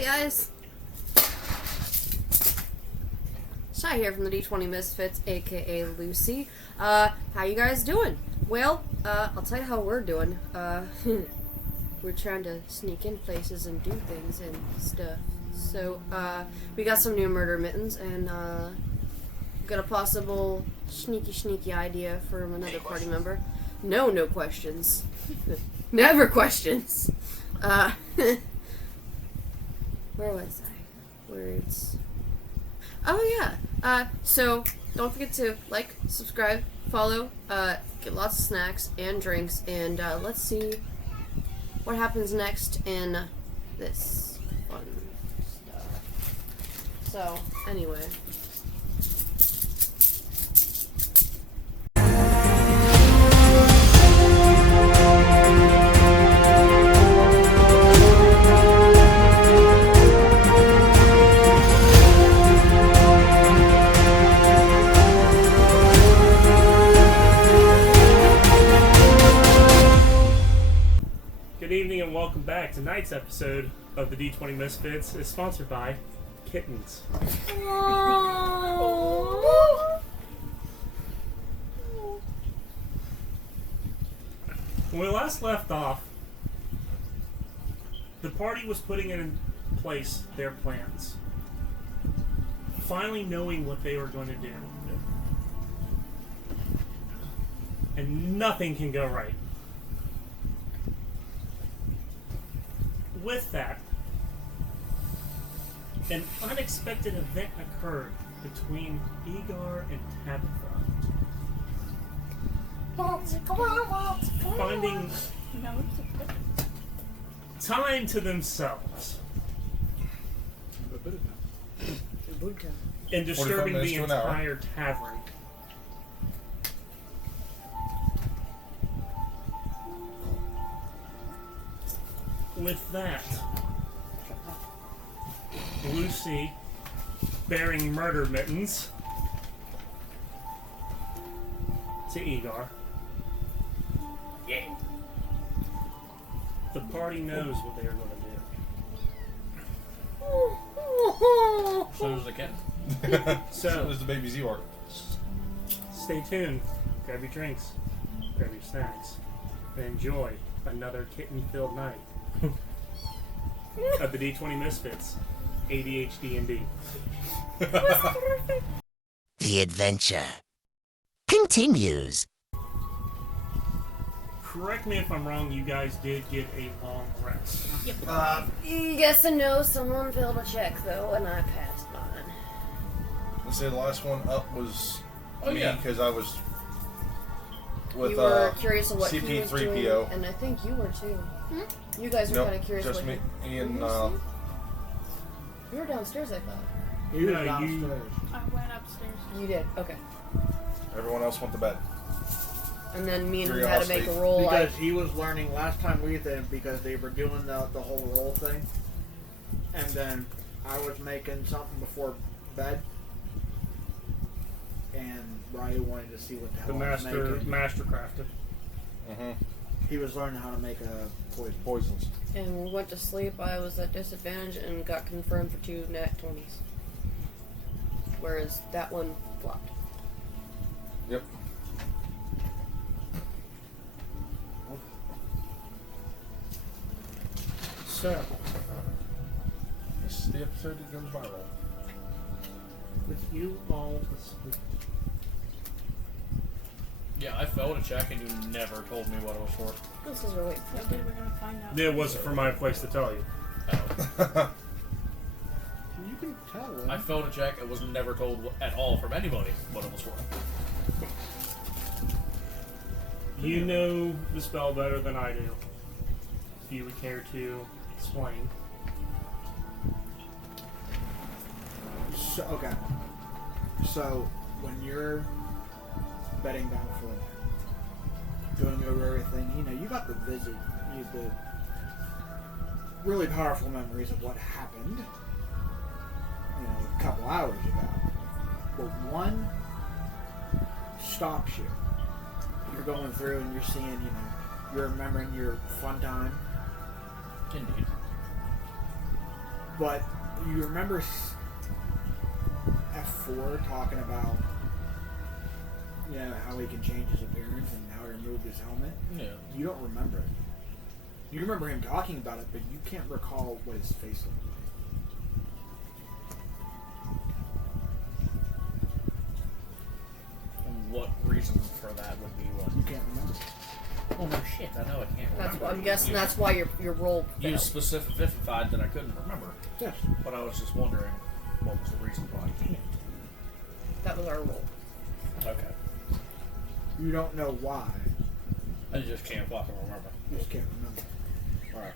Hi guys! Shy here from the D20 Misfits, aka Lucy. How you guys doing? Well, I'll tell you how we're doing. We're trying to sneak in places and do things and stuff. So, we got some new murder mittens and, got a possible sneaky idea from another party member. No questions. Never questions. Where was I? Words. Oh yeah. So don't forget to like, subscribe, follow, get lots of snacks and drinks, and let's see what happens next in this fun stuff. So anyway. Good evening and welcome back. Tonight's episode of the D20 Misfits is sponsored by kittens. When we last left off, the party was putting in place their plans. Finally knowing what they were going to do. And nothing can go right. With that, an unexpected event occurred between Igor and Tabitha. Finding time to themselves and disturbing the entire tavern. With that, Lucy, bearing murder mittens to Igor. Yeah. The party knows what they are going to do. So does the cat. So does the baby Zor. Stay tuned. Grab your drinks. Grab your snacks. And enjoy another kitten-filled night of the D20 Misfits, ADHD and D. The adventure continues. Correct me if I'm wrong, you guys did get a long rest. Yes and no. Someone failed a check though, and I passed mine. Let's say the last one up was me yeah. because I was with You were curious of what he was doing, CP3PO. and I think you were too. You guys were kind of curious. Just what me and You were downstairs, I thought. You were No, downstairs. I went upstairs. You did. Okay. everyone else went to bed. And then me and him had to make a roll. Because he was learning last time we did, because they were doing the whole roll thing. And then I was making something before bed. And Ryu wanted to see what the hell The I was making. master crafted. Mm-hmm. He was learning how to make a poison. Poisons. And when we went to sleep, I was at disadvantage and got confirmed for 2 nat 20s. Whereas that one flopped. Yep. So, This is the episode that goes viral. with you all asleep, Yeah, I failed a check and you never told me what it was for. This is really So we were gonna find out. it wasn't for my place to tell you. Oh. You can tell. I failed a check. It was never told at all from anybody what it was for. You know the spell better than I do. If you would care to explain. So, okay. So, when you're bedding down for the night, going over everything, you got the the really powerful memories of what happened, a couple hours ago. But one stops you. You're going through and you're seeing, you're remembering your fun time. Indeed. But you remember F4 talking about, you know, how he can change his appearance and how he removed his helmet? Yeah. You don't remember it. You remember him talking about it, but you can't recall what his face looked like. And what reason for that would be what? You can't remember. Oh no shit! I know I can't That's remember. what I'm guessing. That's why your roll You failed. specified that I couldn't remember, Yes. but I was just wondering what was the reason why I can't. That was our roll. Okay. You don't know why. I just can't fucking remember. You just can't remember. Alright.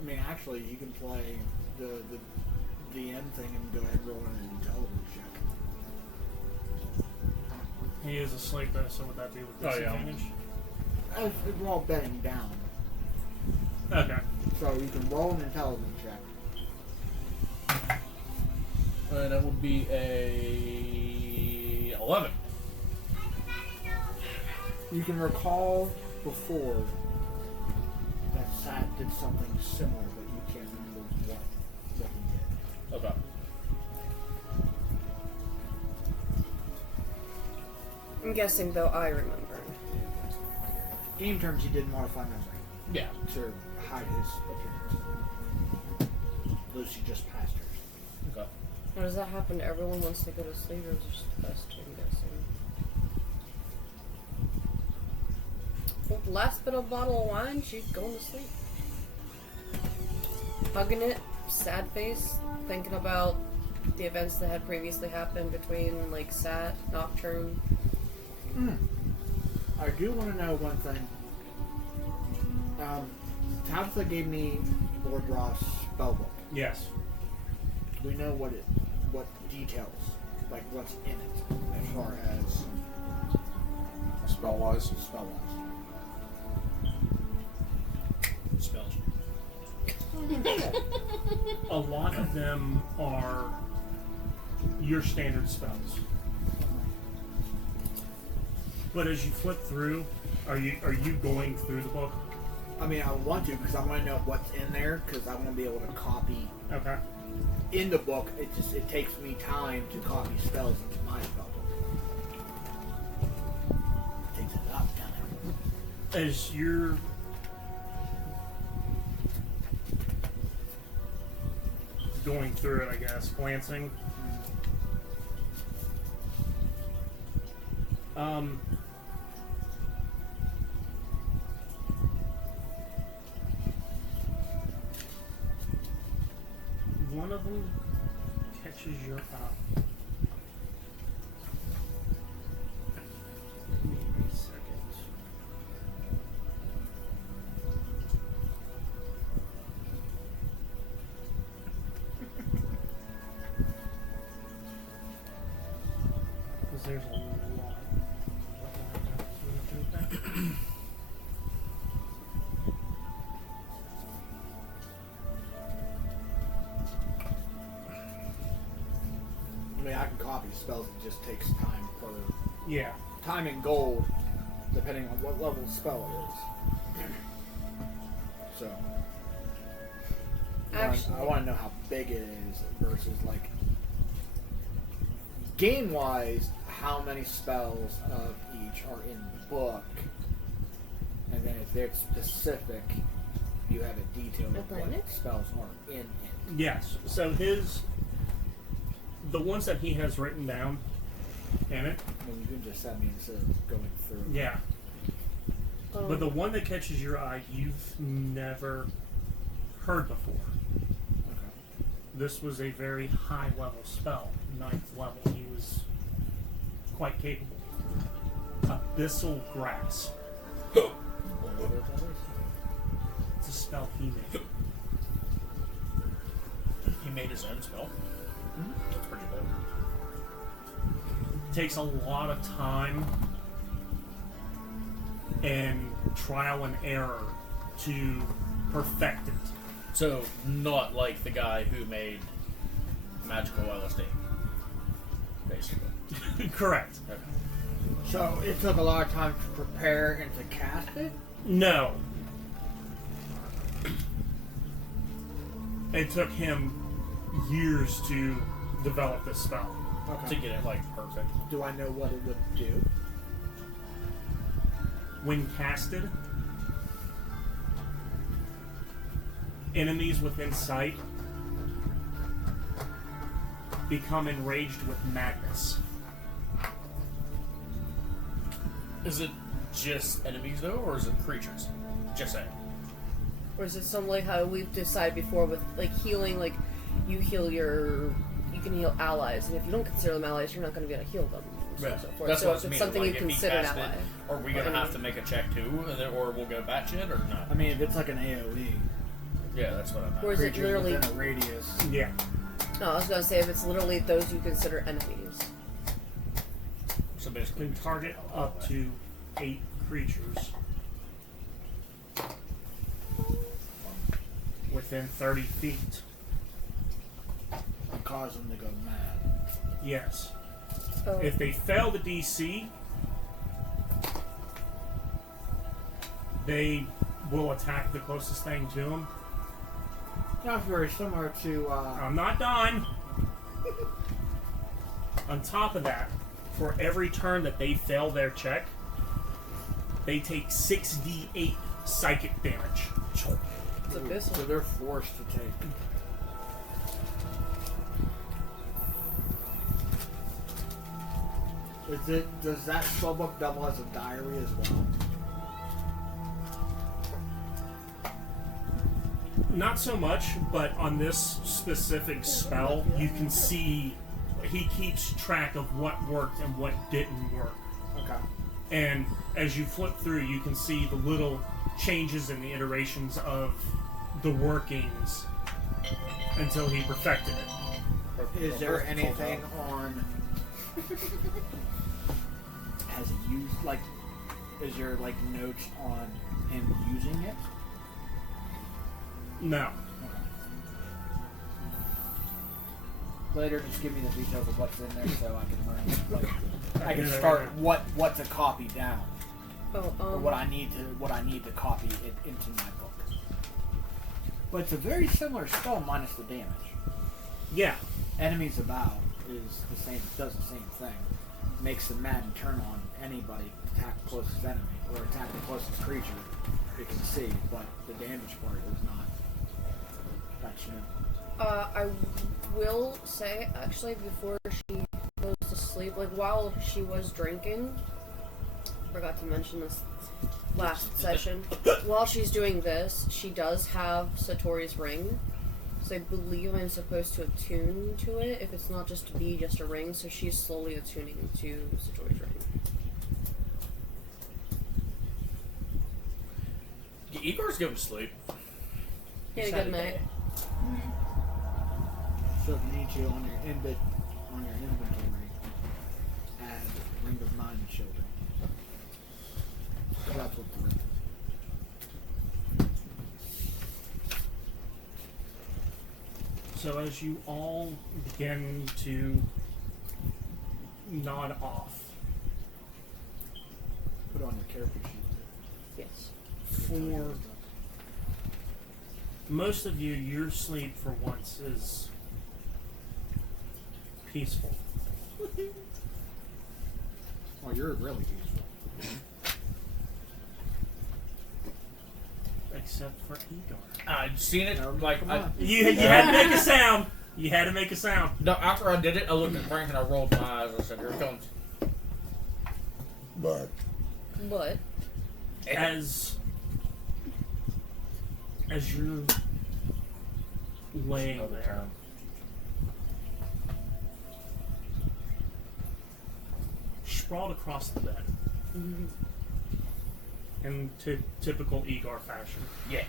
I mean, actually, you can play the end thing and go ahead and roll an intelligence check. He is asleep though, so would that be with Oh, yeah. disadvantage? We're all betting down. Okay. So you can roll an intelligence check. That would be a 11. You can recall before that Sat did something similar, but you can't remember what he did. Okay. I'm guessing though I remember. Game terms, he did modify memory Yeah. to hide his appearance. Lucy just passed hers. Okay. Now, does that happen to everyone once they go to sleep, or is it just us two? I'm guessing. Well, last bit of bottle of wine, she's going to sleep. Hugging it, sad face, thinking about the events that had previously happened between like Sat, Nocturne. I do want to know one thing. Tabitha gave me Lord Ross' spellbook. Yes. Do we know what details, like what's in it, as far as Spell-wise. spell-wise? Spells. A lot of them are your standard spells. But as you flip through, are you going through the book? I mean, I want to because I want to know what's in there because I want to be able to copy Okay. in the book. It takes me time to copy spells into my spellbook. It takes a lot of time. As you're going through it, I guess, glancing. One of them catches your eye. Give me a second. Because there's a lot. I mean, I can copy spells. It just takes time for Yeah. time and gold, depending on what level spell it is. So, Actually, I want to know how big it is versus like game-wise, how many spells of each are in the book, and then if they're specific, you have a detail of what spells are in it. Yes. So the ones that he has written down in it. I mean, you can just send me instead of going through. Yeah. But the one that catches your eye, you've never heard before. Okay. This was a very high level spell, 9th level. He was quite capable. Abyssal Grass. It's a spell he made. He made his own spell. That's pretty dope. Takes a lot of time and trial and error to perfect it. So, not like the guy who made magical LSD. Basically. Correct. Okay. So it took a lot of time to prepare and to cast it. No. It took him years to develop this spell. To get it like perfect. Do I know what it would do? When casted, enemies within sight become enraged with madness. Is it just enemies though, or is it creatures? Just saying. Or is it something like how we've decided before with like healing, like you can heal allies, and if you don't consider them allies, you're not going to be able to heal them. So Yeah. on and so forth. That's So what if I it's mean. something Like, you if he consider an cast ally. it, are we gonna have to make a check too, and then, or we'll go batshit, or not? I mean, if it's like an AoE, Yeah, that's what I meant. Or is it creature literally? within a radius. Yeah. No, I was going to say if it's literally those you consider enemies. So basically, Can target up to 8 creatures within 30 feet. And cause them to go mad. Yes. Oh. If they fail the DC, they will attack the closest thing to them. That's very similar to. I'm not done. On top of that, for every turn that they fail their check, they take 6d8 psychic damage. It's abyssal. So they're forced to take. Does that spellbook double as a diary as well? Not so much, but on this specific spell, you can see he keeps track of what worked and what didn't work. Okay. And as you flip through, you can see the little changes in the iterations of the workings until he perfected it. Is there anything on? Has he used like? Is there like notes on him using it? No. Later, just give me the details of what's in there so I can learn. Like, I can Yeah, start right. what to copy down, Oh, or what I need to copy it into my book. But it's a very similar spell minus the damage. Yeah. Enemies about is the same. Does the same thing. Makes them mad and turn on anybody. Attack the closest enemy or attack the closest creature you can see. But the damage part is not. That's new. I will say, actually, before she goes to sleep, like while she was drinking, forgot to mention this last session, while she's doing this, she does have Satori's ring. So I believe I'm supposed to attune to it, if it's not just to be just a ring, so she's slowly attuning to Satori's ring. Igor's going to sleep. He had He's a had good a night. day. So if you need to on your inventory, add Ring of Nine Children. So that's what the ring is. So as you all begin to nod off, Put on your character sheet. Yes. for most of you, your sleep for once is peaceful. Oh, you're really useful. Except for Igor. I'd seen it, like, Come I, on. You had to make a sound. You had to make a sound. no, after I did it, I looked at Frank and I rolled my eyes. I said, here it comes. But But As you're laying there, sprawled across the bed, in typical Igor fashion, Yeah.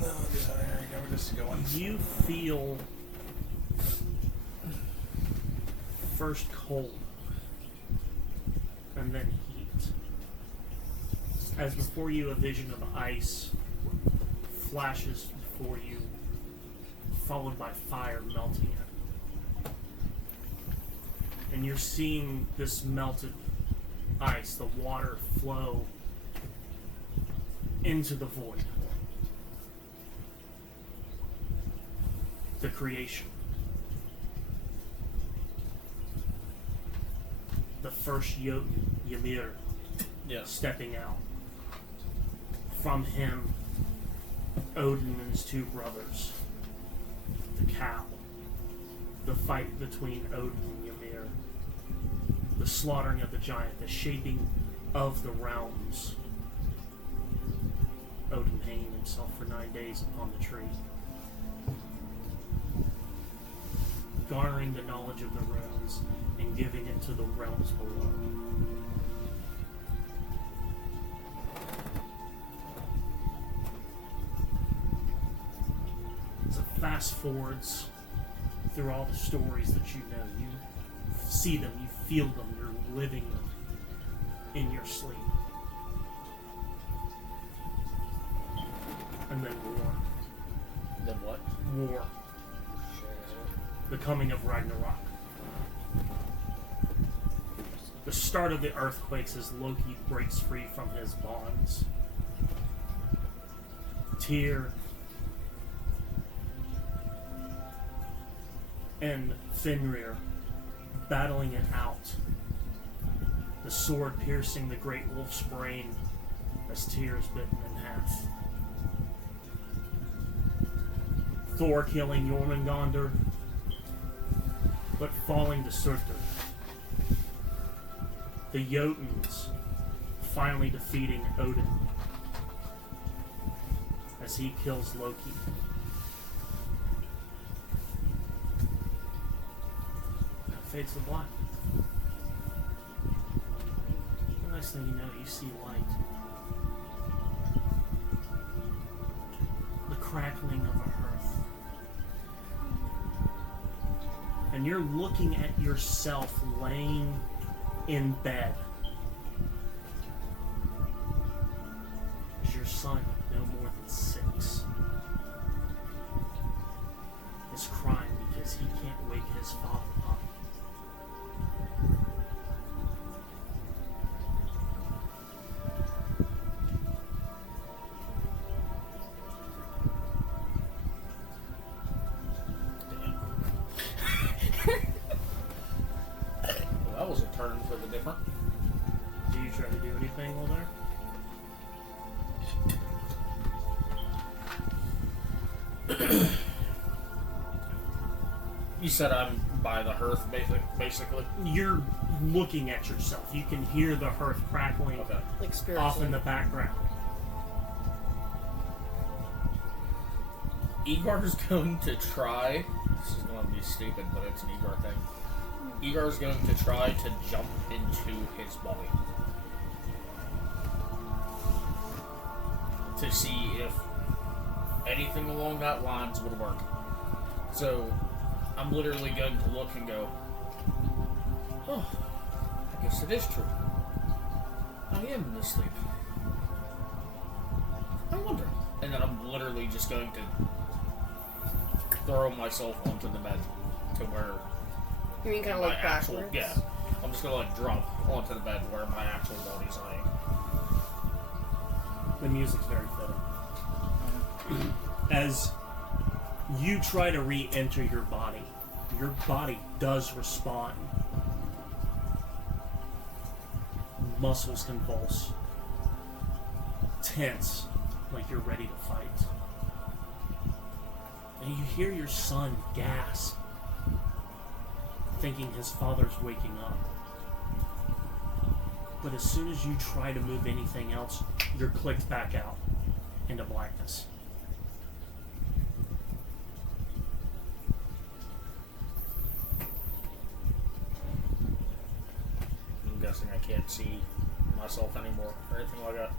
no, we're just going. you feel first cold and then heat. As before you, a vision of ice flashes before you, followed by fire melting it. And you're seeing this melted ice, the water flow into the void. the creation. The first Jotun, Ymir, Yes. stepping out. From him, Odin and his two brothers. The cow. The fight between Odin and Ymir. The slaughtering of the giant. The shaping of the realms. Odin hanging himself for 9 days upon the tree. Garnering the knowledge of the runes and giving it to the realms below. As it fast forwards through all the stories that you know, you see them, you feel them, you're living them in your sleep. And then war. Then what? War. The coming of Ragnarok. The start of the earthquakes as Loki breaks free from his bonds. Tyr and Fenrir battling it out. The sword piercing the great wolf's brain as Tyr is bitten in half. Thor killing Jormungandr, but falling to Surtur. The Jotuns finally defeating Odin as he kills Loki. Now it fades to black. The next thing you know, you see light. The crackling of a hearth. And you're looking at yourself laying in bed as your son, no more than 6, is crying because he can't wake his father up. Well, that was a turn for the different. Do you try to do anything while there? You said I'm by the hearth, basically. You're looking at yourself. You can hear the hearth crackling Okay. Like off spiritually. in the background. Igor's going to try. This is going to be stupid, but it's an Igor thing. Igor's going to try to jump into his body to see if anything along that lines would work. So I'm literally going to look and go, oh, I guess it is true. I am in this sleep. I wonder. And then I'm literally just going to throw myself onto the bed to where You mean kind of my like actual, backwards? yeah. I'm just gonna like drop onto the bed where my actual body's lying. The music's very fitting. As you try to re-enter your body does respond. Muscles convulse. Tense, like you're ready to fight. And you hear your son gasp, thinking his father's waking up. But as soon as you try to move anything else, you're clicked back out into blackness. I'm guessing I can't see myself anymore or anything like that.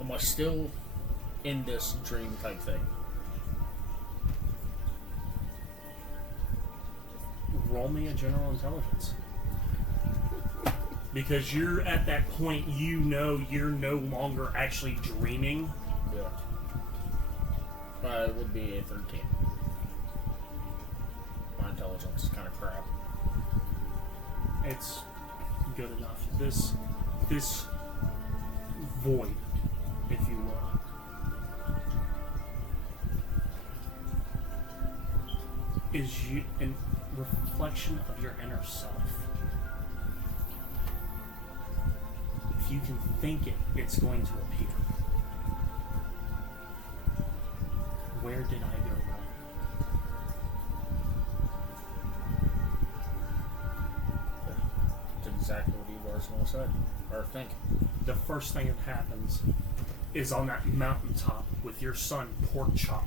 Am I still in this dream type thing? Roll me a general intelligence. Because you're at that point, you know you're no longer actually dreaming. Yeah. It would be a 13. My intelligence is kind of crap. It's good enough. This void, if you will, is you a reflection of your inner self. If you can think it, it's going to appear. Where did I go wrong? That's exactly what you guys want to say or think. The first thing that happens is on that mountaintop with your son Porkchop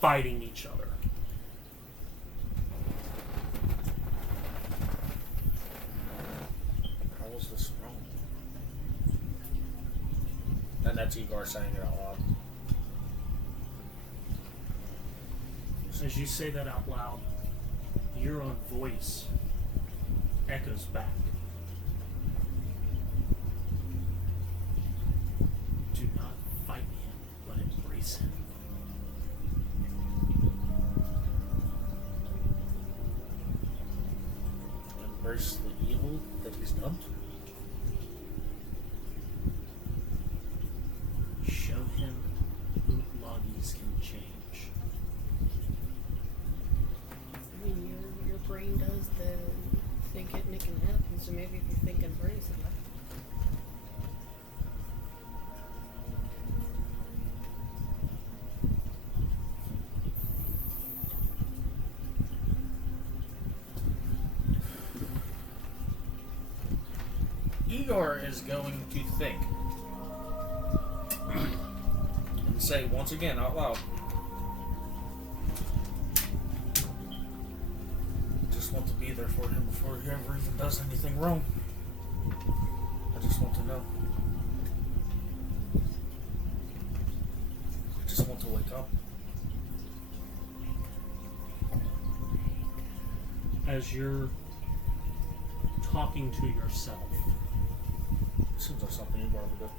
fighting each other. How was this wrong? And that's Igor saying it out loud. As you say that out loud, your own voice echoes back. Do not fight him, but embrace him. Embrace the evil that he's done. Show him Loggies can change. I mean, your brain does the think it and it can happen, so maybe if you think and brace it. Igor is going to think and say once again out loud, just want to be there for him before he ever even does anything wrong. I just want to know. I just want to wake up. As you're talking to yourself, Seems like something Igor would do.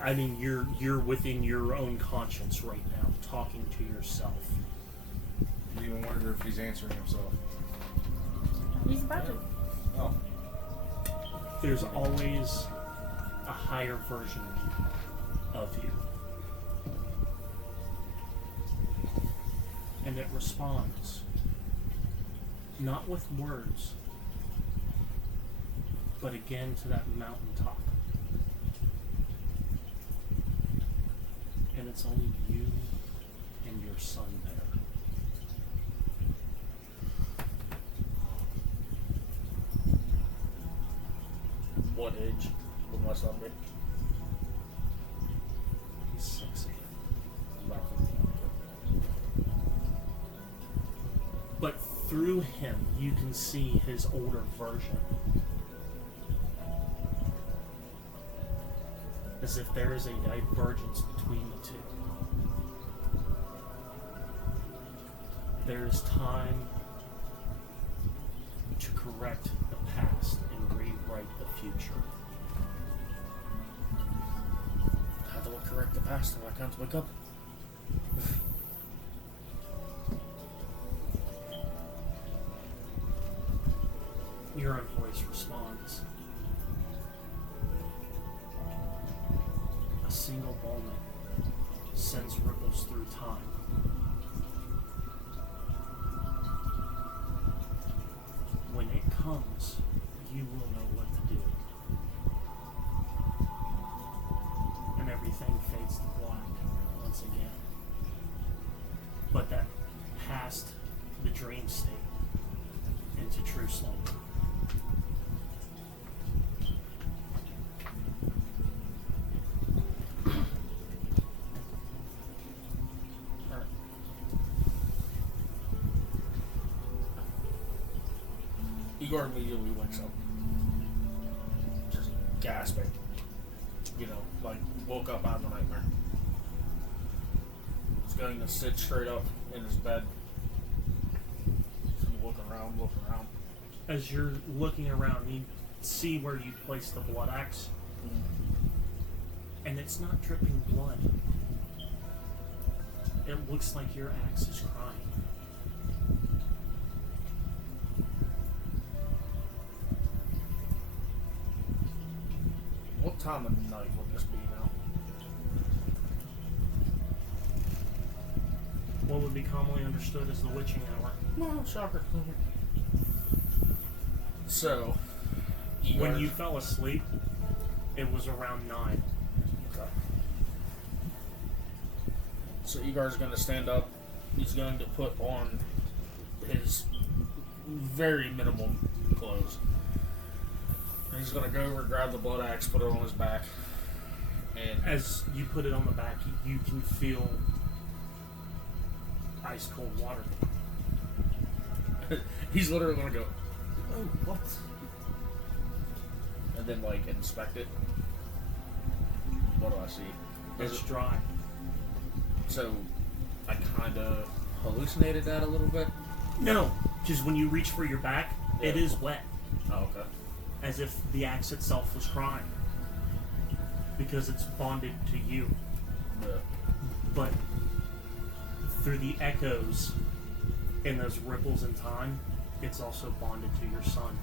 I mean, you're within your own conscience right now, talking to yourself. You even wonder if he's answering himself. He's about to. Oh. There's always a higher version of you. And it responds, not with words, but again to that mountaintop. And it's only you and your son there. What age would my son be? He's 6 again. But through him, you can see his older version. As if there is a divergence between the two. There is time to correct the past and rewrite the future. How do I correct the past if I can't wake up? Your own voice responds. A single moment sends ripples through time. When it comes, you will know what to do. And everything fades to black once again. But that past the dream state into true slumber. Igor immediately wakes up. Just gasping. You know, like woke up out of a nightmare. He's going to sit straight up in his bed. He's looking around. As you're looking around, you see where you placed the blood axe. And it's not dripping blood. It looks like your axe is crying. What time of night would this be now? What would be commonly understood as the witching hour. Well, shocker. So, When guys- you fell asleep, it was around 9. Okay. So Egar's going to stand up. He's going to put on his very minimal clothes. And he's going to go over, grab the blood axe, put it on his back, and As you put it on the back, you can feel ice cold water. he's literally going to go, "Oh, what?" And then like inspect it. What do I see? It's dry. So I kind of hallucinated that a little bit. No, just when you reach for your back, it Yeah. is wet, Oh, okay. as if the axe itself was crying, because it's bonded to you. Yeah. But through the echoes and those ripples in time, it's also bonded to your son.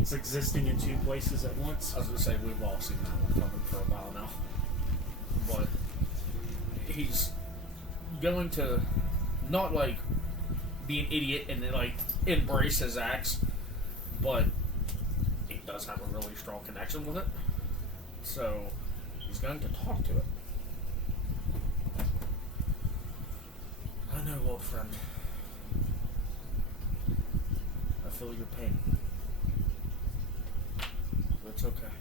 It's existing in two places at once. I was gonna say we've all seen that one coming for a while now, but he's going to not like be an idiot and then like embrace his axe, but he does have a really strong connection with it, so he's going to talk to it. I know, old friend. I feel your pain. But it's okay.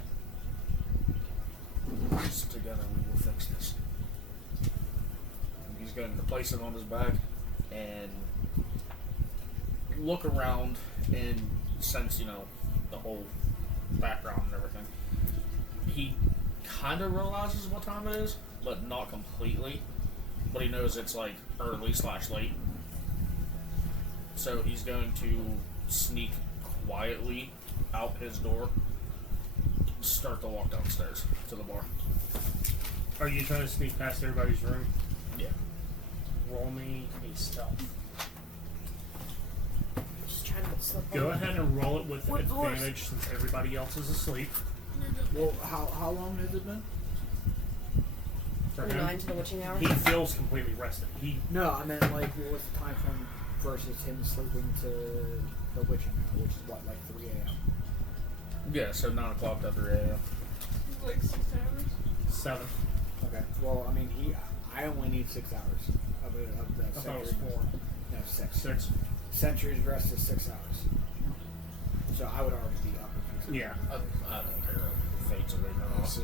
Just together we will fix this. And he's going to place it on his back and look around and sense, the whole background and everything. He kind of realizes what time it is, but not completely. But he knows it's like early/late. So he's going to sneak quietly out his door, start to walk downstairs to the bar. Are you trying to sneak past everybody's room? Yeah. Roll me a stealth. Just trying to slip Go on. ahead and roll it with What doors? advantage since everybody else is asleep. Well, how long has it been? For From him, 9 to the witching hour. he feels completely rested. No, I meant like what was the time frame versus him sleeping to the witching hour, which is what, like 3 a.m. Yeah, so 9 o'clock to 3 a.m. Like 6 hours? 7. Okay. Well, I mean, I only need 6 hours of I that thought it was sentry. 4. No, 6. 6. Sentry's rest is 6 hours. So I would already be up if you Yeah. I don't care. Fate's away now. See,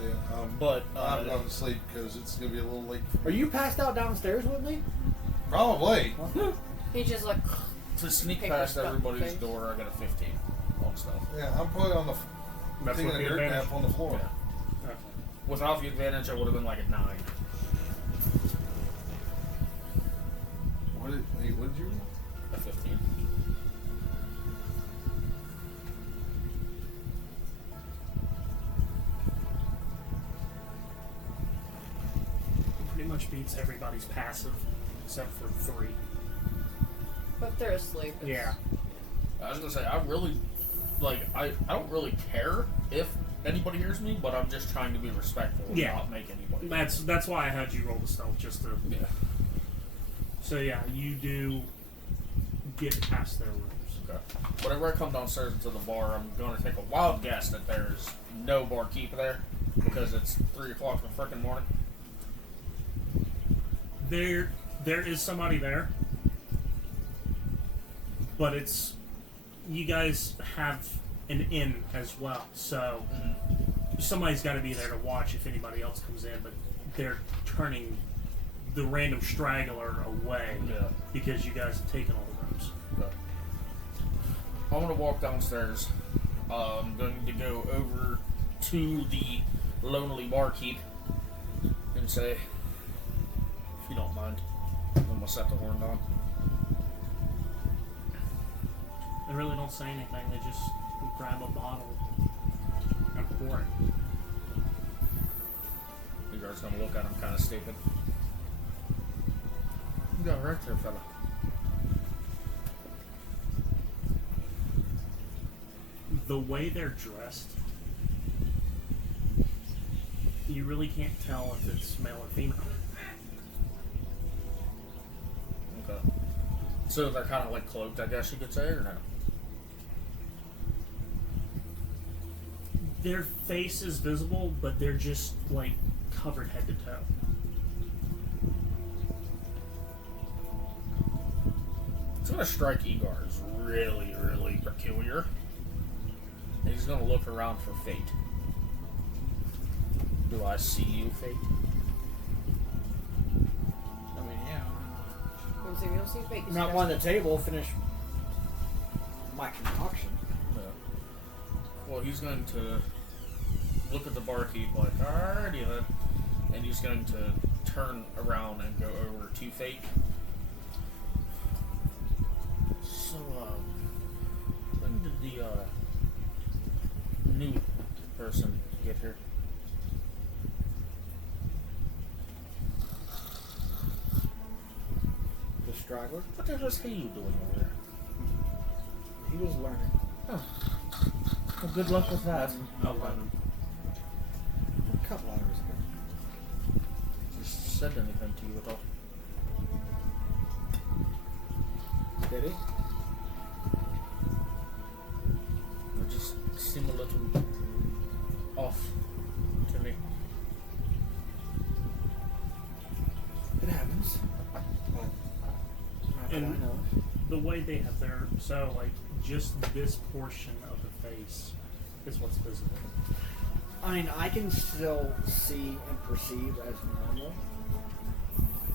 But I'm going to sleep because it's going to be a little late. Are you passed out downstairs with me? Probably. He's just like, to sneak Paper past stuff everybody's thing. door, I got a 15 on stuff. Yeah, I'm probably on the That's taking with a the dirt advantage. nap on the floor. Yeah. Okay. Without the advantage, I would have been like a 9. What did you roll? A 15. Pretty much beats everybody's passive except for 3. but they're asleep. It's- Yeah. I was gonna say, I really, I don't really care if anybody hears me, but I'm just trying to be respectful and Yeah. not make anybody. That's why I had you roll the stealth, just to. Yeah. So yeah, you do get past their rooms. Okay. Whenever I come downstairs into the bar, I'm going to take a wild guess that there's no barkeep there because it's 3 o'clock in the frickin' morning. There is somebody there, but it's you guys have an inn as well, so somebody's got to be there to watch if anybody else comes in. But they're turning the random straggler away Yeah. because you guys have taken all the rooms. Okay. I'm gonna walk downstairs. I'm going to go over to the lonely barkeep and say, if you don't mind, I'm gonna set the horn down. They really don't say anything. They just grab a bottle and pour it. The guard's gonna look at him kind of stupid. You got right there, fella. The way they're dressed, you really can't tell if it's male or female. So they're kind of like cloaked, I guess you could say, or no? Their face is visible, but they're just like covered head to toe. It's gonna strike Igor as really, really peculiar. And he's gonna look around for Fate. Do I see you, Fate? I mean, yeah. Let's see, you'll see fake. Not one at the table. Finish my concoction. No. Well, he's going to look at the barkeep like, alrighty then. And he's going to turn around and go over to Fate. So, when did the, new person get here? The straggler. What the hell is he doing over there? He was learning. Oh. Well, good luck with that. 11. A couple hours ago. Just said anything to you at all? Did he? It just seemed a little off to me. It happens. But not that I And- know. The way they have their like just this portion of the face is what's visible. I mean, I can still see and perceive as normal.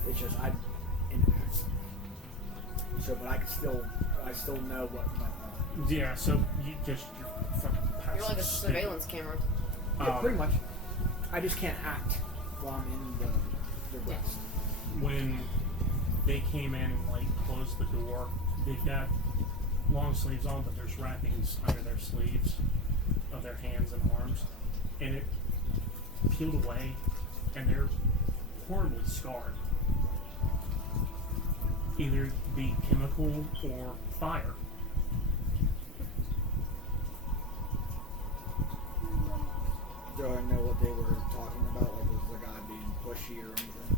It's just I'm in accident. So, but I still know what went on. Yeah, so you just you're fucking passive. You're like a state. surveillance camera. Yeah, pretty much. I just can't act while I'm in the rest. When they came in and like closed the door, they've got long sleeves on, but there's wrappings under their sleeves of their hands and arms, and it peeled away, and they're horribly scarred. Either be chemical or fire. Do I know what they were talking about? Like, was the guy being pushy or anything?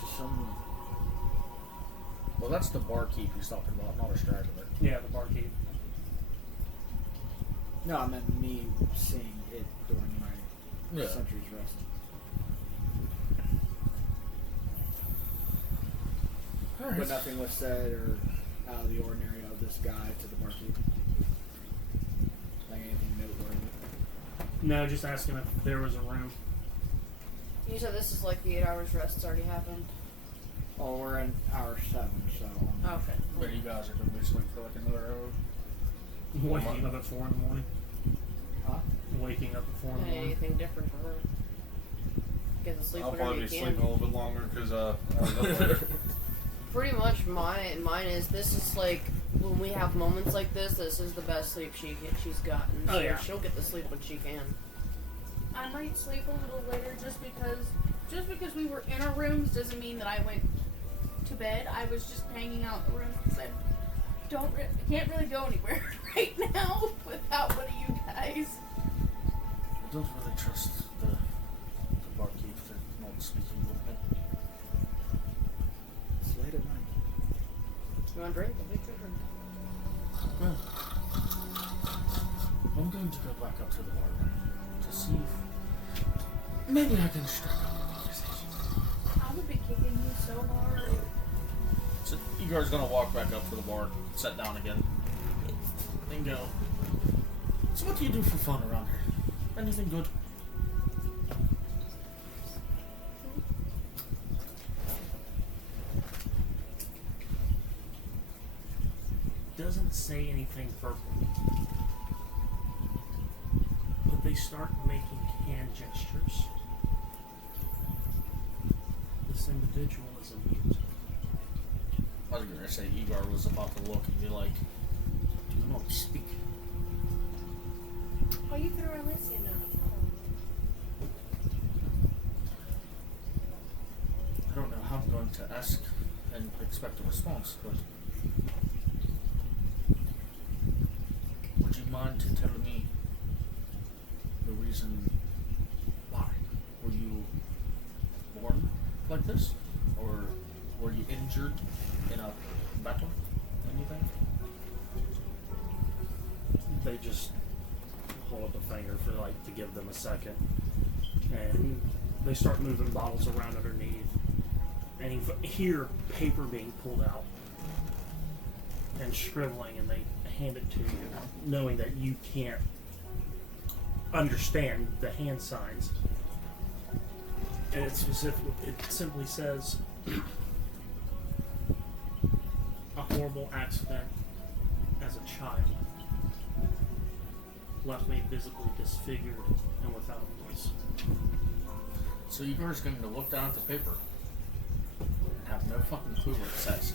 Just some. Well, that's the barkeep he's talking about, not a straggler. Yeah, the barkeep. No, I meant me seeing it during my sentry's rest. But nothing was said or out of the ordinary of this guy to the barkeep. Like anything noteworthy. No, just asking if there was a room. You said this is like the 8 hours rest's already happened. Oh, we're in hour 7, so. Okay. But you guys are going to be asleep for like another hour. Waking up at 4 in the morning. Huh? Waking up at 4 in the morning. Anything different for her? Get to sleep I'll whenever probably you be can. sleeping a little bit longer because I was up later. Pretty much mine is this is like when we have moments like this is the best sleep she's gotten. Oh, So yeah. she'll get the sleep when she can. I might sleep a little later just because we were in our rooms doesn't mean that I went to bed. I was just hanging out in the room because I can't really go anywhere right now without one of you guys. I don't really trust the barkeep for not speaking with me. It's late at night. You want a drink? I'll make you a drink. Well, I'm going to go back up to the bar to see if maybe I can strike up a conversation. I would be kicking you so hard. So Igor's going to walk back up to the bar, sit down again, and go. So what do you do for fun around here? Anything good? Doesn't say anything verbally, but they start making hand gestures. This individual is a mute. I was going to say Igor was about to look and be like, do not speak. Oh, you threw Alicia now. I don't know how I'm going to ask and expect a response, but would you mind to tell me the reason why? Were you born like this? injured in a battle? Anything? They just hold up a finger for like to give them a second, and they start moving bottles around underneath, and you hear paper being pulled out and scribbling, and they hand it to you, knowing that you can't understand the hand signs. And it simply says, a horrible accident as a child left me visibly disfigured and without a voice. So you guys are going to look down at the paper and have no fucking clue what it says.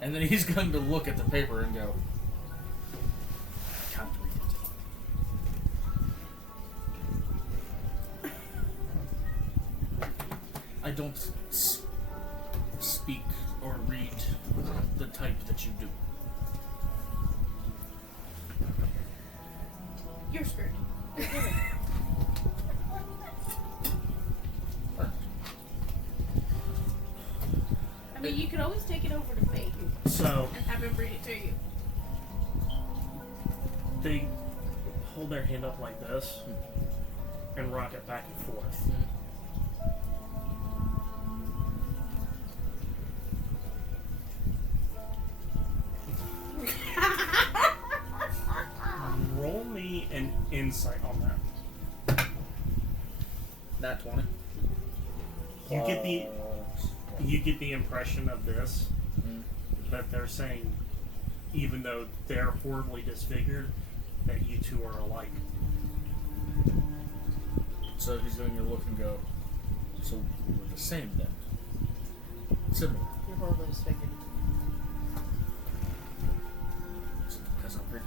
And then he's going to look at the paper and go, I can't read it. I don't speak or read the type that you do. You're screwed. I mean, you could always take it over to Peyton So and have him read it to you. they hold their hand up like this and rock it back and forth. Roll me an insight on that. Nat 20. You get the impression of this that they're saying, even though they're horribly disfigured, that you two are alike. So he's going to look and go, so we're the same then. Similar. You're horribly disfigured. Because I'm pretty.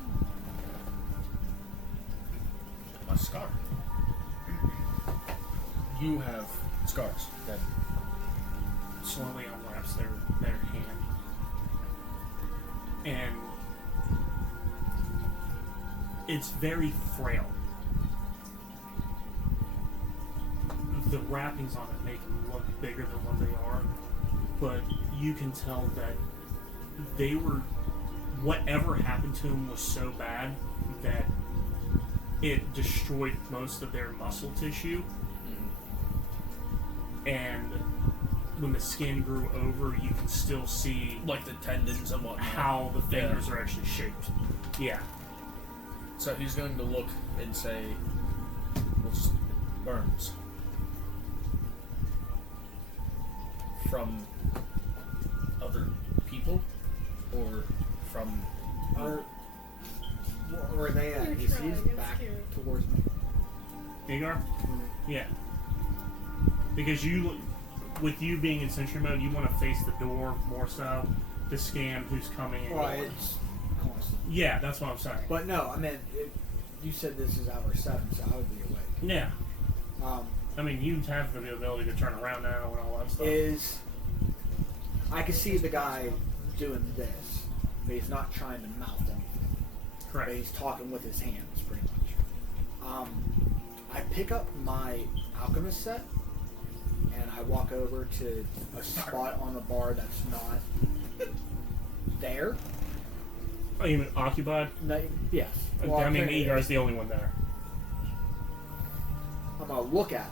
My scar. You have scars that Slowly unwraps their hand. And it's very frail. The wrappings on it make them look bigger than what they are, but you can tell that they were, whatever happened to them was so bad that it destroyed most of their muscle tissue. And when the skin grew over, you can still see like the tendons and whatnot. how the fingers are actually shaped. Yeah. So he's going to look and say, "What's burns from other people or from?" Where are they at? You're He's trying, I'm back scared. towards me. Agar? Yeah. Because with you being in sentry mode, you want to face the door more so to scan who's coming and Well, going. it's constant. Yeah, that's what I'm saying. But no, I mean, you said this is hour 7, so I would be awake. Yeah. Um, I mean, you have the ability to turn around now and all that stuff. I can see the guy doing this, but he's not trying to mouth anything. Correct. But he's talking with his hands, pretty much. I pick up my alchemist set, and I walk over to a spot on the bar that's not there. Oh, you mean occupied? No, yes. I mean, Egar's the only one there. I'm gonna look at it.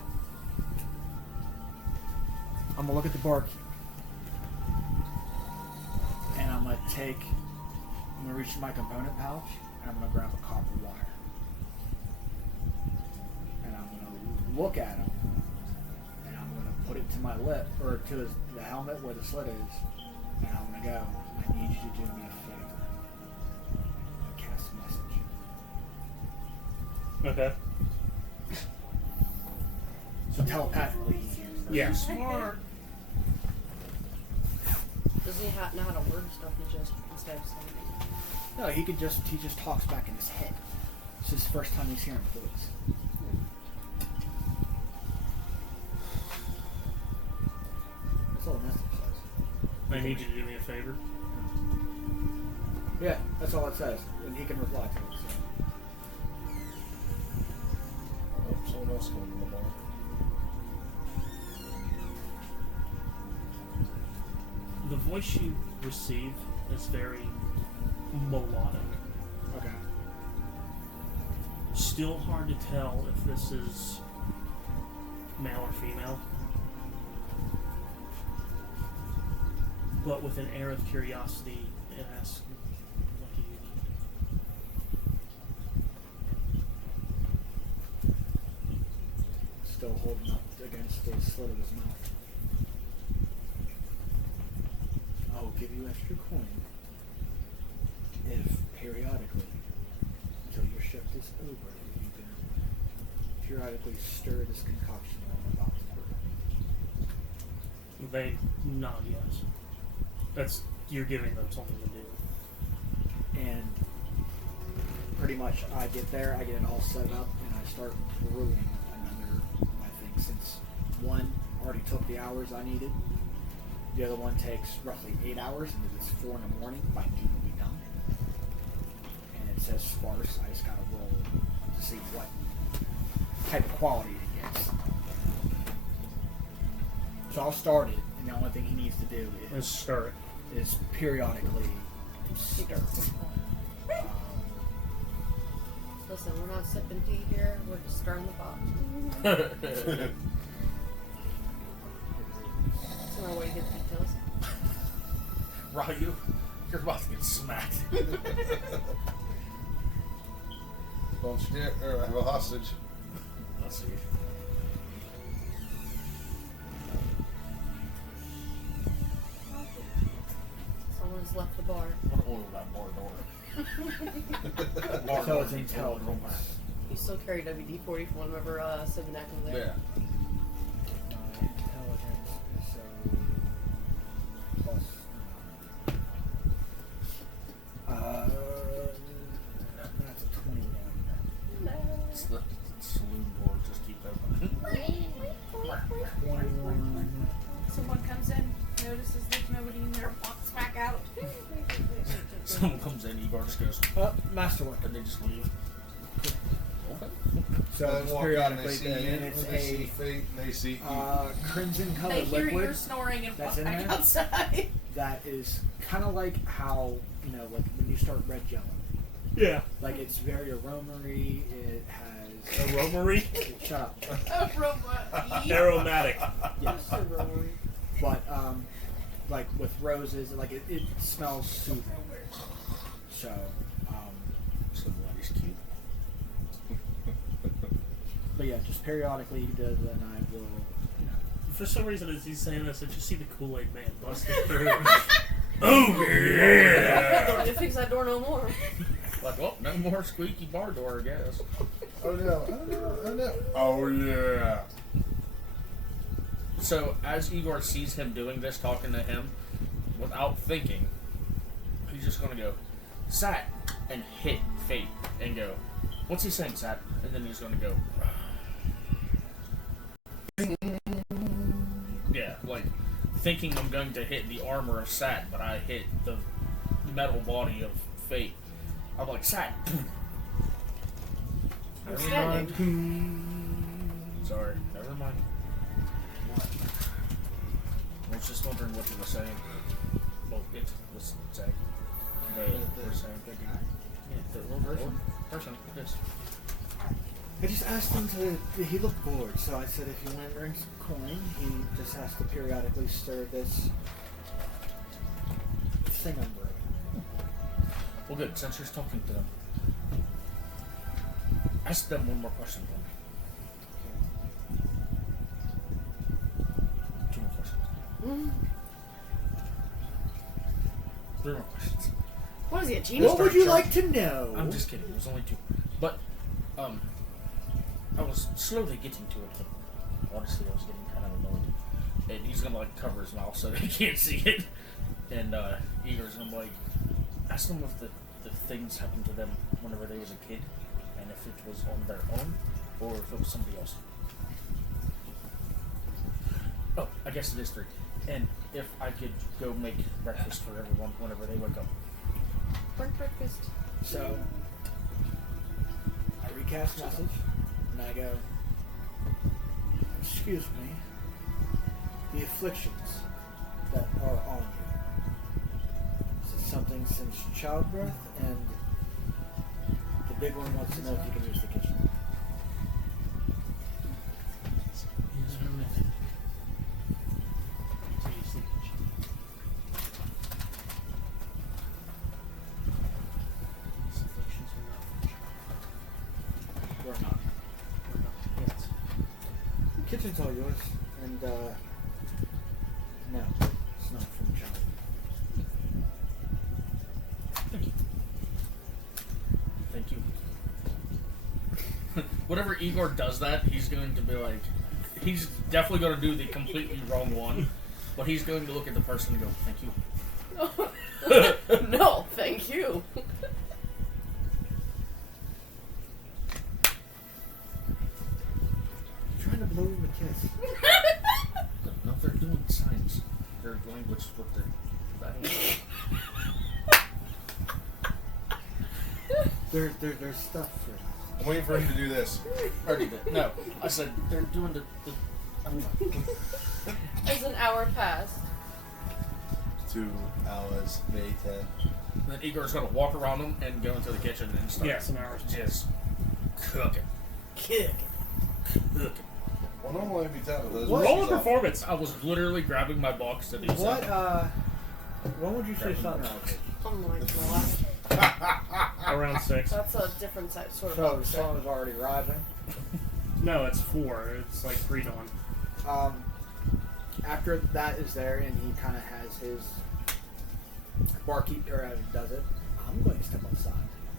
I'm gonna look at the barkeep, and I'm gonna reach my component pouch, and I'm gonna grab a copper wire, and I'm gonna look at him, and I'm gonna put it to my lip or to the helmet where the slit is, and I'm gonna go. I need you to do me a favor. And cast a message. Okay. So telepathically, he hears that. Yeah. Smart. Does he know how to word stuff? He just instead of saying it? No, he just talks back in his head. It's his first time he's hearing a voice. That's all the message says. I need you to do me a favor. Yeah, that's all it says, and he can reply to it. So. Oh, someone else going to the bar. The voice you receive is very melodic. Okay. Still hard to tell if this is male or female. But with an air of curiosity, it asks, what do you need? Still holding up against the slit of his mouth. I'll give you extra coin if periodically, until your shift is over, you can periodically stir this concoction I'm about to brew. They nod yes. That's, you're giving them something to do. And pretty much I get there, I get it all set up, and I start brewing another, I think, since one already took the hours I needed, the other one takes roughly 8 hours, and if it's 4 in the morning, by noon it'll be done. And it says sparse, I just gotta roll to see what type of quality it gets. So I'll start it, and the only thing he needs to do Let's stir it. is periodically stir. Listen, we're not sipping tea here. We're just stirring the pot. That's another way to get details. Ryu, you're about to get smacked. Don't you dare! I have a hostage. Let's see. Someone's left the bar. I'm gonna oil that bar door. So it's intelligence. You still carry WD-40 from whenever Sivanek was there. Yeah. Intelligence, so plus. That's a 21. It's the saloon door. Just keep opening. 21. Someone comes in, notices there's nobody in there, walks back out. Someone comes in, Igor just goes, Masterwork. and they just leave. Okay. So They it's walk in, periodically they see then, you, and it's they see a fate, and they see you. crimson They colored hear liquid your snoring and that's walk in back there? outside. that is kind of like how, you know, like when you start red jello. Yeah. Like it's very aromery, it has... Aromery? Shut up. Aromatic. Yes. But, like with roses, like it smells soothing. So, So glad he's cute. but yeah, just periodically he does, and I will, you know. For some reason, as he's saying this, I just see the Kool-Aid Man busting through. Oh, yeah! Don't need to fix that door no more. Like, well, no more squeaky bar door, I guess. Oh no! Oh no! Oh no! Oh yeah! So, as Igor sees him doing this, talking to him, without thinking, he's just gonna go, Sat, and hit Fate, and go, what's he saying, Sat? And then he's gonna go, yeah, like, thinking I'm going to hit the armor of Sat, but I hit the metal body of Fate. I'm like, Sat! I'm Never standing. mind. Sorry, never mind. I was just wondering what you were saying. Well, it was saying. They were saying. The guy? Yeah, the little person. Yes. I just asked him to. He looked bored, so I said if you want to earn some coin, he just has to periodically stir this thing I'm brewing. Well, good. Since you're talking to them, ask them one more question for me. 2 more questions. 3 more questions. What is he, a genius? What would you like to know? I'm just kidding. It was only 2. But, I was slowly getting to it. But honestly, I was getting kind of annoyed. And he's gonna like cover his mouth so they can't see it. And Igor's gonna like ask them if the things happened to them whenever they was a kid, and if it was on their own or if it was somebody else. Oh, I guess it is 3. And if I could go make breakfast for everyone whenever they wake up. Breakfast. So, I recast message, and I go, excuse me, the afflictions that are on you, something since childbirth, and the big one wants to know if you can use the kitchen. Use her method. To use the kitchen. These afflictions are not from Or not. We're not. Yes. The kitchen's all yours, and no, it's not from child. Thank you. Whatever Igor does that, he's going to be like, he's definitely going to do the completely wrong one, but he's going to look at the person and go, thank you. No, thank you. I'm trying to blow him a kiss. No, they're doing signs. Their language is what they're. There's stuff for us. I'm waiting for him to do this. Already did. No, I said they're doing the As an hour passed. 2 hours later. then Igor's going to walk around them and go into the kitchen and start. Yes, an hour's Just cooking. Cooking. Well, normally it'd be 10 of those. What? Roll a performance. I was literally grabbing my box to do something. When would you say sunrise is? Oh my god. Around 6. That's a different type, sort of. So the opposite. sun is already rising. No, it's 4. It's like pre-dawn. After that is there, and he kind of has his barkeep, or does it. I'm going to step outside.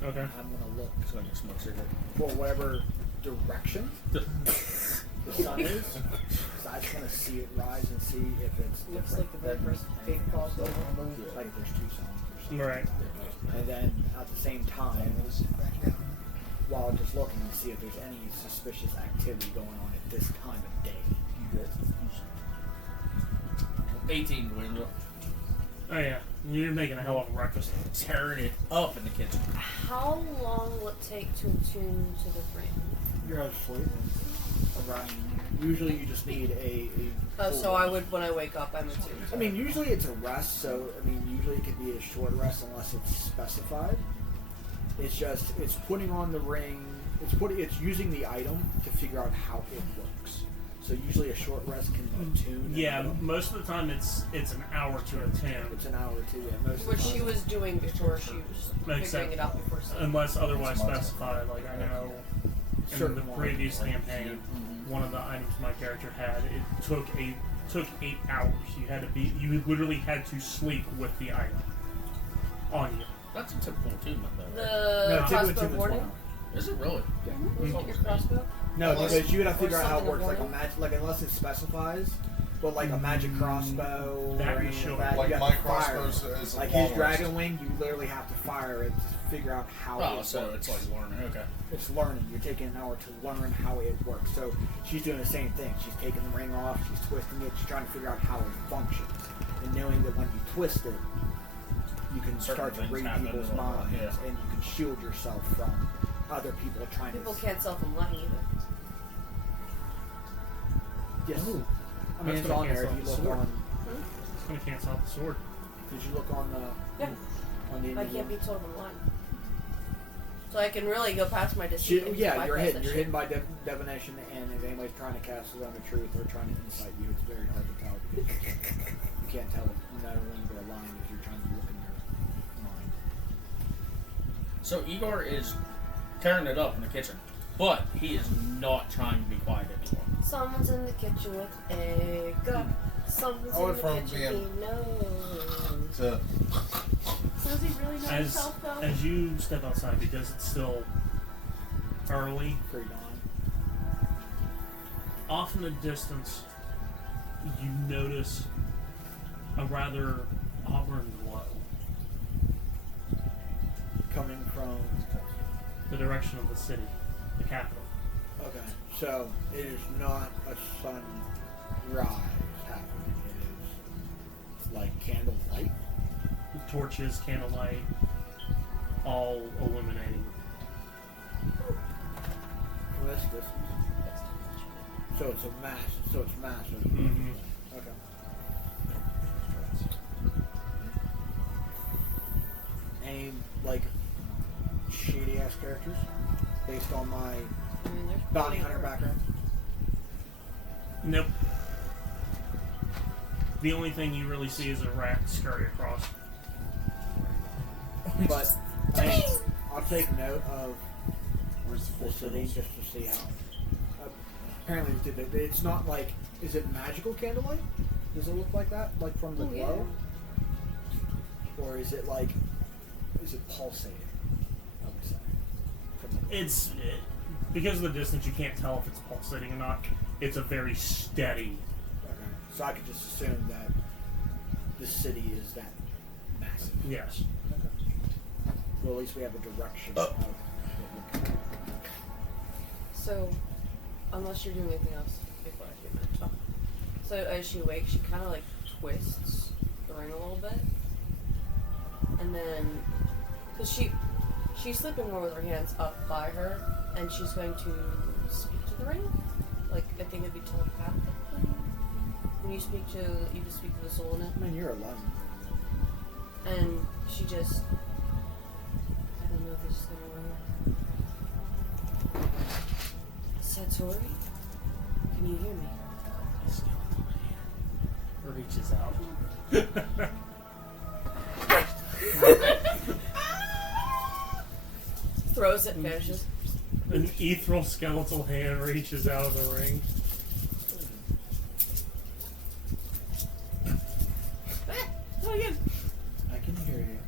Okay. I'm going to look It's going to smoke cigarette. for whatever direction the sun is. So I just want to see it rise and see if it's Looks different like the than first big anything else. ball Like if there's 2 suns or something. Right. And then at the same time, while just looking to see if there's any suspicious activity going on at this time of day. 18 window. Oh yeah. You're making a hell of a breakfast. Tearing it up in the kitchen. How long will it take to attune to the ring? You're asleep. Right. Usually you just need a Oh, full so I rest. would, when I wake up, I'm attuned. I mean, usually it's a rest, so, I mean, usually it could be a short rest unless it's specified. It's just, it's putting on the ring, it's using the item to figure out how it works. So usually a short rest can attune. Yeah, most of the time it's an hour to attend. It's an hour or 2, yeah. Most of Which the she time. was doing before she was Makes figuring sense. it out before sleep. Unless otherwise specified. Like I know in Certain the ones. previous campaign, one of the items my character had, it took 8 hours. You literally had to sleep with the item on you. That's a typical attunement, though. The No, crossbow typically it's warning? 1 hour. Is it really? Was it your crossbow? No, Unless- because you gotta figure or out how it something works, like a warning? magic, like unless it specifies, but like a magic crossbow That or you anything should. like that, Like you have my to fire. crossbow is Like long his dragon rest. wing, you literally have to fire it to figure out how Oh, it so works. it's like learning. Okay. It's learning. You're taking an hour to learn how it works. So she's doing the same thing. She's taking the ring off. She's twisting it. She's trying to figure out how it functions. And knowing that when you twist it, you can Certain start to things read happen people's or whatnot, minds, yeah. and you can shield yourself from other people trying People to. can't self-enlighten either. Yes. Ooh, I mean, that's it's gonna on there. cancel If you the look sword. on. It's gonna cancel out the sword. Did you look on the? Yeah. On the. I can't be told enlightened. So I can really go past my She, deceit. and yeah, bypass you're that hidden. You're shit. hidden by divination, and if anybody's trying to cast his own truth or trying to incite you, it's very hard to tell because you can't tell if not only they're lying if you're trying to look in their mind. So Igor is tearing it up in the kitchen, but he is not trying to be quiet anymore. Someone's in the kitchen with egg. Someone's I in went the from kitchen. being- He knows. To So does he really know himself though? As you step outside, because it's still early, Pre-dawn. off in the distance, you notice a rather auburn glow. Coming from. The direction of the city, the capital. Okay, so it is not a sunrise happening. It is like candlelight. Torches, candlelight, all illuminating. From this distance. So it's a mass. So it's massive. Mhm. Okay. like shady ass characters based on my I mean, there's bounty plenty hunter of- background? Nope. The only thing you really see is a rat scurry across. But I mean, I'll take note of Where's the the four city turtles? just to see how. Apparently, it's not like. Is it magical candlelight? Does it look like that, like from the Oh, yeah. glow? Or is it like? Is it pulsating? I would say. From the- Because of the distance, you can't tell if it's pulsating or not. It's a very steady. Okay. So I could just assume that the city is that massive. Yes. Okay. Well, at least we have a direction. Of So, unless you're doing anything else before I do my talk. So as she wakes, she kind of like twists the ring a little bit, and then, cause she's sleeping more with her hands up by her, and she's going to speak to the ring. Like I think it'd be telepathically. When you speak to the soul in it, I mean, you're alone. and she just. I don't know if this is gonna work. Satori, can you hear me? Reaches out. Throws it, vanishes. An ethereal skeletal hand reaches out of the ring. Oh, again. I can hear you.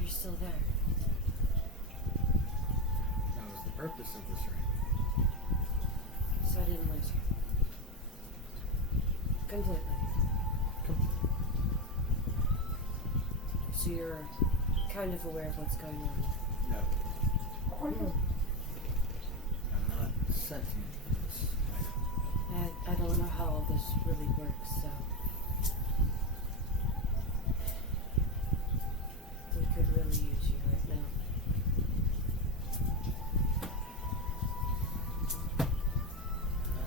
You're still there. That was the purpose of this ring. So I didn't lose you. Completely. So you're kind of aware of what's going on. No. I'm not sentient in this way. I don't know how all this really works, so. We could really use you right now.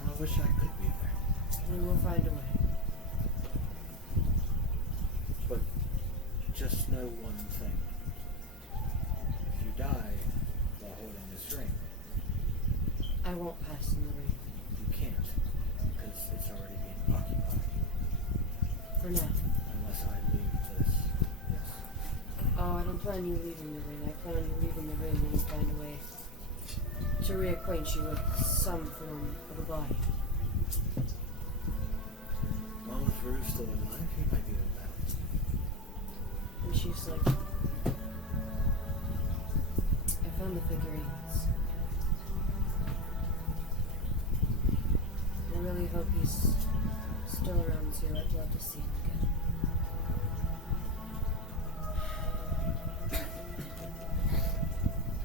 I wish I could be there. We will find a way. But just know one thing. If you die while holding this ring, I won't pass in the ring. you can't. Because it's already being occupied. For now. Unless I leave this. Yes. Oh, I don't plan you leaving the ring. I plan you leaving the ring when you find a way to reacquaint you with some form of a body. Well, if Rue's still alive, he might be able to help. And she's like, I found the figurines. I really hope he's still around too. I'd love to see him again.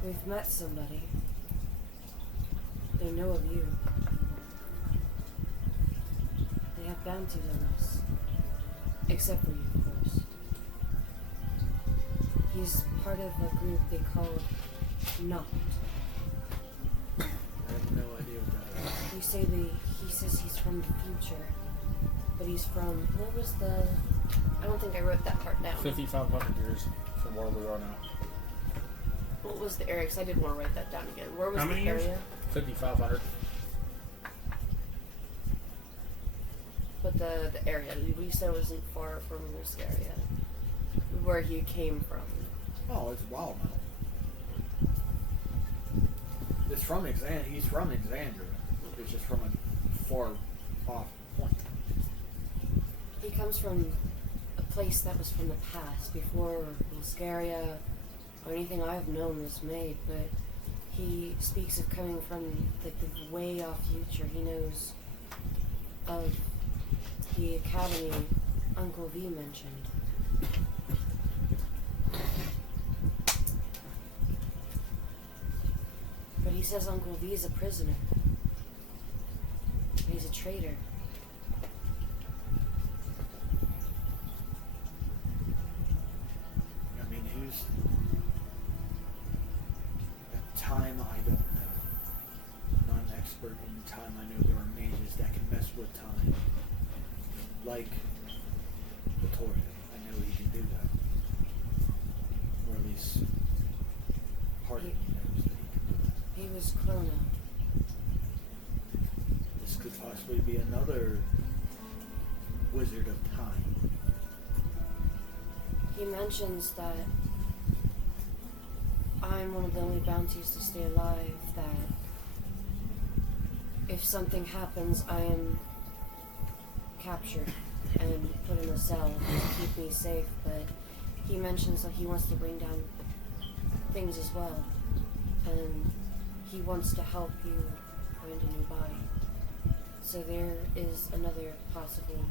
We've met somebody. They know of you. They have bounties on us. Except for you, of course. He's part of a group they called Not. I have no idea what that is. He says he's from the future. But he's from, what was the, I don't think I wrote that part down. 5,500 years from where we are now. What was the area? Because I did want to write that down again. Where was How the many years? area? 5,500. But the area, we said it wasn't far from this area. Where he came from. Oh, it's Wild Mount. It's from he's from Exandria. It's just from a far off point. He comes from a place that was from the past, before Bulgaria or anything I've known was made, but he speaks of coming from like the way off future. He knows of the academy Uncle V mentioned. But he says Uncle V is a prisoner. He's a traitor. I mean, who's... At time, I don't know. I'm not an expert in time. I know there are mages that can mess with time. like Vittoria. I know he can do that. Or at least part of me knows that he can do that. He was Chrono. This could possibly be another Wizard of Time. He mentions that I'm one of the only bounties to stay alive, that if something happens, I am captured and put in a cell to keep me safe, but he mentions that he wants to bring down things as well, and he wants to help you find a new body. So there is another possible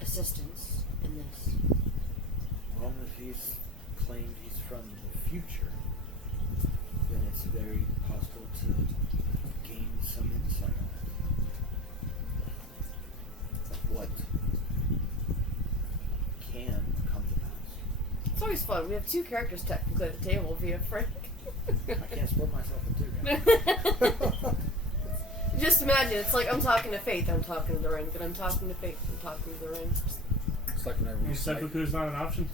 assistance in this. Well, if he's claimed he's from the future, then it's very possible to gain some insight on it. Of what can come to pass. It's always fun. We have two characters technically at the table via Frank. I can't split myself in two, guys. Just imagine, it's like I'm talking to Faith, I'm talking to the ring, but I'm talking to Faith, I'm talking to the ring. It's like whenever we used to make, Seppuku is not an option.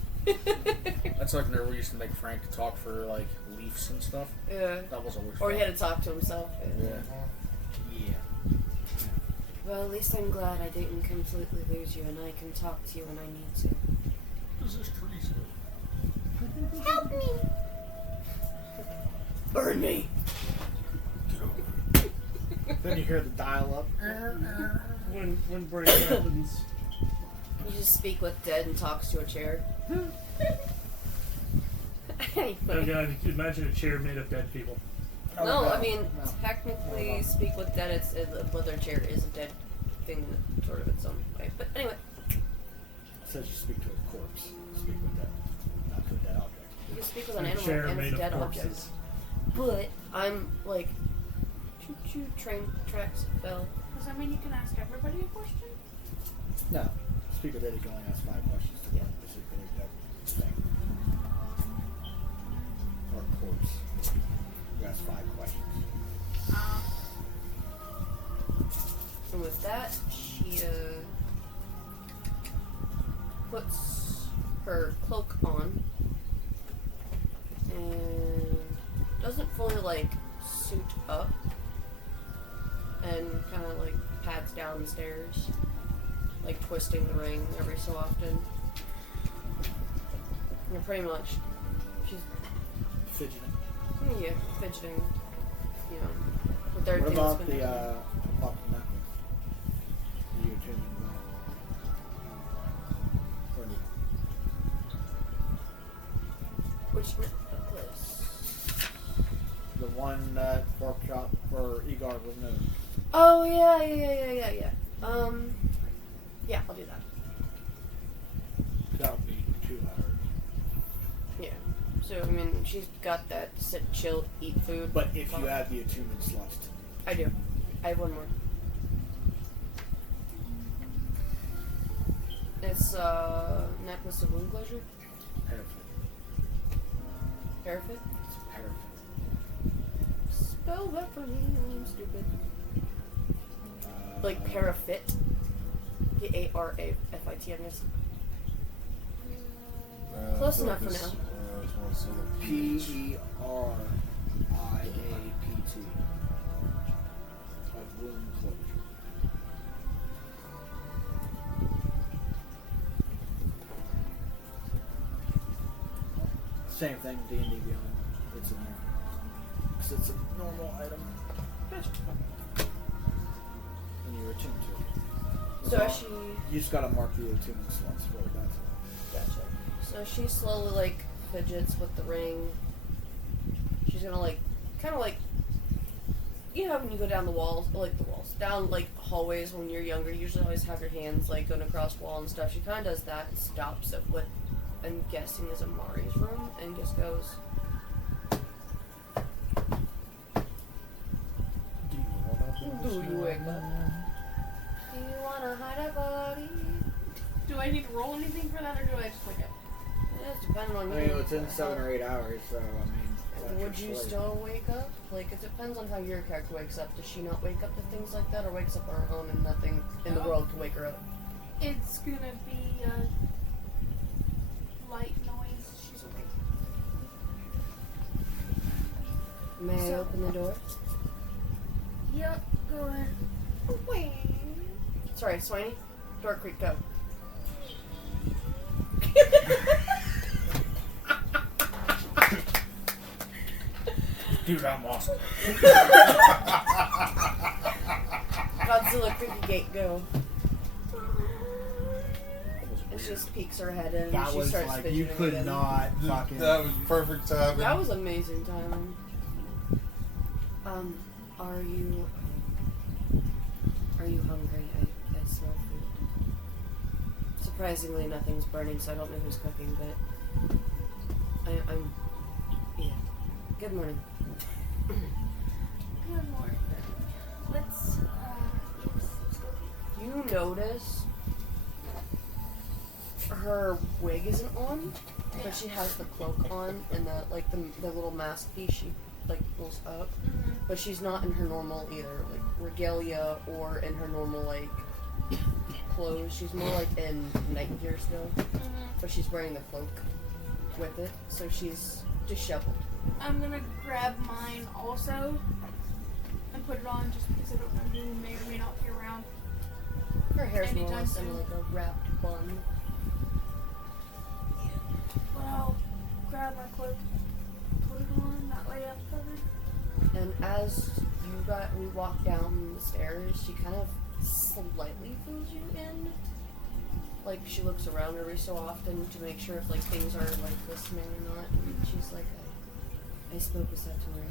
that's like whenever we used to make Frank talk for like Leafs and stuff. Yeah. That was always Or fun. he had to talk to himself. Yeah. Well, at least I'm glad I didn't completely lose you, and I can talk to you when I need to. What does this tree say? Help me! Burn me! Then you hear the dial up. When break happens. You just speak with dead and talks to a chair. Oh god, imagine a chair made of dead people. No, I mean, No. technically, speak with dead, it's a leather chair is a dead thing, sort of its own way. But anyway, It says you speak to a corpse. Speak with that, not to a dead object. you can speak with an A animal chair and made it's a of dead object. corpses. But I'm like, choo-choo, train tracks fell. Does that mean you can ask everybody a question? No. Speak with dead, you can only ask 5 questions to one particular dead thing. Or corpse. You ask 5 questions. And with that, she puts her cloak on and doesn't fully like suit up and kind of like pads down the stairs, like twisting the ring every so often. And pretty much, she's Fidgeting. fidgeting, you know, with their What things about been the happening. necklace? You attuning that? Or no? Which necklace? The one that Pork Chop or Egar was known. Oh yeah. Yeah, I'll do that. That would be 2 hours. Yeah. So I mean, she's got that sit, chill, eat food. But if you have the attunement slots, I do. I have one more. It's necklace of wound closure. paraffin. Paraffin. It's paraffin. Spell that for me. I'm stupid. Like parafit. P-A-R-A-F-I-T. I'm guessing. Close enough for now. P-E-R-I-A-P-T. Of wound closure. Same thing, D&D Beyond. It's in there. Because it's a normal item. And you're attuned to it. So That's as all. she... You just gotta mark the attunement slots for it, that's it. Gotcha. So she slowly, like, fidgets with the ring. She's gonna, like, kind of like... You know when you go down the walls, down, like, hallways when you're younger, you usually always have your hands, like, going across the wall and stuff. She kind of does that and stops at what I'm guessing is Amari's room and just goes... Do you wake up? Do you wanna hide a body? Do I need to roll anything for that, or do I just wake up? It's depending on I you. mean, it's in 7 or 8 hours, so, I mean, Would you still wake up? Like, it depends on how your character wakes up. Does she not wake up to things like that, or wakes up on her own and nothing in the world to wake her up? It's gonna be light noise. She's awake. May I open the door? Yep, go ahead. Wait. Sorry, Swiney. Door creak, go. Dude, I'm awesome. Godzilla creaky gate, go. And she just peeks her head in. That she was starts like, fidgeting you could again. not fucking. That was perfect timing. That was amazing timing. Are you hungry? I smell food. Surprisingly, nothing's burning, so I don't know who's cooking, but I'm. Yeah. Good morning. Good morning. Let's go. You notice her wig isn't on, but she has the cloak on and the little mask piece she pulls up. Mm-hmm. But she's not in her normal either regalia or in her normal clothes. She's more in night gear still. Mm-hmm. But she's wearing the cloak with it, so she's disheveled. I'm gonna grab mine also and put it on just because I don't know who may or may not be around. Her hair's more or Anytime less in soon. a wrapped bun. But I'll grab my cloak, put it on, that way I'm covered. And as we walk down the stairs, she kind of slightly pulls you in. Like, she looks around every so often to make sure if things are listening or not. And she's like, I spoke with Satori.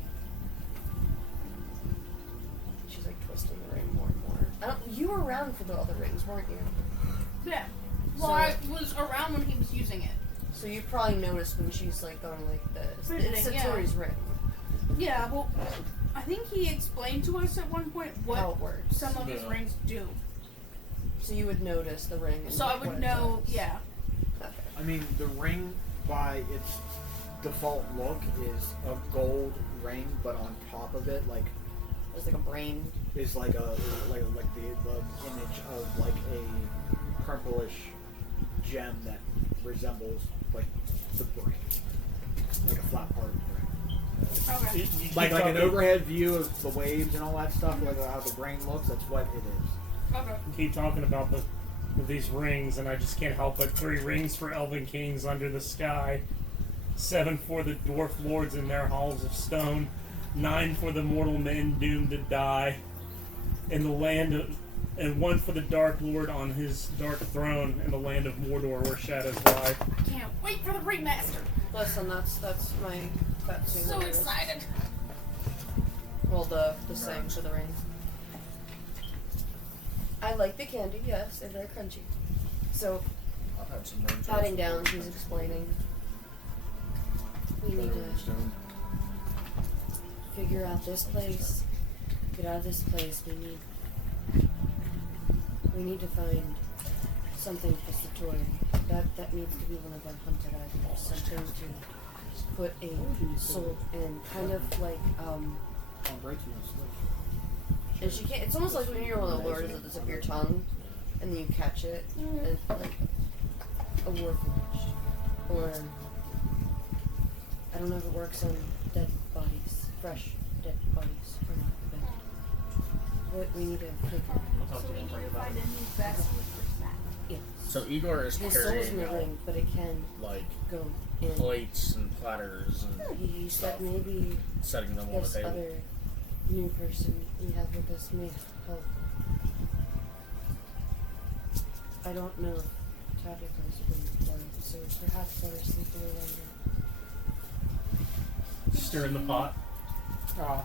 She's twisting the ring more and more. You were around for the other rings, weren't you? Yeah. Well, So- I was around when he was using it. So you probably noticed when she's going like this. Fidgeting, It's yeah. Satori's ring. Yeah, well, I think he explained to us at one point what How it works. some of his Yeah. rings do. So you would notice the ring. And So I what would it know, does. yeah. Okay. I mean, the ring by its default look is a gold ring, but on top of it, There's a brain. is the image of a purplish gem that resembles the brain, a flat part of the brain. Okay. You keep Like an talking- overhead view of the waves and all that stuff, how the brain looks. That's what it is. Okay. Keep talking about these rings, and I just can't help but 3 rings for Elven Kings under the sky, 7 for the dwarf lords in their halls of stone, 9 for the mortal men doomed to die in the land of, and 1 for the Dark Lord on his dark throne in the land of Mordor where shadows lie. I can't wait for the remaster. Listen, that's my tattoo. So excited. Well, the same for the ring. I like the candy, yes, they're very crunchy. So, I've had some rings. patting down, she's explaining. We need to figure out this place. Get out of this place. We need to find something for Satori. That needs to be one of our hunted items. Something to put a soul in. Kind of like, I'll break you and stuff. and she can't, it's almost like when you're one of the lures at the tip of your tongue, and then you catch it, and like a warforged. Or, I don't know if it works on dead bodies, fresh dead bodies, or not, but we need to figure So we need to find a new vessel for that. yeah. So Igor is His soul's in carrying the out ring, but it can like go in. plates and platters and He said stuff, maybe setting them on the this table. other new person we have with us may help. I don't know if Tabitha's been born, so perhaps let her sleep a little longer. Stir in the pot. Oh,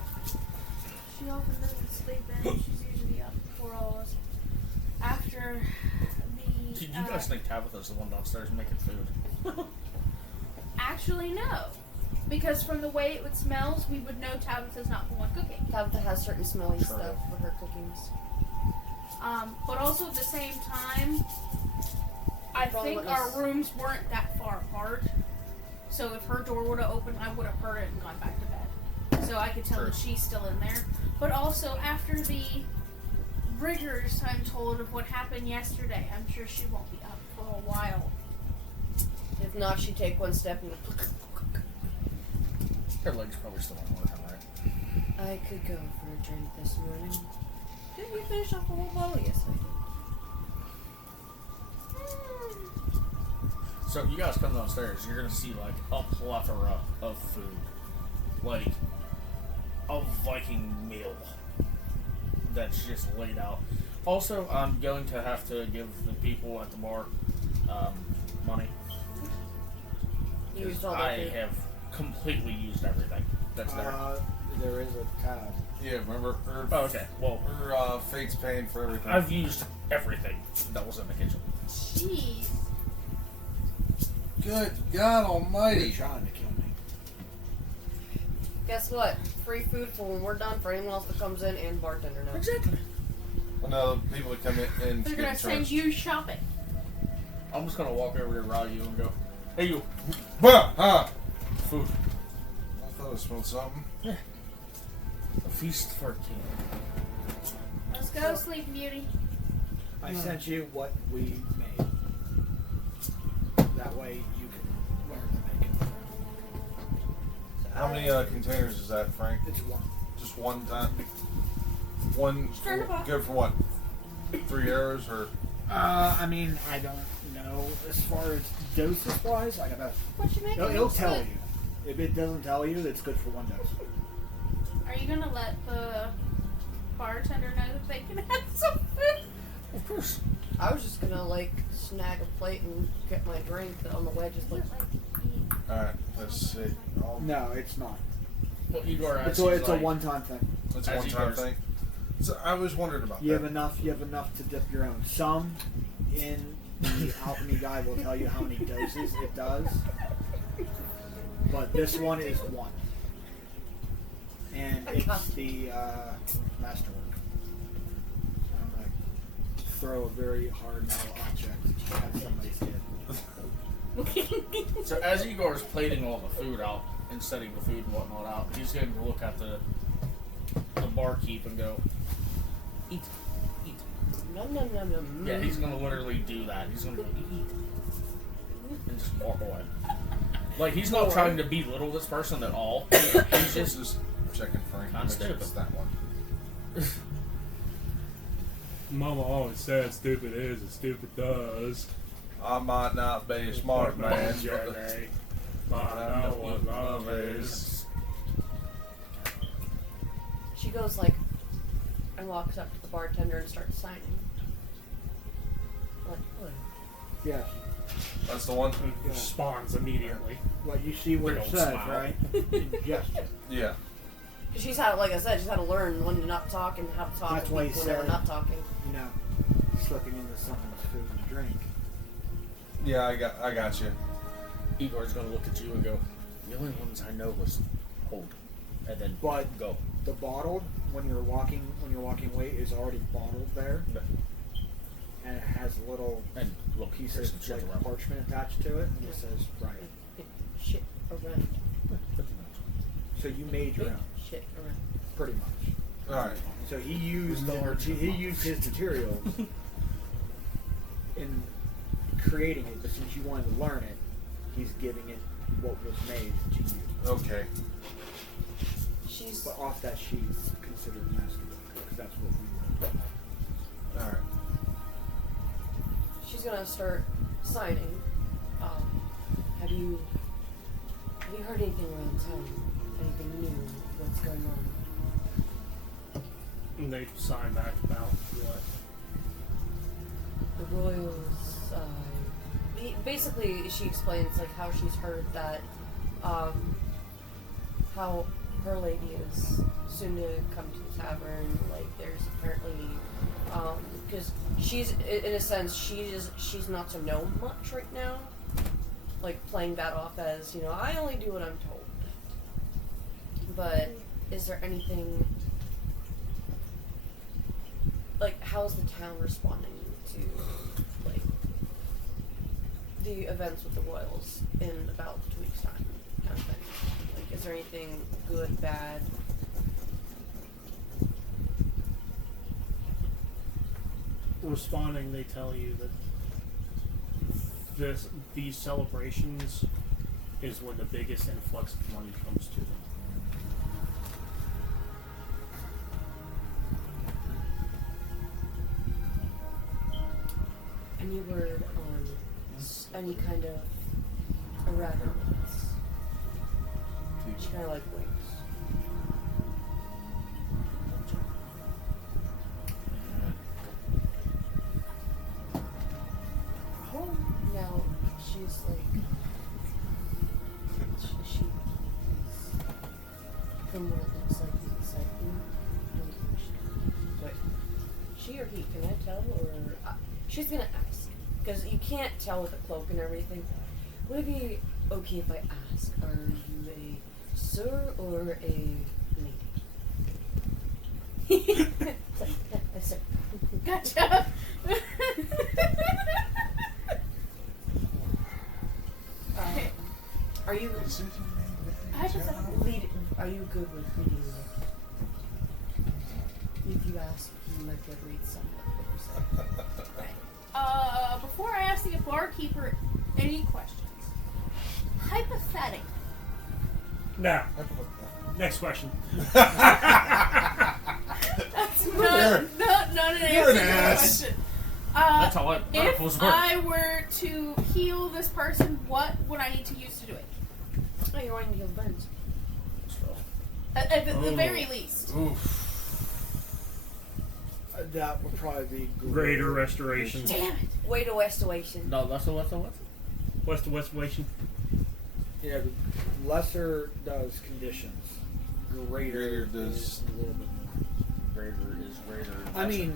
She often doesn't sleep in. She's usually up before all of us. After the. Did you guys think Tabitha's the one downstairs making food? Actually, no. Because from the way it smells, we would know Tabitha's not the one cooking. Tabitha has certain smelly True. stuff for her cookings. But also at the same time, I Probably think what our was- rooms weren't that far apart. So if her door would have opened, I would have heard it and gone back to bed. So I could tell that she's still in there. But also, after the rigors, I'm told, of what happened yesterday, I'm sure she won't be up for a while. If not, she'd take one step and go. Her legs probably still on working, right? I could go for a drink this morning. Did you finish off a whole bottle? Yes, I did. So you guys come downstairs, you're gonna see like a plethora of food, like a Viking meal that's just laid out. Also, I'm going to have to give the people at the bar money. You used all I that food. have completely used everything that's there. There is a tab. Yeah, remember? Oh, okay. Well, Her Fate's paying for everything. I've used everything that was in the kitchen. Jeez. Good God You're Almighty! trying to kill me. Guess what? Free food for when we're done for anyone else that comes in and bartender now. Exactly. Well, no, the people that come in They're to gonna get send charged. you shopping. I'm just gonna walk over to Ryu and go, "Hey, you, Bah! Huh? food. I thought I smelled something. A feast for a king." Let's go, Sleep Beauty. I sent you what we made. That way you can learn to make it. How many containers is that, Frank? It's one. Just one time? One, Turn it off. good for what? 3 arrows or? I mean, I don't know. As far as doses wise, I gotta. What you making? It'll Looks tell good. you. If it doesn't tell you, it's good for one dose. Are you gonna let the bartender know that they can have some food? Of course. I was just gonna like snag a plate and get my drink on the way, just like. Alright, let's see. No, it's not. Well, Igor It's actually a one-time thing. It's a As one-time yours. thing. So I was wondering about You that. have enough. You have enough to dip your own. Some in the alchemy guide will tell you how many doses it does, but this one is one, and it's the masterwork. I'm gonna throw a very hard metal object at somebody's head. So as Igor's plating all the food out and setting the food and whatnot out, he's going to look at the barkeep and go, "Eat, eat." Nom nom nom nom. Yeah, he's going to literally do that. He's going to go, "Eat," and just walk away. Like, he's not trying to belittle this person at all. He's just checking Frank. Kinda Make sure it's stupid. that one. Mama always says stupid is as stupid does. I might not be a smart man, Jenny, but I know what love is. She goes like, and walks up to the bartender and starts signing. Like, what? Yeah. That's the one? And responds immediately. Well, you see what Big it old says, smile. right? Ingestion. Yeah. Cause she's had, like I said, she's had to learn when to not talk and how to talk That's to why people he when they're said- not talking. You know, slipping into someone's food and drink. Yeah, I got you. Igor's going to look at you and go, "The only ones I know was hold," and then But go. the bottled, when you're walking away, is already bottled there, and it has little And look, pieces there's some of shit like around. parchment attached to it, and it says right. Shit around. So you made your own, Shit around. pretty much. Alright. So he used his materials in creating it, but since you wanted to learn it, he's giving it what was made to you. Okay. She's But off that sheet is considered masterwork, because that's what we wrote. Alright. she's gonna start signing. Have you heard anything around town? Anything new? What's going on? And they sign back about what? The Royals. Basically, she explains like how she's heard that, how her lady is soon to come to the tavern. Like, there's apparently, because she's in a sense she's not to know much right now. Like playing that off as, you know, I only do what I'm told. But is there anything? Like, how's the town responding to, like, the events with the Royals in about 2 weeks' time, kind of thing? Like, is there anything good, bad? Responding, they tell you that these celebrations is when the biggest influx of money comes to them. Any word on any kind of irregularities? She kind of like winks. Now she's like she's from what it looks like he's exciting. Wait, she or he? Can I tell? Or she's gonna ask because you can't tell with the cloak and everything. Would it be okay if I ask? Are you a sir or a lady? Sir. Gotcha. Are you I just are you good with reading it? If you ask, you might be able to read somewhat. before I ask the barkeeper any questions, hypothetically, Now, next question. that's not an You're an answer to the ass. question. That's how If medicals work. I were to heal this person, what would I need to use to do it? Oh, you're wanting to heal the burns. At the Ooh. very least. Oof. That would probably be Greater restoration. Damn it. Way to restoration. No, that's what? What's the restoration? Yeah, the lesser does conditions. Greater does- is a little bit more. Greater is greater. I mean,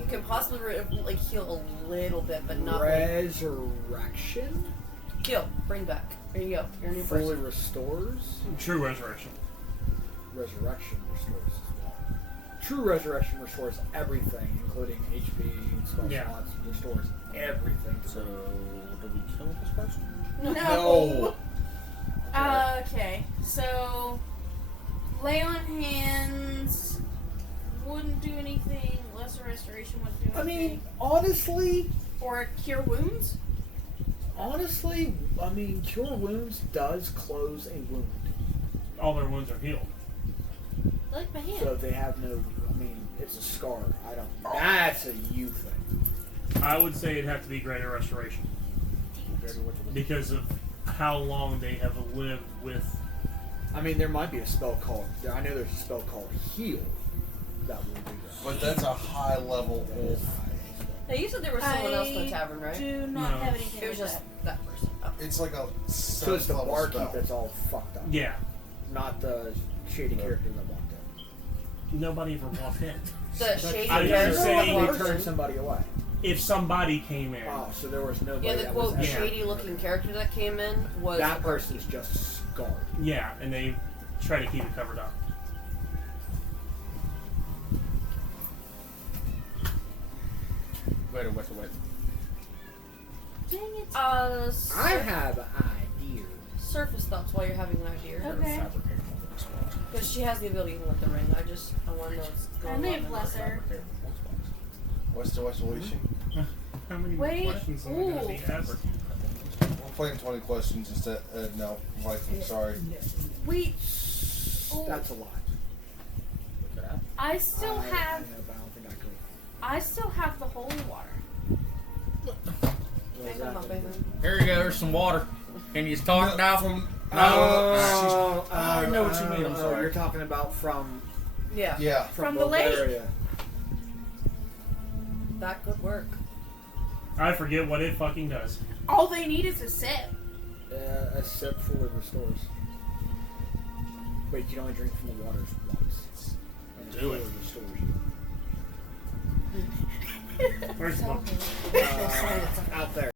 You can possibly like heal a little bit, but not like resurrection heal. Bring back. There you go. You're a new fully person. restores. True resurrection. Resurrection restores as well. True resurrection restores everything, including HP, spell Yeah. slots, restores everything. So, do we kill this person? No. Okay, so lay on hands wouldn't do anything. Lesser restoration wouldn't do I anything. mean, honestly, or cure wounds. Cure Wounds does close a wound. All their wounds are healed. I like my hand. So they have no, it's a scar. That's a you thing. I would say it'd have to be greater restoration because of how long they have lived with. There might be a spell called, I know there's a spell called Heal that will do that. But that's a high level of. Hey, you said there was someone else in the tavern, right? Do not No. have anything It was like just that. that person. Oh. It's like a So it's the 7th level barkeep spell. that's all fucked up. Yeah, Not the shady character that walked in. nobody ever walked in. The shady I was character just saying They walked turned in. somebody away. If somebody came in, Oh, so there was nobody Yeah, the that was quote ever- shady-looking character that came in was That the person's just scarred. yeah, and they try to keep it covered up. Wait. Dang it. I have an idea. surface thoughts while you're having an idea. Okay. Because she has the ability with the ring. I want to know what's going I on. may in bless her. What's the restoration? How many Wait, questions am I going to be ooh. asked? We're playing 20 questions instead. No, Mike, I'm sorry. Wait. That's a lot. I still I have. know, but I don't think I could. I still have the holy water. What Hang is on, that my then? baby. Here you go. There's some water. Can you talk now? From I know what you mean, I'm sorry. You're talking about from Yeah. yeah. From the lake. Bulgaria. That could work. I forget what it fucking does. All they need is a sip. A sip fully restores. Wait, you can only drink from the waters once. And Do it. fully restores you. First of all, Out there.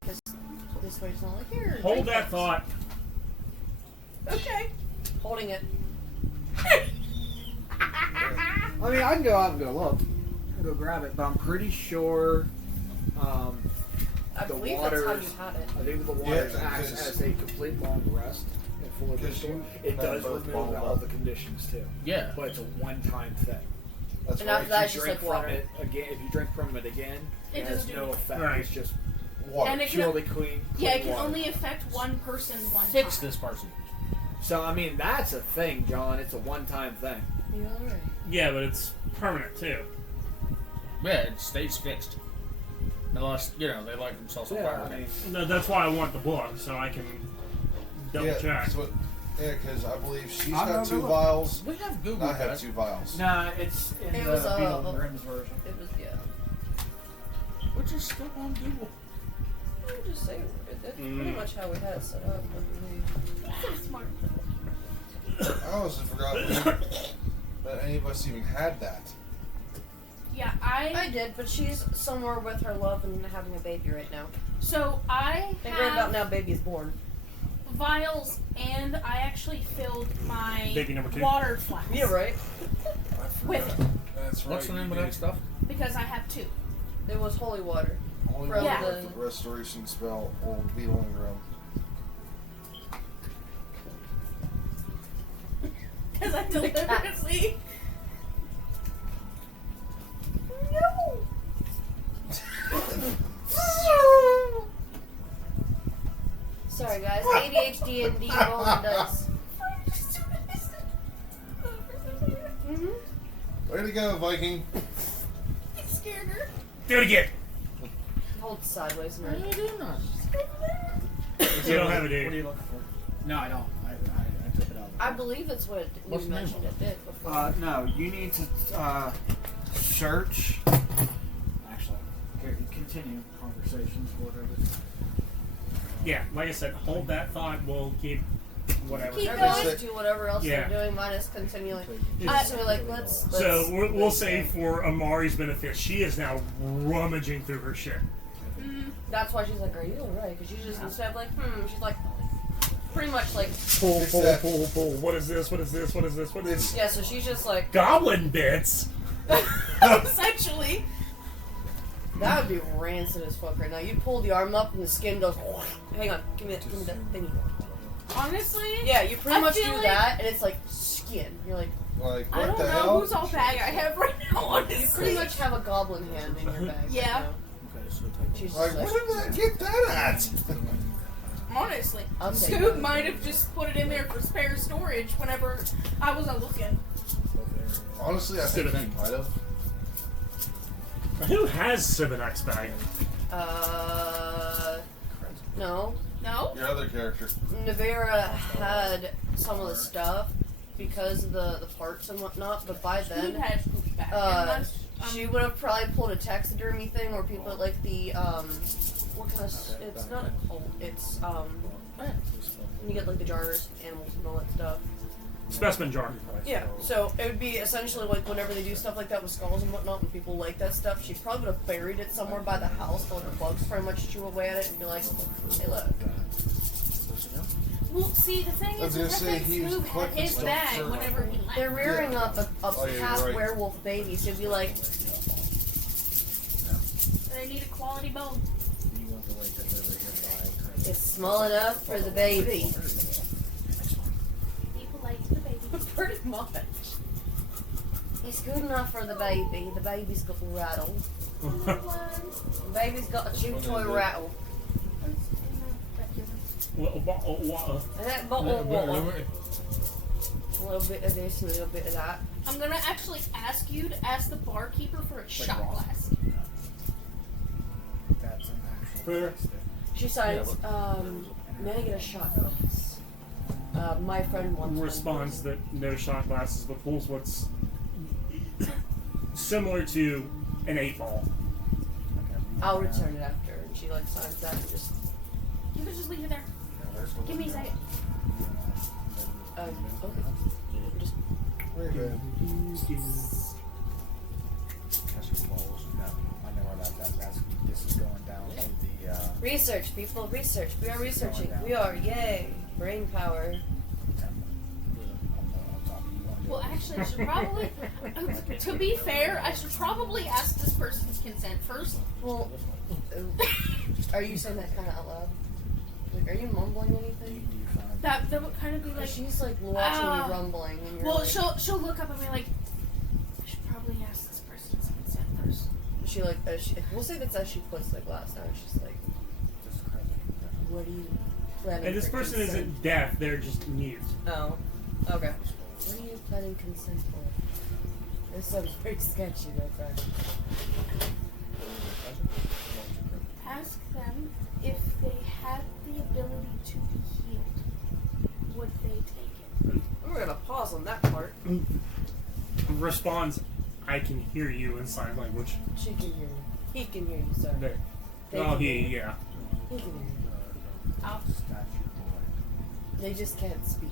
Because this way it's not like here. hold drink that this. thought. Okay. Holding it. I can go out and go look. Go grab it, but I'm pretty sure I the believe that's how waters, you had it. I think the waters Yeah, acts because- as a complete long rest and full of Because restore. you It have does both remove bottled all up. the conditions too. Yeah. But it's a one-time thing. That's And why after that, it's If you just drink like water. from it again, if you drink from it again, It it has doesn't do no anything. effect. Right. It's just water. And it can, purely clean. yeah, it clean can water. only affect one person one Fix time. this person. So I mean, that's a thing, John. It's a one-time thing. You're alright. Yeah, but it's permanent too. Yeah, it stays fixed. Unless, they light themselves on Yeah, fire I again. mean, No, that's why I want the book, so I can double yeah, check. that's what, because I believe she's I'm got not 2 gonna- vials. We have And Google I have that. 2 vials. nah, it's in It the was, Beetle and Grimm's version. It was, yeah. Which is still on Google. I'm just saying, that's pretty Mm. much how we had it set up. I So smart. I honestly forgot that any of us even had that. Yeah, I did, but she's somewhere with her love and having a baby right now. So I And right about have now, baby's born. vials, and I actually filled my Baby number 2. water flask. Yeah, right? I With forgot. That's right. What's the name you of that did. stuff? Because I have 2. It was holy water. Only From Yeah. with the restoration spell on Beetle and Grim. Because I deliberately. No! Sorry, guys. ADHD and D rolling dice. Mm-hmm. Way to go, Viking. I scared her. Do it again. Hold sideways, What are nerd. you doing now? You don't have it, What are dude. you looking for? No, I don't. I took it out. I believe it's what What's you the name mentioned of it did before. No, you need to search. Actually, continue conversations, whatever. Yeah, like I said, hold that thought. We'll keep whatever. Keep Everybody going. just do whatever else Yeah. they're doing, minus continuing. Yeah. So like, let's So we'll say for Amari's benefit, she is now rummaging through her shit. That's why she's like, "Are you alright?" Because she's just instead of like, she's like, pretty much like, Pull, It's pull, that- pull, pull. What is this? What is this? What is this? What is this? yeah. So she's just like, Goblin bits. Essentially. that would be rancid as fuck right now. You pull the arm up and the skin goes. Hang on, give me that thingy. Honestly, Yeah, you pretty I much do feel like- that, and it's like skin. You're like, Like, I what don't the know hell? whose all bag I have right now, honestly. you pretty much have a goblin hand in your bag. Yeah. You know? Okay, so take She's Like, just where like, did I get that at? Honestly. I'll take Scoop that. might have just put it in there for spare storage whenever I wasn't looking. Honestly, I think he might have. Who has Sibinex bag? No. No? Your other character. Navera had some of the stuff because of the parts and whatnot, but by Scoop then, had Scoop back. she would have probably pulled a taxidermy thing where people like the what kind of it's not a cult, it's you get like the jars, animals and all that stuff. Specimen jar. Yeah, so it would be essentially like whenever they do stuff like that with skulls and whatnot, when people like that stuff, she probably would have buried it somewhere by the house while the bugs pretty much chew away at it and be like, hey look. Well, see, the thing I was is, gonna I say, think he was Scoop had collecting his stuff bag for- whenever he left. They're rearing up a Oh, yeah, you're half right. werewolf baby, so it'd be like, They need a quality bone. You want the weight that they're here by it's small enough for the baby. People like the baby. Pretty much. It's good enough for the baby. The baby's got rattle. The baby's got a chew toy rattle. And that bottle of water. A little bit of this and a little bit of that. I'm gonna actually ask you to ask the barkeeper for a shot glass. That's an actual Fair. plastic. She says, may I get a shot glass? My friend wants one. Responds that no shot glasses, but pulls what's similar to an 8-ball. I'll return it after. And she like signs that and just, You can just leave it there. Give me a second. okay. Just, Very good. That's your balls. No, I know where that's. This is going down to the. research, people, research. We are researching. We are, yay. Brain power. Well, actually, I should probably. To be fair, I should probably ask this person's consent first. Well, Are you saying that kind of out loud? Like, are you mumbling anything? That would kind of be like. She's like watching you rumbling, and you're Well, like, she'll look up and be like, I should probably ask this person some consent first. she like we'll say that's as she puts the glass down. She's like, what are you planning? And this for person consent? isn't deaf; they're just mute. Oh, okay. What are you planning consent for? This sounds pretty sketchy, my friend. Ask them if they had the ability to be healed. Would they take it? We're gonna pause on that part. Responds, "I can hear you" in sign language. She can hear you. He can hear you, sir. There. They Oh, can he, hear you. yeah. He can hear you. I'll They just can't speak.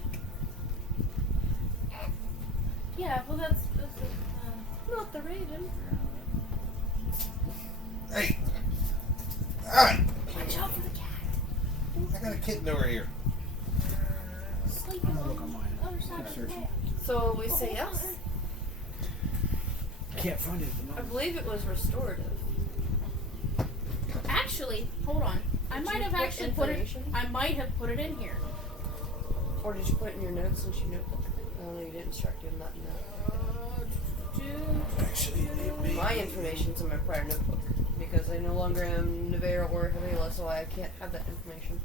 Yeah, well, that's Not the Raven. Hey! Alright! watch out for the cat. I got a kitten over here. Sleeping I'm gonna look on mine. the other side I'm of the searching. bed. So we say yes. Can't find it at the I moment. believe it was restorative. Actually, hold on. I Did might you have put actually put it. information? I might have put it in here. Or did you put it in your notes since your notebook? Oh no, you didn't instruct him not to Actually, know. My information's in my prior notebook because I no longer am Nevera or Havela, so I can't have that information.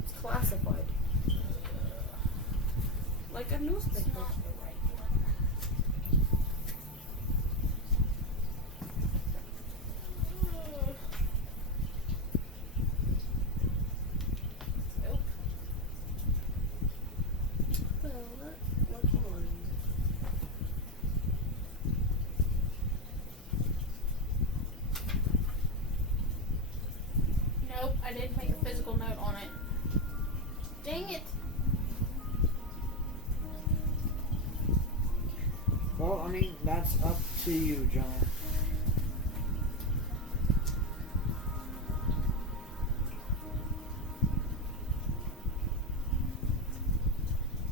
It's classified. Like a It's newspaper. not the right one. Nope. Well, that's lucky one. Nope, I didn't make a physical note on it. Dang it. Well, I mean, that's up to you, John.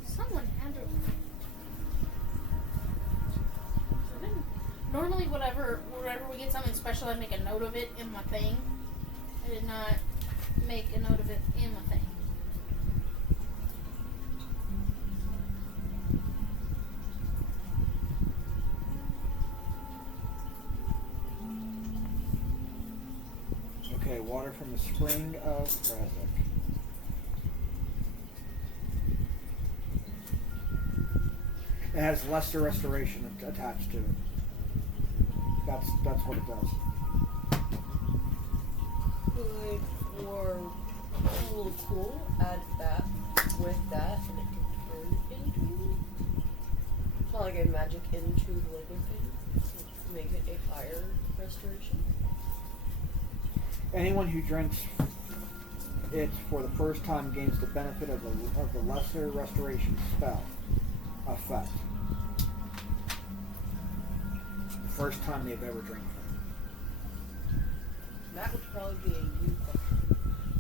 Someone had to. Normally, whenever we get something special, I make a note of it in my thing. I did not make a note of it in my thing. Okay, water from the spring of Krasik. It has lesser restoration attached to it. That's what it does. Good or cool. Add that with that, and it can turn into. It's not like a magic into the liquid thing. So make it a higher restoration. Anyone who drinks it for the first time gains the benefit of the lesser restoration spell effect. The first time they've ever drank it. That would probably be a you question,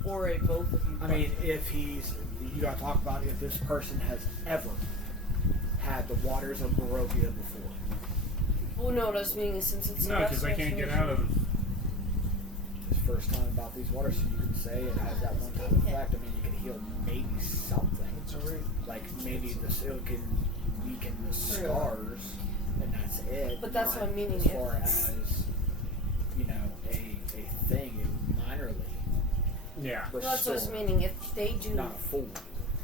or a both of you. I mean, if you gotta talk about if this person has ever had the waters of Barovia before. Well, no, what I was meaning is since it's No, because I can't get out of. His first time about these waters, so you can say it has that one time effect. I mean, you can heal maybe something. It's alright. Like maybe it can weaken the scars, and that's it. But that's Not what I'm meaning, As if far it's- as a thing, it would minorly Yeah. Well, that's what I was restore, meaning. If they do not a full.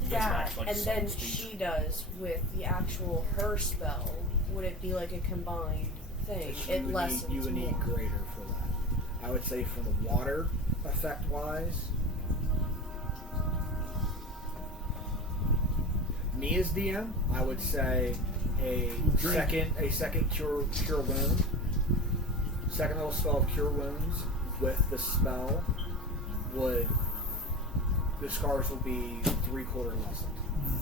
that, like and some then speech. she does with the actual her spell, would it be like a combined thing? It lessens You would need more. greater for that. I would say from the water effect wise. Me as DM, I would say a second cure wound. Second level spell of cure wounds with the spell the scars will be 3/4 lessened.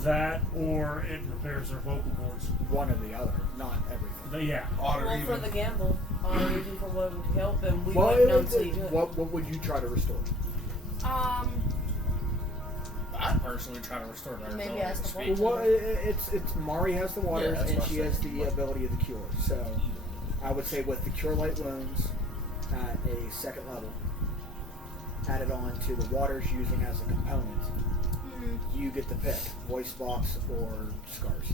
That or it repairs their vocal cords. One or the other, not everything. But yeah. Odd or Well, for even. the gamble, or even for what would help, and we Well, wouldn't know until you do it. what would you try to restore? I personally try to restore their Maybe ability ask to the speak. Well, it's Mari has the waters Yeah, that's and what she I has said. the ability of the cure. So I would say with the cure light wounds at a second level, added on to the water's using as a component, you get to pick voice box or scars.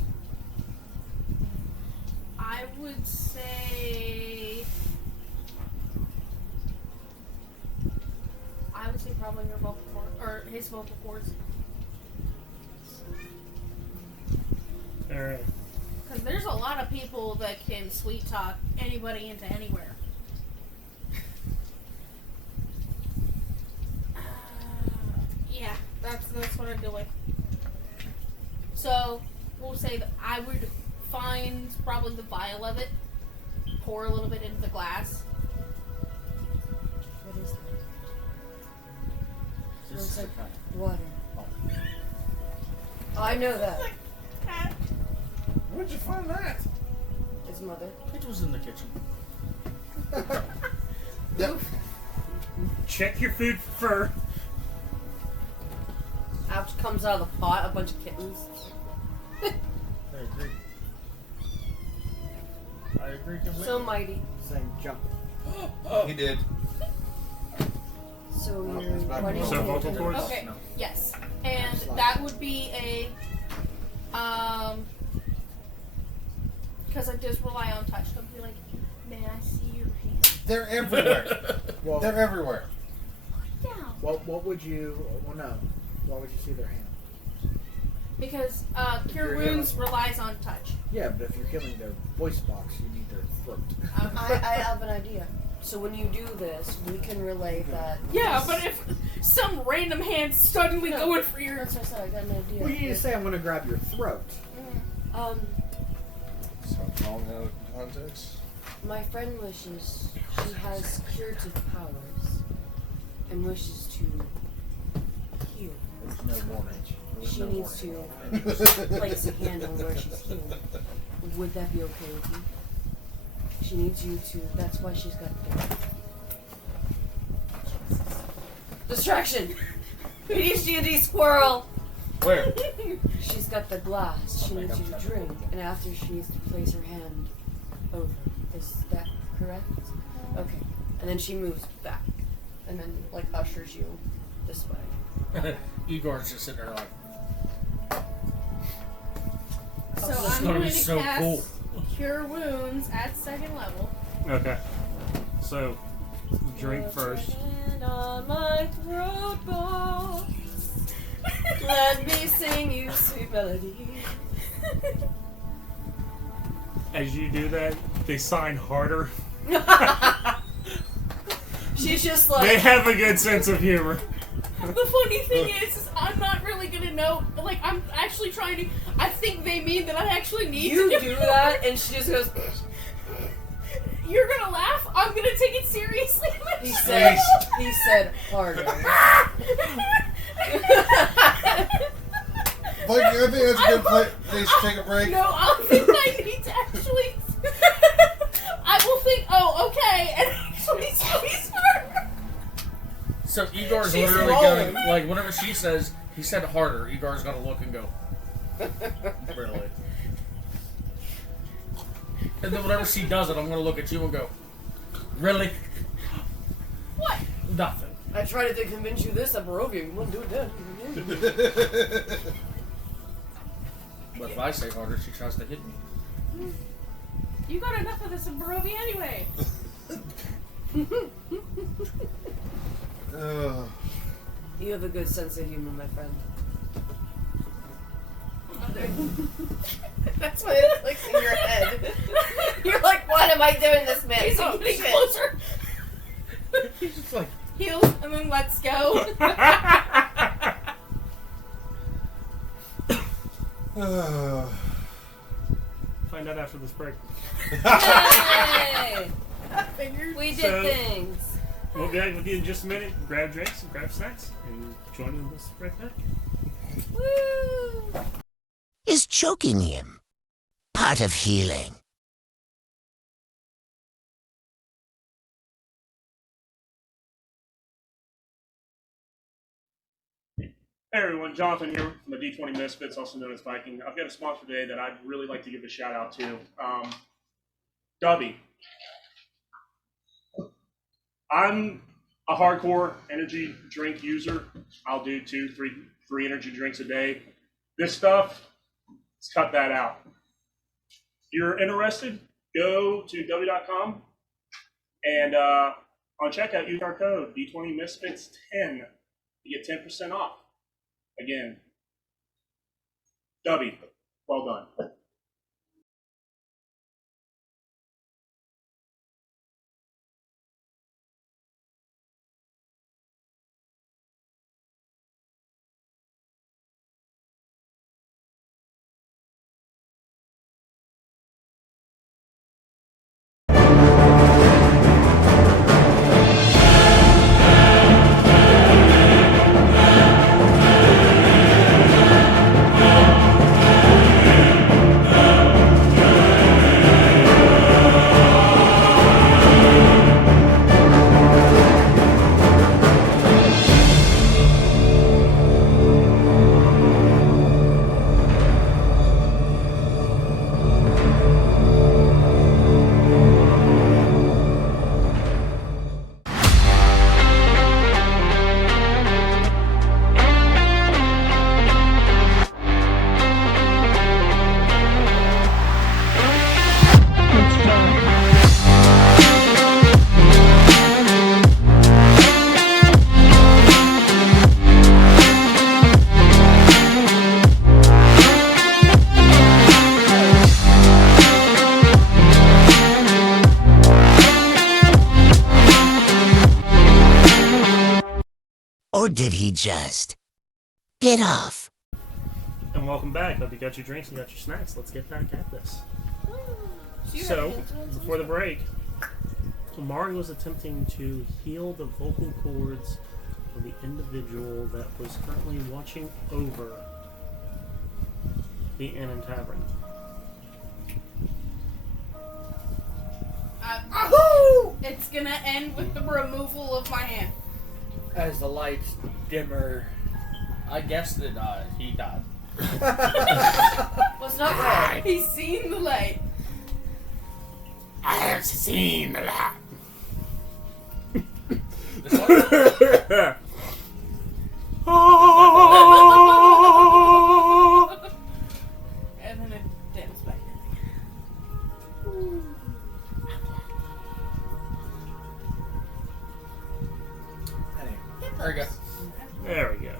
I would say probably her vocal cord or his vocal cords. Alright. Because there's a lot of people that can sweet talk anybody into anywhere. Yeah, that's what I'm doing. So we'll say that I would find probably the vial of it, pour a little bit into the glass. What is that? This Looks is like the kind. water. Oh, I know that. Where'd you find that? His mother. It was in the kitchen. Yep. Check your food for fur. Out comes out of the pot a bunch of kittens. I agree. I agree completely. So mighty. Saying jump. He did. So Oh, you're. it's back Why do you to So think vocal it- cords? Okay. No. Yes, and Slide. that would be a because I just rely on touch. Don't be like, may I see your hand? They're everywhere. Well, They're everywhere. Yeah. what would you? Well, no. Why would you see their hand? Because cure You're wounds healing. relies on touch. Yeah, but if you're healing their voice box, you need their throat. I have an idea. So when you do this, we can relay that. Yeah, but if some random hand suddenly No. going for your That's what I said. I got an idea. Well, you need to say, "I'm going to grab your throat." Sounds wrong out of context. My friend wishes she has curative powers and wishes to heal. There's no warning. She needs to place a hand on where she's healed. Would that be okay with you? She needs you to. That's why she's got the distraction. PhD squirrel. Where? She's got the glass. She needs you to drink, and after she needs to place her hand over. Is that correct? Okay. And then she moves back, and then like ushers you this way. Igor's just sitting there like, So This is I'm gonna going be to so cast cool. cure wounds at 2nd level. Okay. So, drink first. Hand on my throat box. Let me sing you sweet melody. As you do that, they sign harder. She's just They like. have a good sense of humor. The funny thing is I'm not really gonna know. Like, I'm actually trying to. I think they mean that I actually need You to do that, and she just goes. You're gonna laugh. I'm gonna take it seriously. He said harder. Like, I think that's a good place. They should take a break. No, I think I need to actually. I will think. Oh, okay, and actually squeeze her. so Igor's She's literally rolling. going, like, whenever she says, he said harder, Igor's gonna look and go, really? And then whenever she does it, I'm gonna look at you and go, really? What? Nothing. I tried to convince you this at Barovia. You wouldn't do it then. But if I say harder, she tries to hit me. You got enough of this in Barovia anyway. Ugh. You have a good sense of humor, my friend. That's what it clicks in your head. You're like, what am I doing this, man? He's Oh, getting shit. closer. He's just like, Heals and then let's go. Find out after this break. Yay! I figured. We did So- things. We'll be back with you in just a minute. Grab drinks and grab snacks, and join us right back. Woo! Is choking him part of healing? Hey everyone, Jonathan here from the D20 Misfits, also known as Viking. I've got a sponsor today that I'd really like to give a shout out to. Dubby. I'm a hardcore energy drink user, I'll do 2, 3 energy drinks a day. This stuff, let's cut that out. If you're interested, go to w.com and on checkout, use our code D20 Misfits 10 to get 10% off. Again, W. Well done. Or did he just get off? And welcome back. Hope you got your drinks and got your snacks. Let's get back at this. So, before the break, Amari was attempting to heal the vocal cords of the individual that was currently watching over the Inn and Tavern. It's gonna end with the removal of my hand. As the lights dimmer. I guess that he died. Was not right. He's seen the light. I have seen the light. And then it dims back. Anyway. There we go. There we go.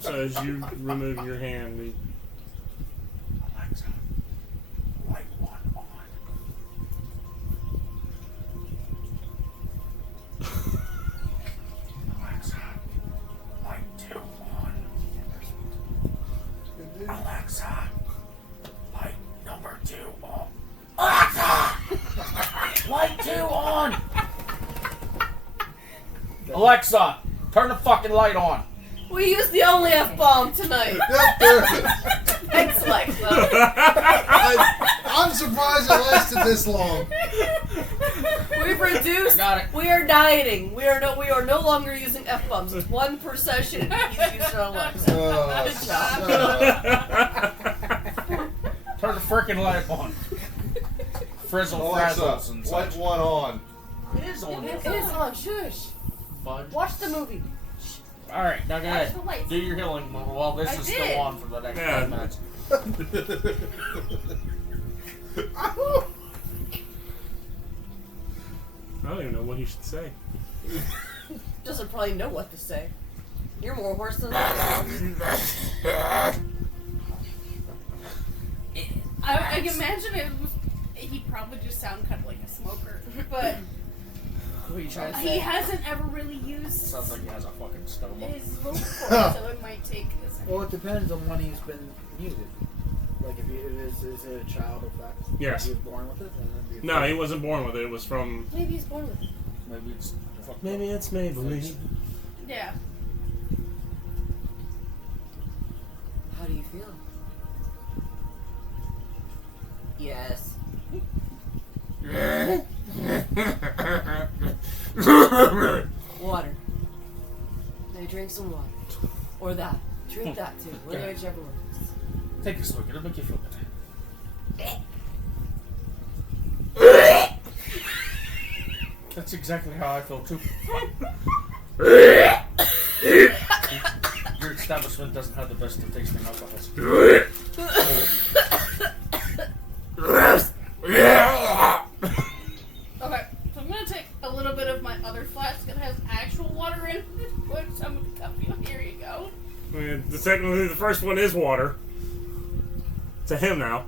So as you remove your hand, Alexa, light 1 on. Alexa, light 2 on. Alexa, light number 2 on. Alexa, light 2 on. Alexa, turn the fucking light on. We used the only F-bomb tonight. Yep, there it is. Thanks, Alexa. I'm surprised it lasted this long. We've reduced. Got it. We are dieting. We are no longer using F-bombs. It's 1 per session. He's using Alexa. Good job. Turn the freaking light on. Frizzle, frazzles, Alexa, and light such. 1 on. It is on. It is on. Shush. Fudge. Watch the movie. Alright, now go ahead. the lights. Do your healing while this I is did. still on for the next Yeah. 10 minutes. I don't even know what he should say. Doesn't probably know what to say. You're more hoarse than I I imagine it was. He probably just sounded kind of like a smoker, but What are you trying to he say? hasn't ever really used Sounds like he has a fucking stoma. his vocal cords, so it might take a second. Well, it depends on when he's been muted. Like, if is it a child effect? Yes. If he was born with it? Then it'd be No, he wasn't born with it. It was from. Maybe he's born with it. Maybe it's fucked Maybe up. it's Maybelline. Yeah. How do you feel? Yes. Water. They drink some water. Or that. Drink that too. Whichever one. Take a swig. It'll make you feel better. That's exactly how I feel too. Your establishment doesn't have the best of tasting alcohols. Okay, so I'm gonna take a little bit of my other flask that has actual water in it. Which I'm gonna cup you. Here you go. I mean, technically, the first one is water. To him now.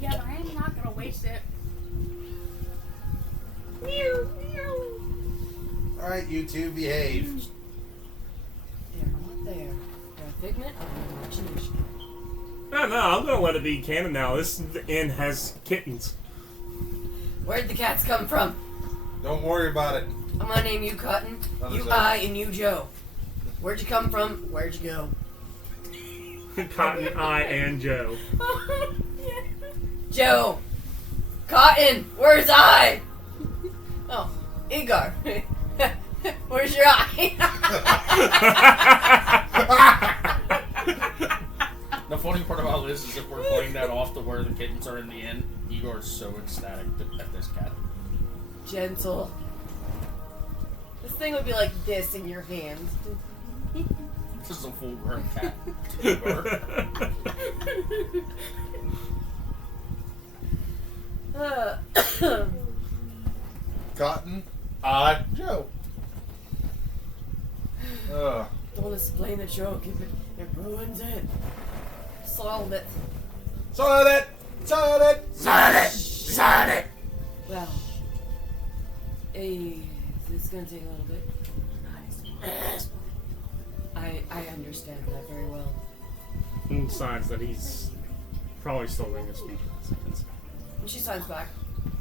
Yeah, but I am not gonna waste it. Alright, you two, behave. They're not there. They're a figment of your imagination. No, I'm gonna let it be canon now. This inn has kittens. Where'd the cats come from? Don't worry about it. I'm gonna name you Cotton, you Understood. I, and you Joe. Where'd you come from? Where'd you go? Cotton Eye and Joe. Yeah. Joe! Cotton! Where's I? Oh, Igar. Where's your eye? The funny part about this is if we're playing that off to where the kittens are in the inn, Igor's so ecstatic at this cat. Gentle. This thing would be like this in your hands. This is a full-grown cat. Igor. Cotton, Joe. Don't explain the joke if it ruins it. Soiled it. Soiled it! Soiled it! Soiled it! Well, it's gonna take a little bit. I understand that very well. Signs that he's probably still going to speak in seconds. And she signs back.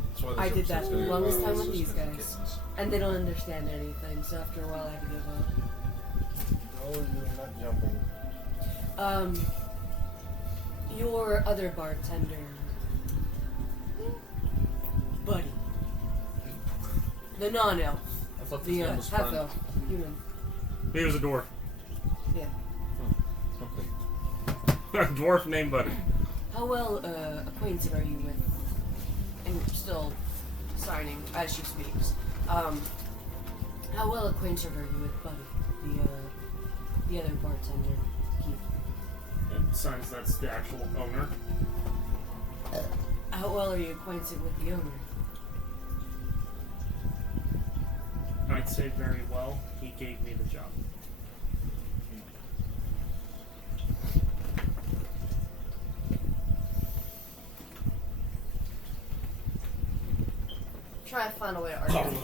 That's why this I did that episode's the gonna longest go time well. with It's these just gonna be guys. kittens. And they don't understand anything, so after a while I had to give up. No, you're not jumping. Your other bartender, buddy, the non-elf, I thought this the name was friend. half-elf, human. He was a dwarf. Yeah. Okay. A dwarf named Buddy. How well acquainted are you with? And still signing as she speaks. How well acquainted are you with Buddy, the other bartender, Keith? And signs that's the actual owner. How well are you acquainted with the owner? I'd say very well. He gave me the job. Try to find a way to argue.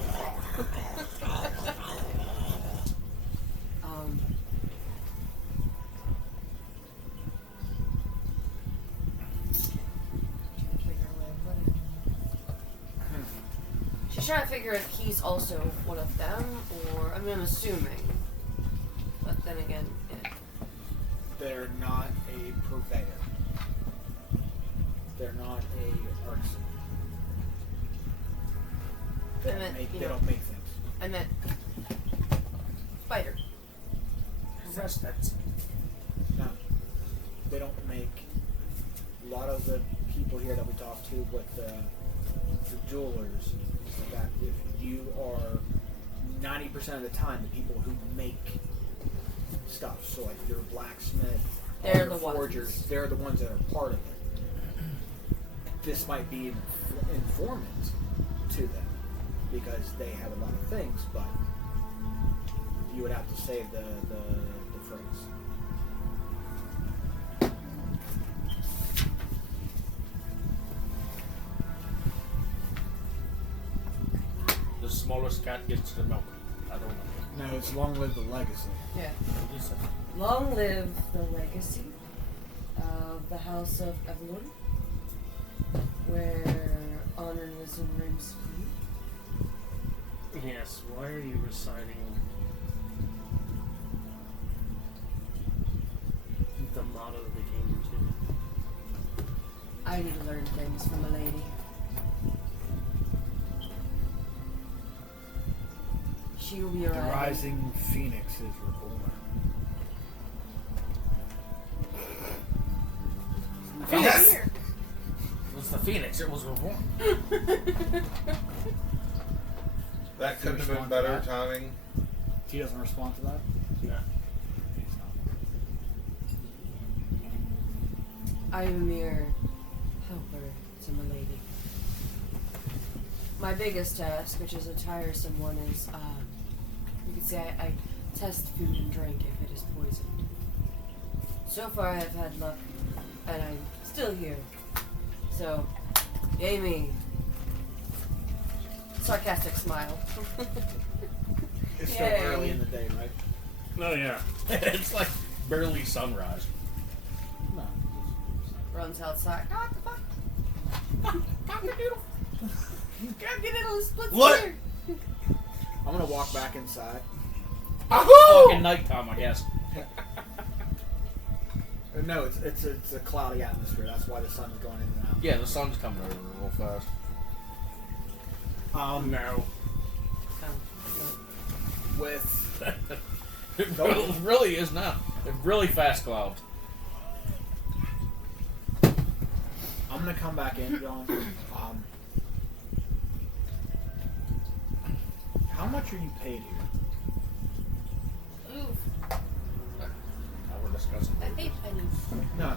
She's trying to figure if he's also one of them, or I mean, I'm assuming. But then again, yeah. They're not a purveyor. They're not a artisan. They I meant, don't make, you they know. don't make things. I meant spider. That's No. They don't make a lot of the people here that we talk to, but the jewelers, that if you are 90% of the time the people who make stuff, so like your blacksmith, They're your the ones. forgers, they're the ones that are part of it. This might be an informant to them because they have a lot of things, but you would have to say the phrase. the smallest cat gets the milk. I don't know. No, it's long live the legacy. Yeah. What is it? Long live the legacy of the House of Evelyn, where honor was in Rim's feet. Yes, why are you reciting the motto of the Kingdom too? I need to learn things from a lady. She will be The arriving. rising phoenix is reborn. Yes! Here. It was the Phoenix. It was reborn. That couldn't have been Respond to better that. timing. He doesn't respond to that? Yeah. He's not. I am a mere helper to my lady. My biggest task, which is a tiresome one, is you can say I test food and drink if it is poisoned. So far, I have had luck, and I'm still here. So, yay me. Sarcastic smile. It's still Yay. early in the day, right? Oh yeah. It's like barely sunrise. No. Runs outside. What the fuck? Gotta get in on the split What? second. I'm gonna walk back inside. Fucking nighttime, I guess. No, it's a cloudy atmosphere. That's why the sun's going in and out. Yeah, the sun's coming over real fast. No. With It really is now. It's really fast clouds. I'm gonna come back in, John. How much are you paid here? Oof. Now we're discussing. I hate pennies. No.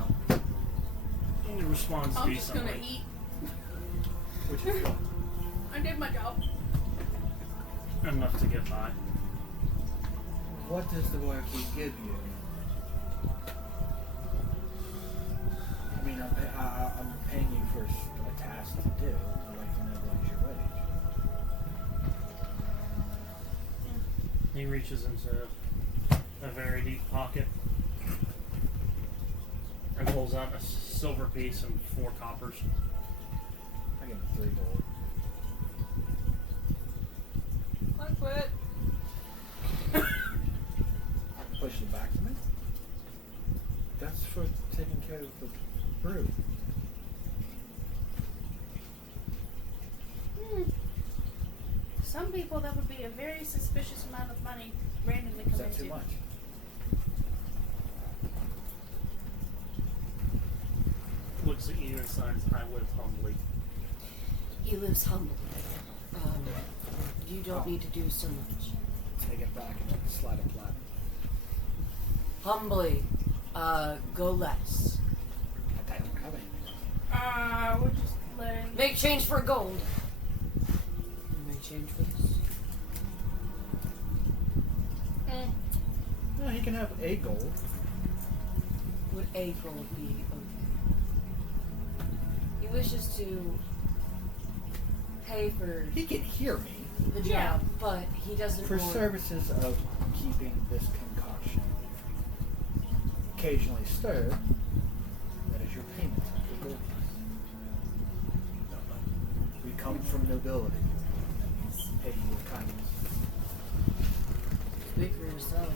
He responds to I'm be just gonna something. eat. Which is what? I did my job. Enough to get by. What does the barkeep give you? I mean, I'm paying you for a task to do. I'd like to know what is your wage. He reaches into a very deep pocket and pulls out a silver piece and 4 coppers. I give him 3 gold. I quit. Push it back to me. That's for taking care of the brew. Some people, that would be a very suspicious amount of money randomly Is coming that too into. much? Looks at you and signs, I live humbly. He lives humbly. You don't need to do so much. Take it back and then slide it flat. Humbly, go less. I don't have anything. We're just letting. Make change for gold. Make change for this. No, he can have a gold. Would a gold be okay? He wishes to pay for He can hear me. the job, Yeah. but he doesn't For want... services of keeping this concoction occasionally stirred, that is your payment for gold. We come from nobility. Pay you with kindness. Speak for yourself.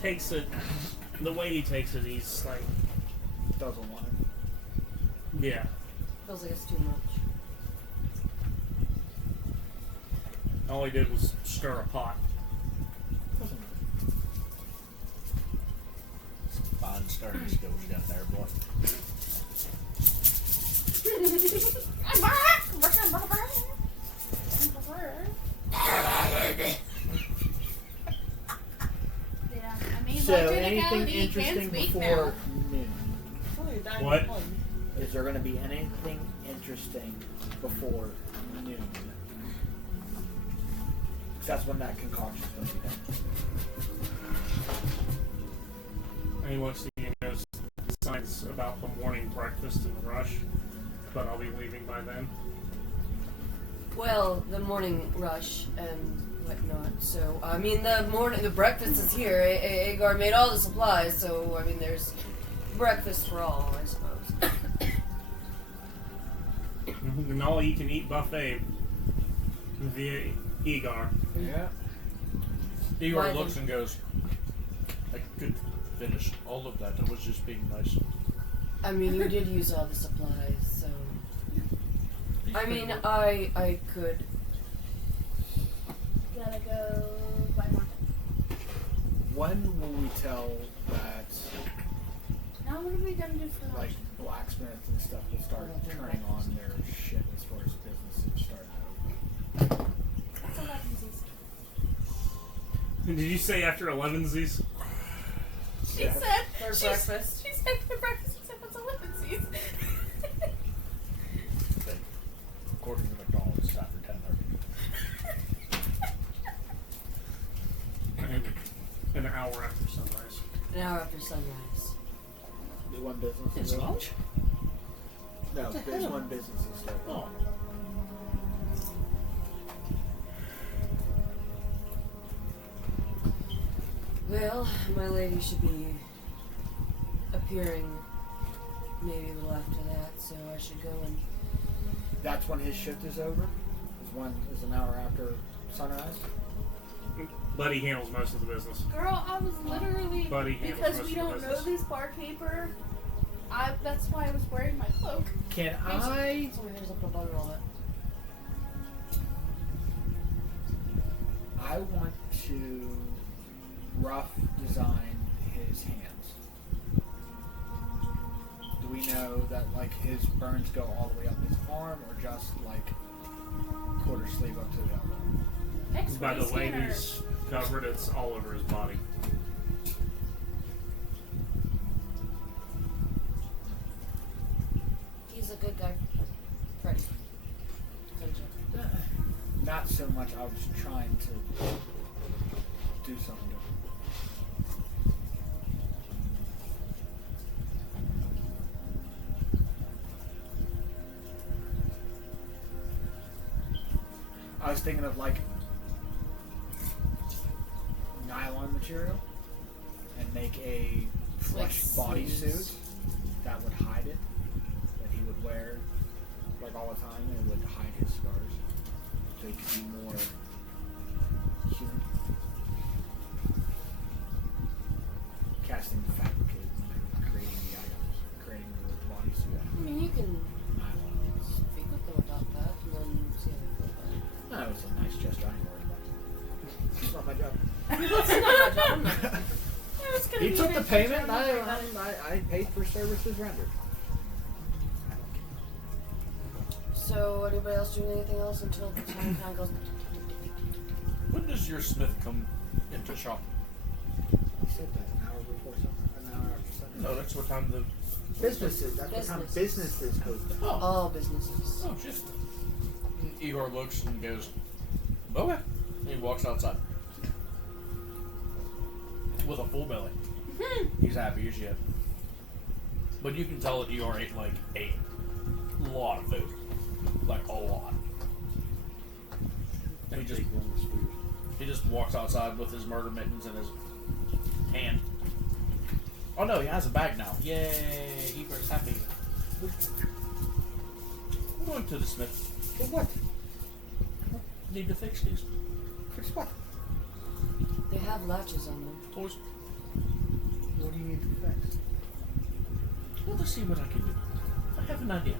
Takes it, the way he takes it, he's like, Doesn't want it. yeah. Feels like it's too much. All he did was stir a pot. Doesn't Fine starting skills you got there, boy. Yeah, I mean, So, like anything technicality, he can interesting speak before now. noon? What? Is there going to be anything interesting before noon? 'Cause that's when that concoction's going to be done. And he looks at you and goes, signs about the morning breakfast and rush, but I'll be leaving by then. Well, the morning rush and whatnot. So, I mean, the breakfast is here. Agar made all the supplies, so, I mean, there's breakfast for all, I suppose. An all-you-can-eat buffet via Egar. Yeah. Igor Why looks then- and goes, I could finish all of that. I was just being nice. I mean, you did use all the supplies, so... I mean, I could gotta go buy more. When will we tell that Now what are we gonna do for like lunch? blacksmiths and stuff will start turning on their shit as far as businesses start to open? That's 11sies. Did you say after 11sies? She Yeah. said For she's- breakfast? She said for breakfast. She said that's 11sies. According to McDonald's, it's after 10:30. An hour after sunrise. An hour after sunrise. Is one business? It's is open? lunch? No, there's one business is still open. Oh. Well, my lady should be appearing maybe a little after that, so I should go and. That's when his shift is over. Is an hour after sunrise. Buddy handles most of the business. Girl, I was literally Buddy handles because most we of the don't know business. this barkeeper. That's why I was wearing my cloak. Can I? So here's up a butter roll it. I want to rough design his hands. Do we know that like his burns go all the way up his arm, or just like quarter sleeve up to the elbow? X-ray By the way scanner. he's covered, it's all over his body. He's a good guy. Freddy. Good job. Not so much. I was trying to do something different. I was thinking of like nylon material and make a Like flesh bodysuit sleeves. that would hide it, that he would wear like all the time, and it would hide his scars, so he could be more human. Casting fabricated and creating the items, creating the bodysuit out I of mean, you can nylon. speak with them about that and then see how they feel about it. No, it's a nice gesture. I ain't worried about it. It's not my job. That's not my job. I'm not- Yeah, it's gonna He be took an the extra payment. job. I paid for services rendered. I don't care. So, anybody else doing anything else until the time kind of goes? When does your smith come into shop? He said that an hour before something, an hour after something. No, that's what time the. Businesses. That's what time Businesses. businesses open. Oh, All businesses. oh, just. Igor looks and goes, okay. And he walks outside. With a full belly. He's happy as shit. But you can tell that Igor ate like a lot of food. Like a lot. And he just walks outside with his murder mittens in his hand. Oh no, he has a bag now. Yay! Igor's happy. We're going to the smith. For what? Need to fix these Fix what? They have latches on them. toys. What do you need to fix? Well, to see what I can do. I have an idea.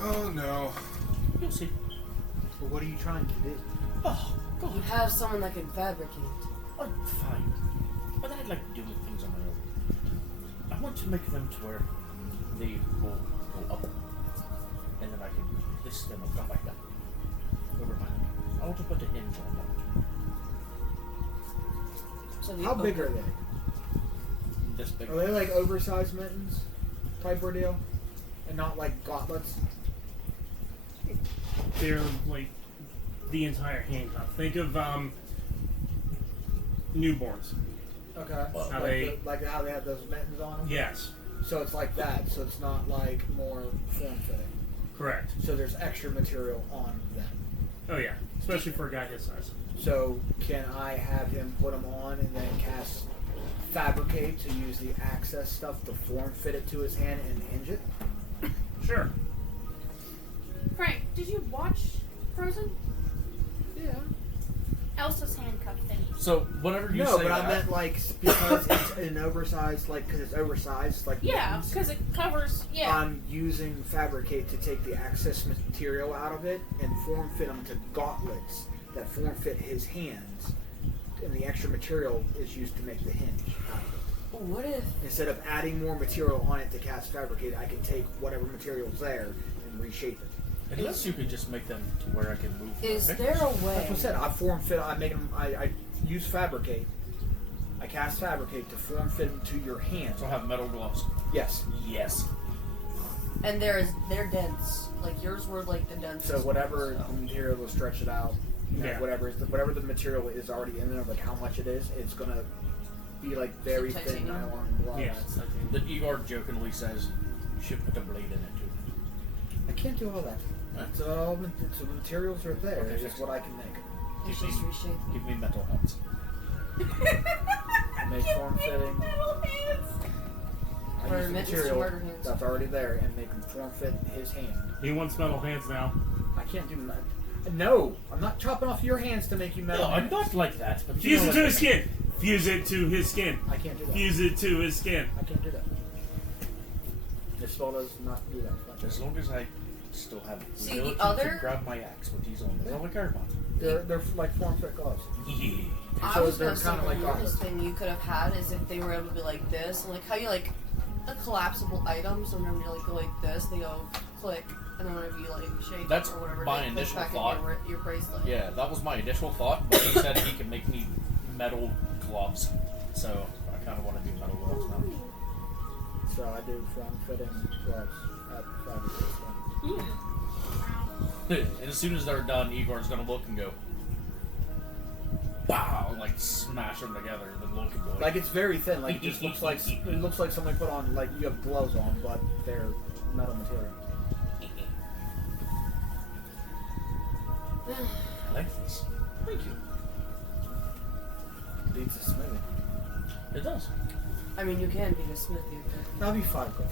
Oh no. You'll see. Well, what are you trying to do? Oh, God. You have someone that can fabricate. Oh, fine. But I'd like to do things on my own. I want to make them to where they will go up. And then I can list them up like that. Over my head. I want to put a hinge on them. So the How big are open- they? This big. Are they like oversized mittens type ordeal? And not like gauntlets? They're like the entire handcuff. Think of newborns. Okay. Well, how like, they- like how they have those mittens on them? Yes, So it's like that. So it's not like more form fitting. correct. So there's extra material on them. Oh yeah, especially for a guy his size. So can I have him put them on and then cast fabricate to use the access stuff to form fit it to his hand and hinge it? Sure. Frank, did you watch Frozen? Yeah. Elsa's handcuff thingy. So, whenever you No, say but that, I meant like because it's an oversized, like because it's oversized, like Yeah, mittens, because it covers. Yeah. I'm using fabricate to take the excess material out of it and form fit them to gauntlets that form fit his hands, and the extra material is used to make the hinge out of it. What if? Instead of adding more material on it to cast fabricate, I can take whatever material's there and reshape it. Unless you could just make them to where I can move. my Is fingers. there a That's way? what I said. I form fit. I make them. I use fabricate. I cast fabricate to form fit into your hand. So I have metal gloves. Yes. Yes. And they're dense. Like yours were like the dense. So whatever the material will stretch it out. You know, Yeah. whatever the material is already in there, like how much it is, it's gonna be like very Some thin titanium? nylon gloves. Yeah, it's like That Igor jokingly says, "You should put a blade in it too." I can't do all that. It's all so the materials are there. Okay, It's just fix what I can make. It's Give just me- reshape. Give me metal hands. I make form fitting. I Or use the mitts, material murder hands. that's already there and make him form fit his hand. he wants metal hands now. I can't do that. No, I'm not chopping off your hands to make you metal. No, I'm hands. not like that. But Fuse know it what to I his mean. skin. Fuse it to his skin. I can't do that. Fuse it to his skin. I can't do that. This spell does not do that. As long as I still have the See, the ability other- to grab my axe with these on, that's all I care about. They're like form fit gloves. Yeah. I So was they're gonna say kinda the like weirdest gauntlets. thing you could have had is if they were able to be like this, and like how you like the collapsible items. Whenever you like go like this, they go click, and then whenever you like shake That's or whatever, my they click initial back thought. in your bracelet. Yeah, that was my initial thought, but he said he can make me metal gloves. So I kind of want to do metal gloves now. So I do form fitting gloves at fabricate. And as soon as they're done, Igor's gonna look and go, "Wow!" and like smash them together, and then look and go, Like it's very thin. Like it just looks like somebody put on like you have gloves on, but they're metal material. I like this. Thank you. Beats a smithing. It does. I mean, you can be a smithy. That'll be 5 gold.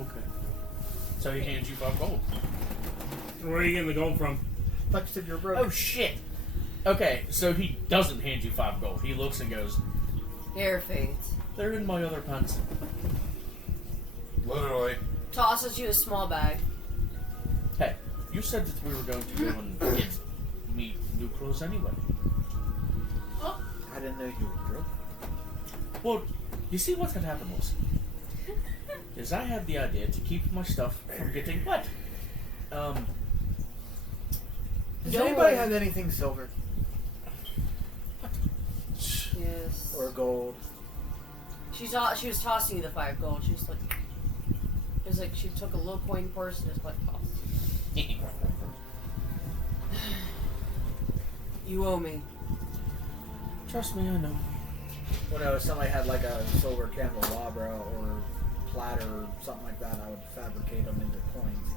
Okay. So he hands you 5 gold. Where are you getting the gold from? Like you said, you're broke. Oh shit. Okay, so he doesn't hand you 5 gold. He looks and goes, Here, Fate. "They're in my other pants." Literally. Tosses you a small bag. Hey, you said that we were going to go and get me new clothes anyway. I didn't know you were broke. Well, you see what had happened was, is I had the idea to keep my stuff from getting wet. Does No anybody way. have anything silver Yes. or gold? She was tossing you the 5 gold. She was like, it was like she took a little coin purse and just like tossed. You owe me. Trust me, I know. Well, no, if somebody had like a silver candelabra or platter or something like that, I would fabricate them into coins.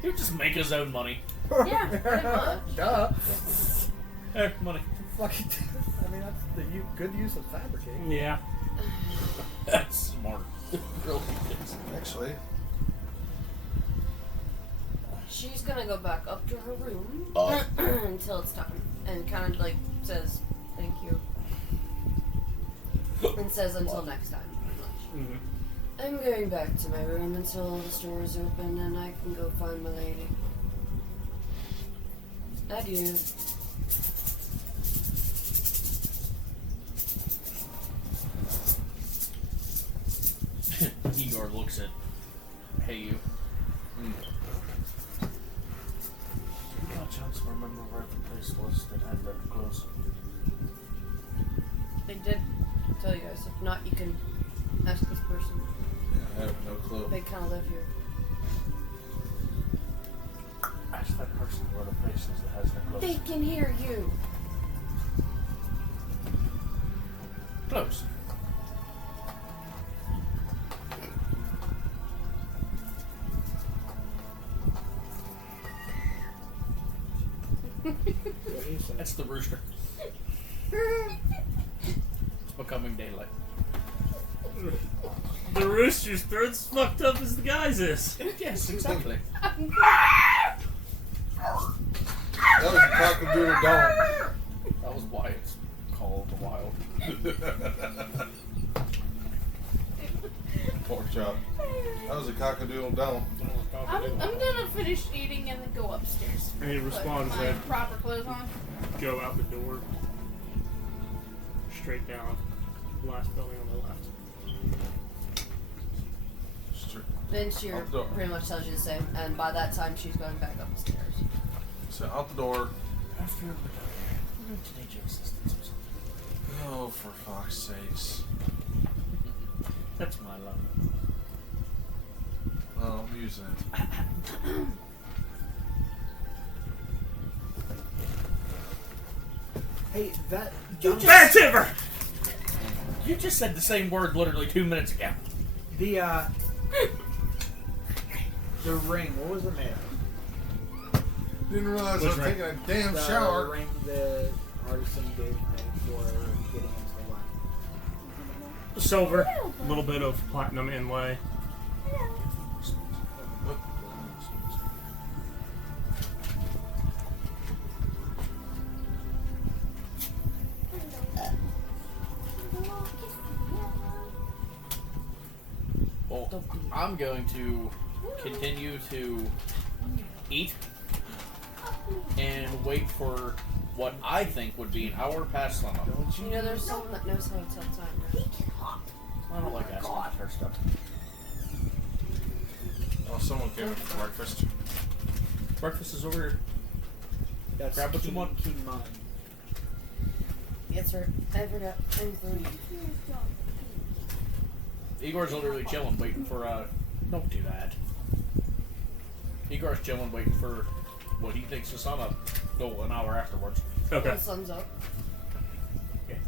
He would just make his own money. Yeah, pretty much. Duh. Hey, money. Fucking. I mean, that's the good use of fabricating. Yeah. That's smart. Really is. Actually, She's gonna go back up to her room until it's time, and kind of like says thank you, and says until next time. Pretty much. Mm-hmm. I'm going back to my room until the store is open and I can go find my lady. Adieu. Igor looks at, "Hey, you. Do you by chance remember where the place was that had that close?" I did tell you guys. If not, you can ask this person. I have no clue. They kind of live here. Ask that person where the place is that has that close. They can hear you. Close. What he said. That's the rooster. It's becoming daylight. The rooster's throat's fucked up as the guy's is. Yes, exactly. That was a cock-a-doodle dong. That was why it's called the Wild. Pork chop. That was a cock-a-doodle dong. That was I'm gonna finish eating and then go upstairs. And he responds Put my that proper clothes on. go out the door, straight down, last building on the left. Then she Out the door. pretty much tells you the same, and by that time she's going back up the stairs. So out the door. After we're going to need your assistance or something. Oh, for fuck's sakes. That's my love. Oh, I'm using it. Hey, that. That's it! You just said the same word literally 2 minutes ago. The the ring. What was it made of? Didn't realize Which I was ring? taking a damn The shower. ring the artisan gave me for getting into the line. Silver, a little bit of platinum inlay. Well, I'm going to continue to eat and wait for what I think would be an hour past sunup. You know, there's someone that knows how to tell time, right? I don't like asking her stuff. Oh, someone came in for breakfast. Breakfast is over here. That's Grab what you want. Keen mind. Yes, sir. Everett, anything. Igor's literally chilling, waiting for, don't do that. Igor's chilling, waiting for what he thinks is sunup. Go an hour afterwards. Okay. The sun's up. Okay.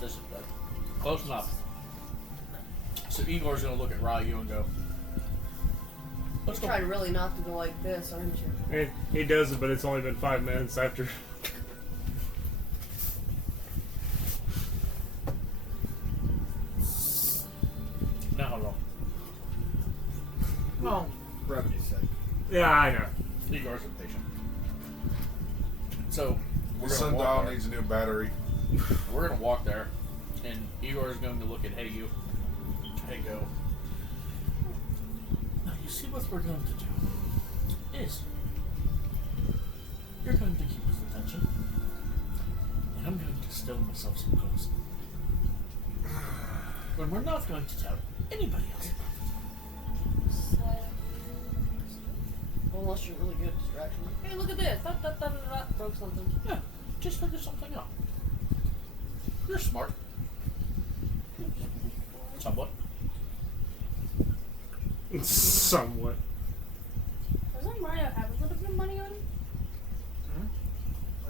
This is good. Close enough. So Igor's gonna look at Ryu and go, let's You're go. trying really not to go like this, aren't you? He does it, but it's only been 5 minutes after. Now hold on. Well, revenue's sake. Yeah, I know. Igor's impatient. So The we're gonna sundial walk there. needs a new battery. We're gonna walk there, and Igor is going to look at Hey go. Now you see what we're going to do is you're going to keep his attention, and I'm going to steal myself some clothes. When we're not going to tell anybody else about it. Well, unless you're really good at distraction. Hey, look at this. Broke something. Yeah, just figure something out. You're smart. Somewhat. Somewhat. Doesn't Mario have a little bit of money on him?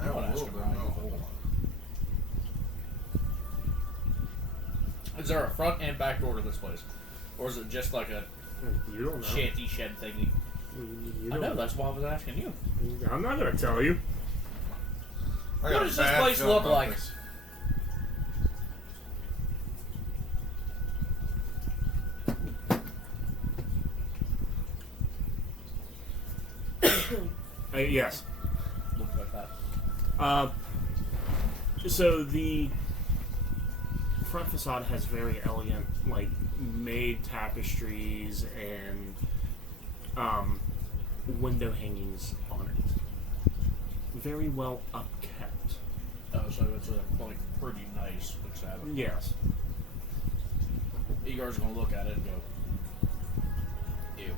I have a Don't ask little him bit, around. no. Is there a front and back door to this place? Or is it just like a You don't know. shanty shed thingy? You I don't know, that's why I was asking you. I'm not gonna tell you. I What got a does this bad place feeling look about like? this. Yes. Looks like that. So the front facade has very elegant, like, made tapestries and window hangings on it. Very well upkept. Oh, so it's a like pretty nice looks at it. Yes. Igor's gonna look at it and go, ew.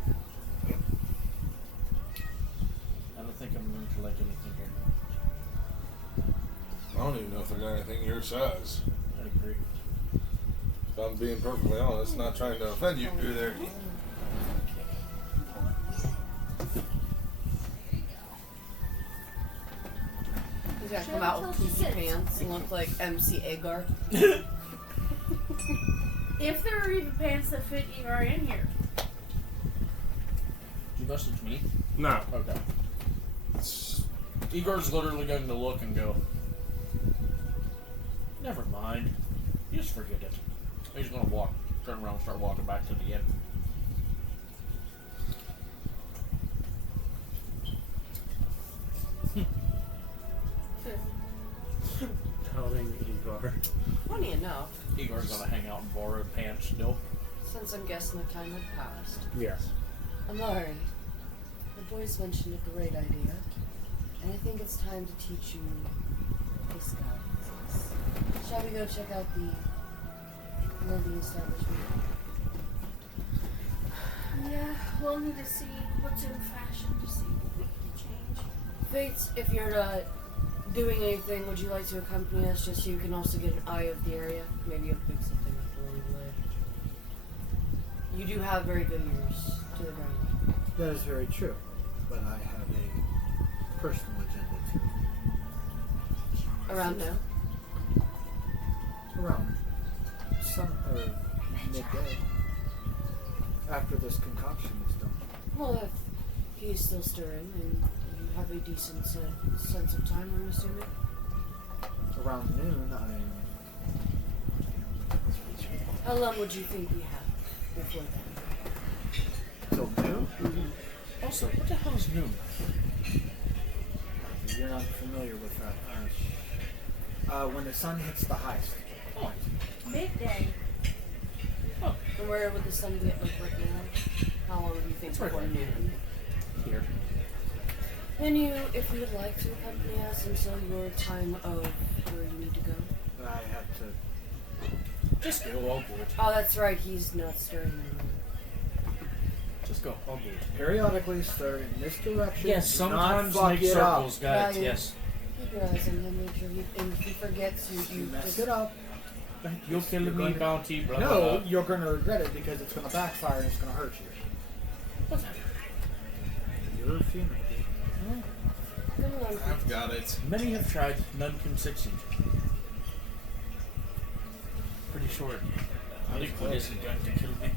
I don't think I'm going to like anything here. I don't even know if they got anything your size. I agree. If I'm being perfectly honest, not trying to offend you there. He's gonna come out with poofy pants and look like MC Agar. If there are even pants that fit Igor in here. Did you message me? No. Okay. Igor's literally going to look and go, never mind. You just forget it. He's going to turn around and start walking back to the inn. Telling Igor. Funny enough. Igor's going to hang out borrowed pants still. Since I'm guessing the time had passed. Yes. Amari, the boys mentioned a great idea, and I think it's time to teach you disguises. Shall we go check out the lending establishment? Yeah, we'll need to see what's in fashion to see what we can change. Fates, if you're not doing anything, would you like to accompany us just so you can also get an eye of the area? Maybe you'll pick something up along the way. You do have very good ears to the ground. That is very true. But I have a personal agenda too. Around now? Around midday. After this concoction is done. Well, if he's still stirring and you have a decent sense of time, I'm assuming. Around noon, How long would you think we have before then? till noon? Also, what the hell is noon? You're not familiar with that. When the sun hits the highest point. Midday. And where would the sun be at, like, right now? How long would you think It's right before there. noon? Here. Then you, if you would like to accompany us until your time of where you need to go. But I have to. Just go, I'll do it. Oh, that's right, he's not stirring anymore. Just go, I'll do it. Periodically stir in this direction. Yes, Do not sometimes fuck make it circles, up. guys, Yeah, yes. Keep your eyes on him, make sure he, and if he forgets, you Mess just... it up. You're killing You're me, going to- bounty, blah, blah, No, blah. you're going to regret it because it's going to backfire and it's going to hurt you. What's that? You're a female. Come on. I've got it. Many have tried, none can succeed. Pretty sure liquid isn't going to kill me.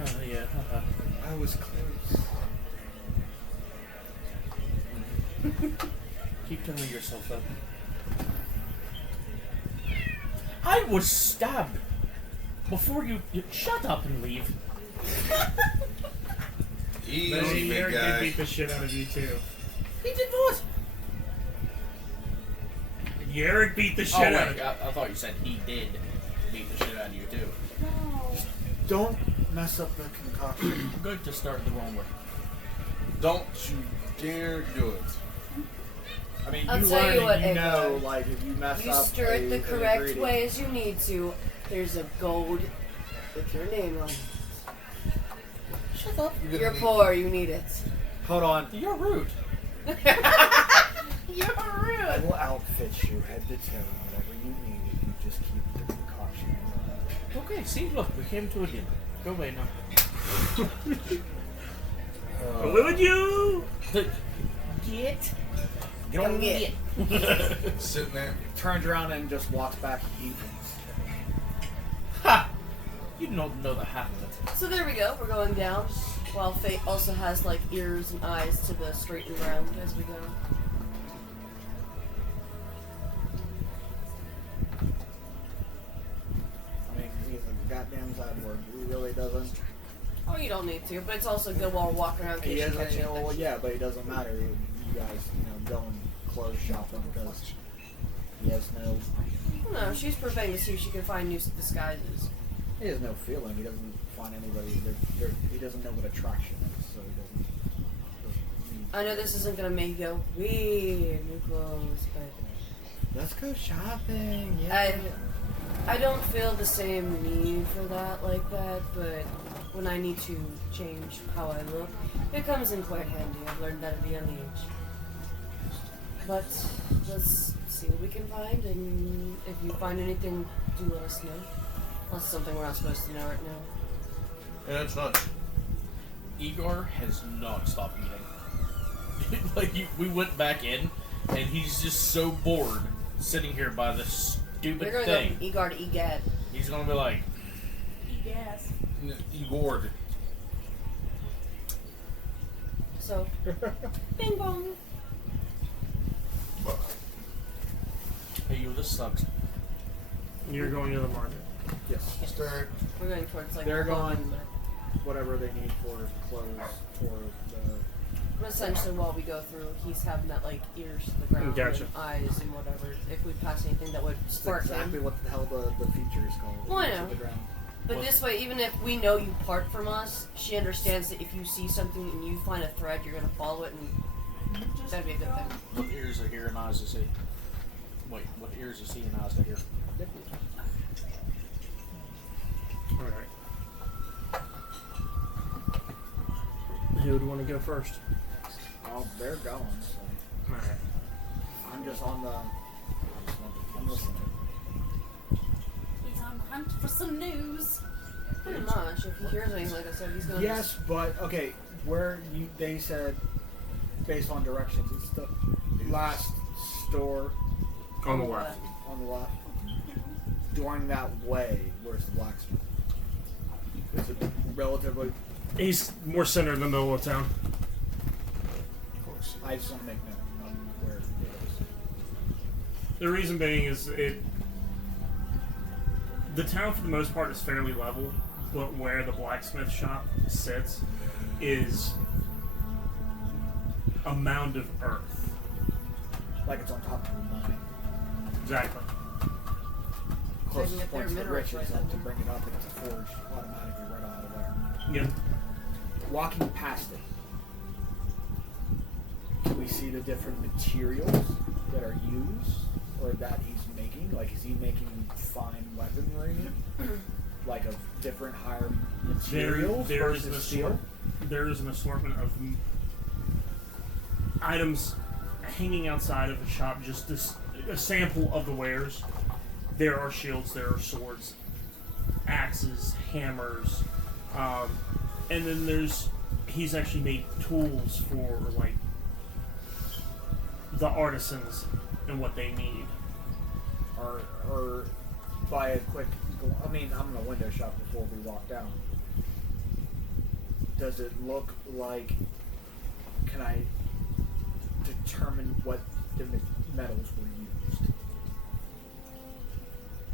Oh, yeah, haha. I was close. Keep telling yourself that. I was stabbed before you shut up and leave. Easy, big Eric did guy. beat the shit out of you too. He did what? Eric beat the Oh, shit out of wait, you. I thought you said he did beat the shit out of you too. No. Don't mess up the concoction. I'm going to start the wrong way. Don't you dare do it. I mean, I'll you tell learn you and what, you know, Edgar. like, if you mess You up stir it the an correct ingredient- way as you need to. There's a gold with your name on it. Shut up. You're poor, you need it. Hold on. You're rude. You're I rude. will outfit you head to toe, whatever you need if you just keep the concoction. Okay, see, look, we came to a dinner. Go away now. I'm with you. Get Come on get. Sitting there. Turns around and just walks back evil. Ha! You don't know the half of it. So there we go, we're going down. While Fate also has like ears and eyes to the straight and round as we go. I mean, he's a goddamn Zydward. He really doesn't. Oh, you don't need to, but it's also good while we're walking around in He case you doesn't, catch you know, well, anything. yeah, but it doesn't matter. You guys, going clothes shopping because he has no, No, she's preparing to see if she can find new disguises. he has no feeling. He doesn't find anybody. He doesn't know what attraction is, so he doesn't I know this isn't gonna make you go, weird, new clothes, but let's go shopping. Yeah. I don't feel the same need for that like that, but when I need to change how I look, it comes in quite handy. I've learned that at a young age. But let's see what we can find, and if you find anything, do let us know. Unless it's something we're not supposed to know right now. Yeah, it's not. Igor has not stopped eating. We went back in, and he's just so bored sitting here by this stupid You're gonna thing. go from Egar to Egad. He's gonna be like, Yes. Igor. So, bing bong. "Hey, you, this sucks." You're going to the market. Yes. Start. We're going towards like They're the going clothing, whatever they need for clothes for the essentially, while we go through, he's having that like ears to the ground Gotcha. and eyes and whatever. If we pass anything that would That's spark exactly him. what the hell the feature is called. Well, I Ears to know. the ground. But What? this way, even if we know you part from us, she understands that if you see something and you find a thread, you're gonna follow it, and Just that'd be a good thing. With ears to hear and eyes to see. Wait, with ears to see and eyes to hear. Alright. Who would want to go first? Oh, they're going. So Alright. I'm just on the. I'm listening. He's on the hunt for some news. Pretty much. If he hears anything, like I said, he's gonna. Yes, but okay. Where they said, based on directions, it's the last store On the left. on the left. During that way, where's the blacksmith? Is it relatively? He's more center in the middle of town. Of course. I just want to make note of where it is. The reason being is the town for the most part is fairly level, but where the blacksmith shop sits is a mound of earth. Like it's on top of the mine. Exactly. Closest get their point to the minerals rich right is then. to bring it up and it's a forge automatically right out of there. Yep. Walking past it, can we see the different materials that are used or that he's making? Like, is he making fine weaponry, like of different higher materials There is versus steel? There is an assortment of items hanging outside of the shop, just a sample of the wares. There are shields, there are swords, axes, hammers, and then he's actually made tools for like the artisans and what they need. Or by a quick, I mean, I'm in a window shop before we walk down. Does it look like, can I determine what the metals were used?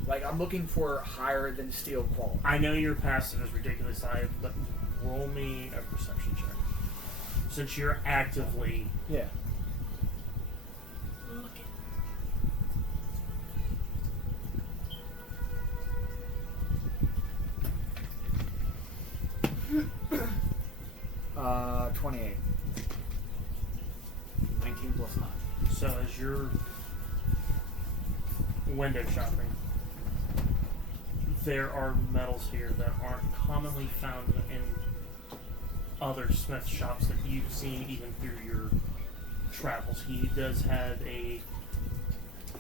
Like, I'm looking for higher than steel quality. I know your passive is ridiculous high, but roll me a perception check. Since you're actively Yeah. Look at 28. 19 plus 9. so as you're window shopping, there are metals here that aren't commonly found in other smith shops that you've seen even through your travels. He does have a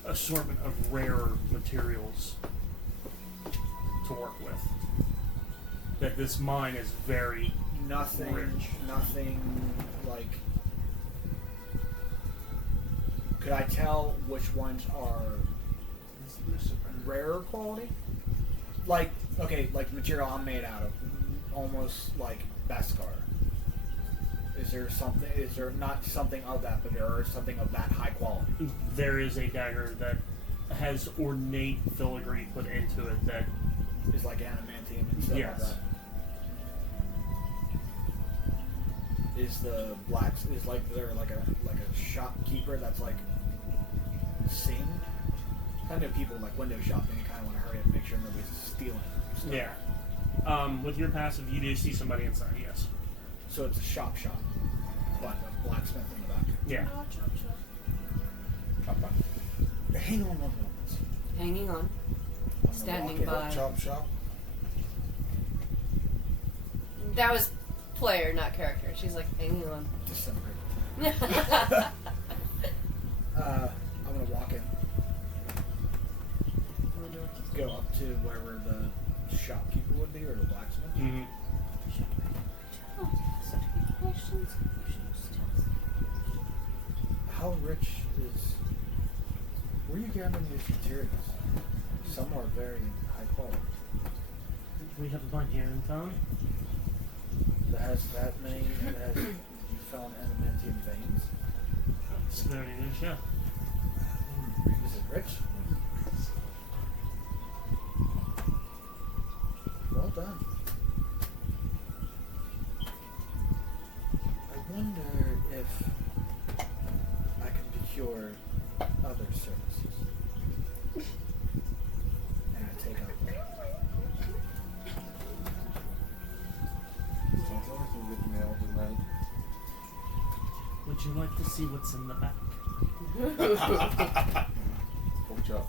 assortment of rarer materials to work with. That this mine is very Nothing like. Could I tell which ones are rarer quality? Like, okay, like material I'm made out of, almost like Beskar. Is there not something of that, but there is something of that high quality? there is a dagger that has ornate filigree put into it that Is like adamantium and stuff Yes. like that. Is the blacks is like there like a shopkeeper that's like seen? I know people like window shopping and kind of want to hurry up and make sure nobody's stealing stuff. yeah. With your passive, you do see somebody inside. Yes. So it's a shop, but a blacksmith in the back. Yeah. chop, chop, chop. Hang on one moment. Hanging on. I'm gonna Standing walk in. by. Chop, chop. That was player, not character. She's like hanging on. Disintegrate. I'm gonna walk in. Go up to wherever the shopkeeper would be or the blacksmith. Mm-hmm. Such good questions. How rich is? Where are you gathering these materials? Some are very high quality. We have a mine here in town. That has that many. That has you found adamantium veins. So there it is. Yeah. Is it rich? Well done. I wonder if for other services. And I take up that. That's everything good mail tonight. Would you like to see what's in the back? Pork chop.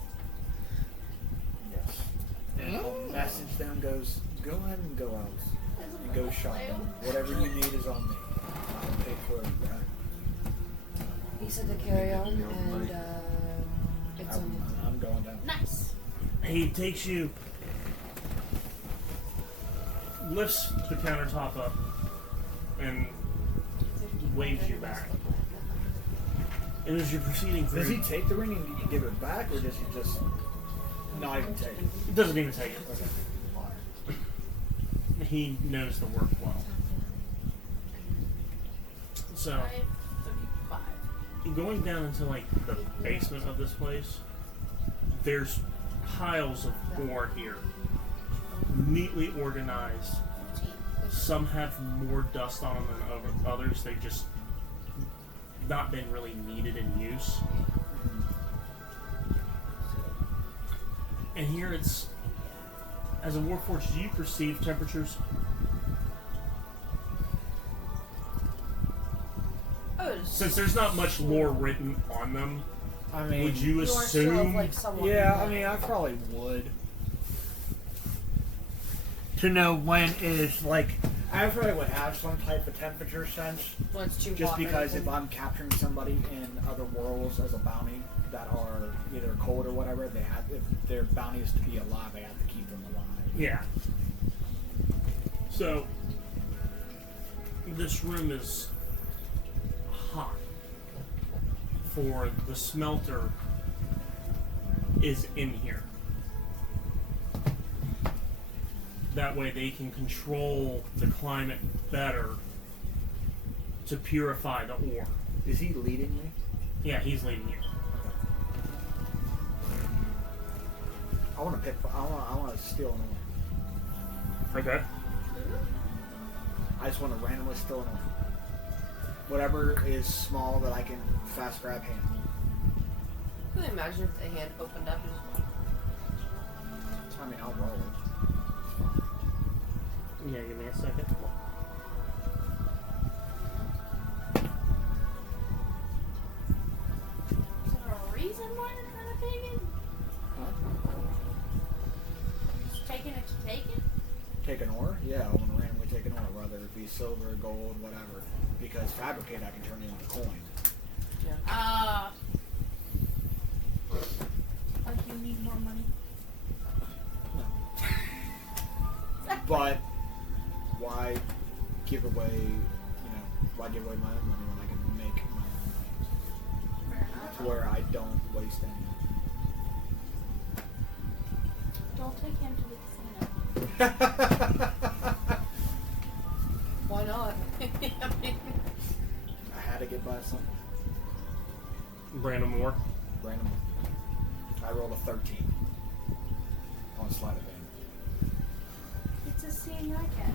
Yes. And the message then goes, go ahead and go out and go shopping. Whatever you need is on me. I'll pay for it. He said to carry on, and it's on I'm going down. Nice. He takes you, lifts the countertop up, and waves you back. And as you're proceeding through, Does he take the ring and give it back, or does he just not even take it? he doesn't even take it. Okay. He knows the work well. So, 5:35. going down into like the basement of this place, there's piles of ore here, neatly organized. Some have more dust on them than others. They've just not been really needed in use. And here it's, as a Warforged, do you perceive temperatures? Since there's not much lore written on them, I mean, would you You are still assume? like somewhat. yeah, I mean, I probably would. To know when is like, I probably would have some type of temperature sense. When it's too Just hot or because if anything. I'm capturing somebody in other worlds as a bounty that are either cold or whatever, they have, if their bounty is to be alive, they have to keep them alive. Yeah. So, this room is hot. For the smelter is in here. That way they can control the climate better to purify the ore. Is he leading me? Yeah, he's leading you. I want to pick. I want to steal an ore. Okay. I just want to randomly steal an ore. Whatever is small that I can fast grab hand. Can you imagine if the hand opened up and I mean, I'll roll it. Yeah, give me a second. Is there a reason why you're kind of taking? Huh? Just taking it to take it? Take an ore? Yeah, I want to randomly take an ore, whether it be silver, gold, whatever. Because fabricate, I can turn it into coin. Like you need more money. But why give away, why give away my own money when I can make my own money? Fair enough. To where I don't waste any. Don't take him to the casino. why not? I mean, I had to get by something. Random ore. Random. I rolled a 13 on sleight of hand. it's a seeing eye cat.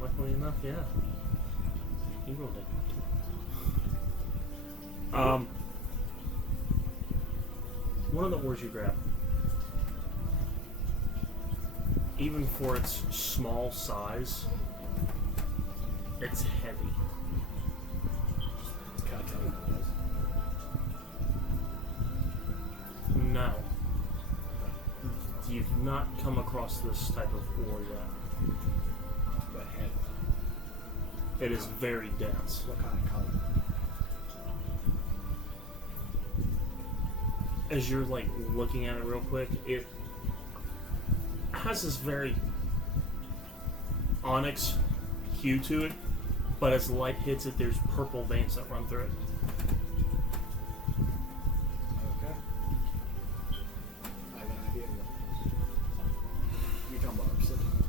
Luckily enough, yeah. He rolled it. One of the ores you grab, even for its small size, it's heavy. Can I tell you what it was? No. You've not come across this type of ore yet. But heavy. It is very dense. What kind of color? As you're like looking at it real quick, it has this very onyx hue to it, but as light hits it, there's purple veins that run through it. Okay. I have an idea of what it is. You're talking about obsidian.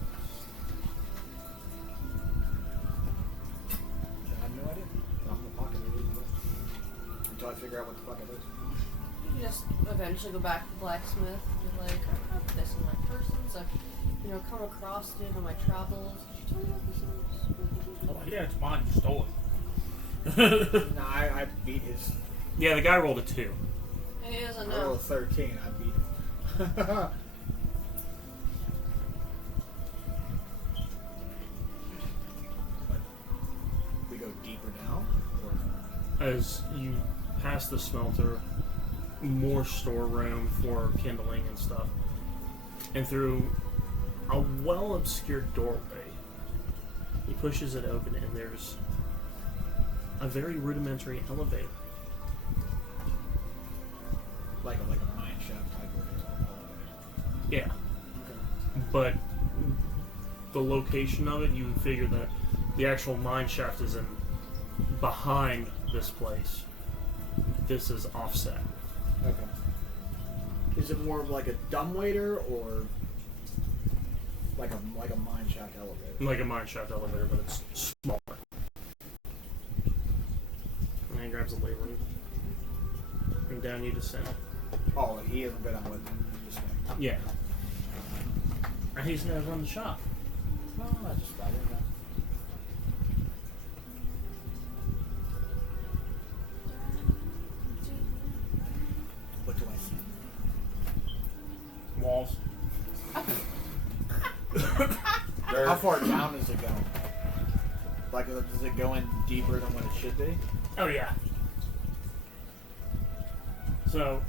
I have no idea. I'm in the pocket of it until I figure out what the fuck it is. You can just eventually go back to the blacksmith and be like, I have this in my person, so come across it on my travels. Did you tell me what this is? Oh, yeah, it's mine. You stole it. No, I beat his. Yeah, the guy rolled a 2. It is a I no. rolled a 13. I beat him. But we go deeper down, or As you pass the smelter, more storeroom for kindling and stuff, and through a well-obscured doorway, he pushes it open, and there's a very rudimentary elevator. like a mine shaft type of elevator. Yeah, but the location of it, you would figure that the actual mine shaft is in behind this place. This is offset. Okay. Is it more of like a dumbwaiter or like a mine shaft elevator? Like a mine shaft elevator, but it's smaller. And he grabs a lever and down you descend. Oh, he hasn't been on with me. Just me. Yeah. And he's gonna run the shop. No, I just thought it. What do I see? Walls. How far down does it go? Like, does it go in deeper than what it should be? Oh yeah. So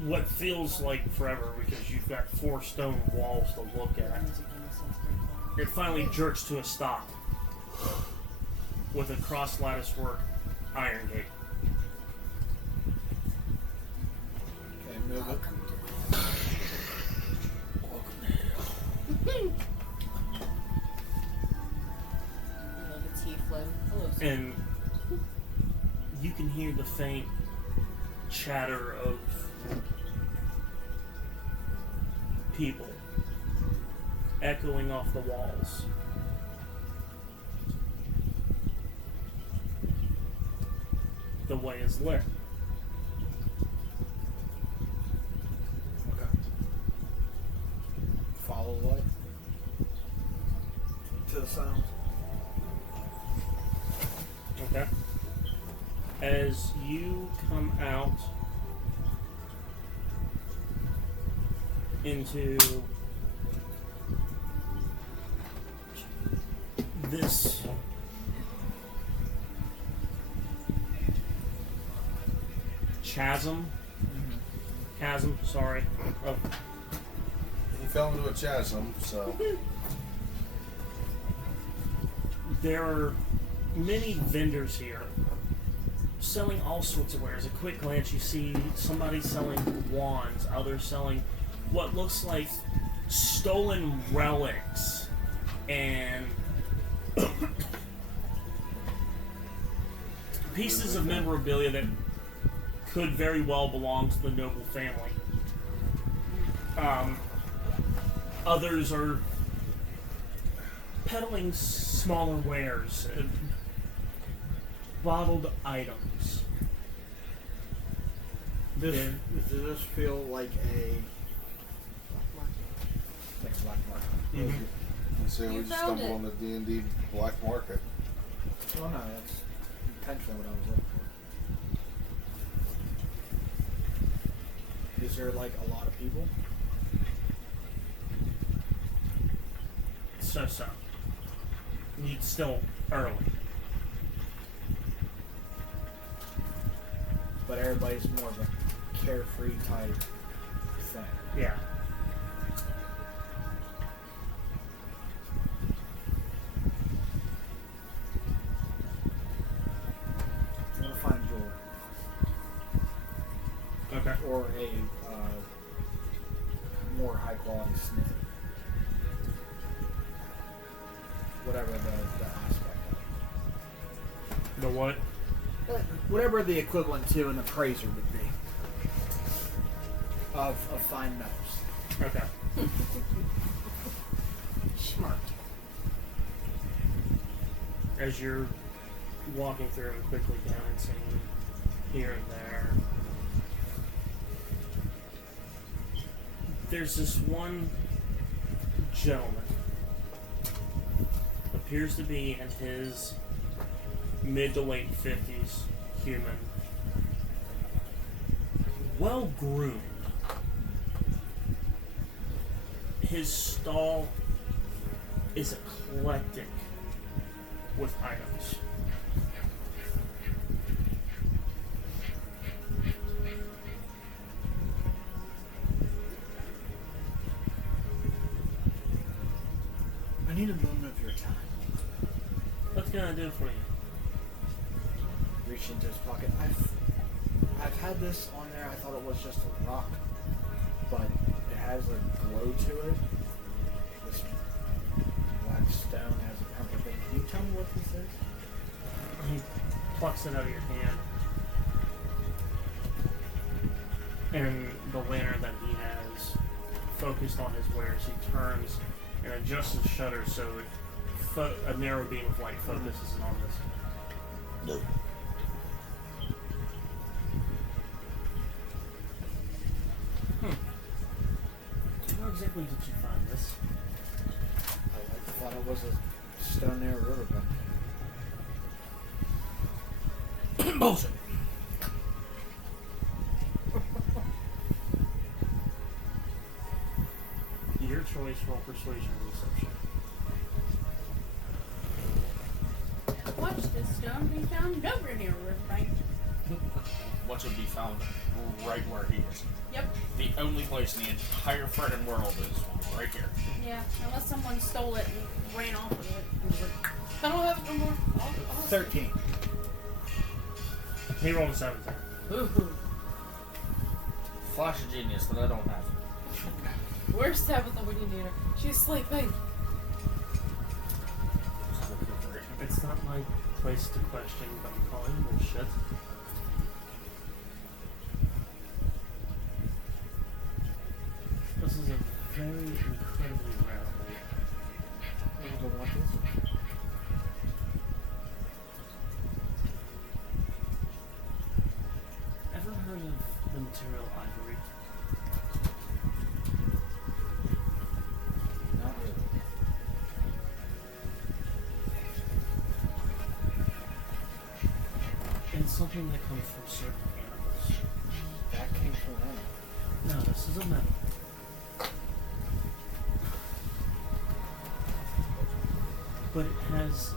what feels like forever because you've got 4 stone walls to look at. It finally jerks to a stop with a cross lattice work iron gate. Okay, move it. And you can hear the faint chatter of people echoing off the walls. The way is lit. Okay. Follow the light to the sound. Okay. As you come out into this chasm, sorry. Oh, He fell into a chasm, so. there are many vendors here selling all sorts of wares. At a quick glance, you see somebody selling wands, others selling what looks like stolen relics and pieces of memorabilia that could very well belong to the noble family. Others are peddling smaller wares, bottled items. Does this feel like a black market? Mhm. So we You just found stumbled it. on the D&D black market. Oh no, that's intentionally what I was looking for. Is there like a lot of people? So. It's still early. But everybody's more of a carefree type thing. Yeah. I'm gonna find jewelry Okay. or a more high quality smith. Whatever the aspect The what? of it. Whatever the equivalent to an appraiser would be of fine metals. Okay. Smart. As you're walking through and quickly down and seeing here and there, there's this one gentleman. Appears to be in his mid to late 50s human. Well groomed. His stall is eclectic with items. I need a moment of your time. What can I do for you? Reach into his pocket. I've had this on there. I thought it was just a rock, but it has a glow to it. This black stone has a purple thing. Can you tell me what this is? He plucks it out of your hand. And the lantern that he has focused on his wares, he turns and adjusts his shutter so a narrow beam of light focuses on this. No. Where exactly did you find this? I thought it was a stone near a riverbank. Bullshit. Your choice for persuasion and deception. Watch this stone be found nowhere near a riverbank. What would be found right where he is. Yep. The only place in the entire friggin' world is right here. Yeah, unless someone stole it and ran off with it. I don't have it no more. I'll 13. He rolled a 17. Ooh. Flash of genius that I don't have. Where's Tabitha when you need her? She's sleeping. It's not my place to question, but I'm calling bullshit. This is a very incredibly rare hold. What is it? Ever heard of the material ivory? Not really. It's something that comes from certain animals. That came from them. No, this is a metal. But it has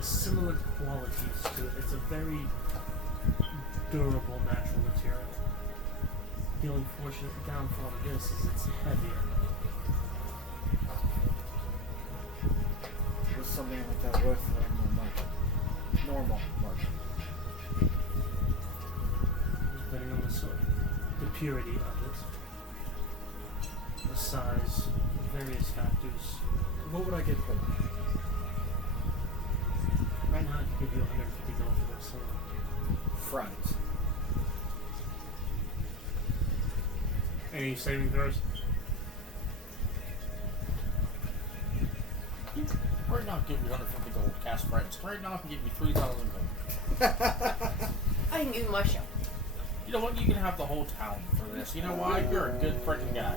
similar qualities to it. It's a very durable natural material. The only fortunate downfall of this is it's heavier. Was something like that worth a normal market? Depending on the sort, the purity of it, the size, various factors. What would I get for that? Right now, I can give you 150 gold for this. So Friends. any saving throws? Right now, I'll give you 150 gold. Cast friends. Right now, I can give you 3,000 gold. I can give you my show. You know what? You can have the whole town for this. You know why? You're a good freaking guy.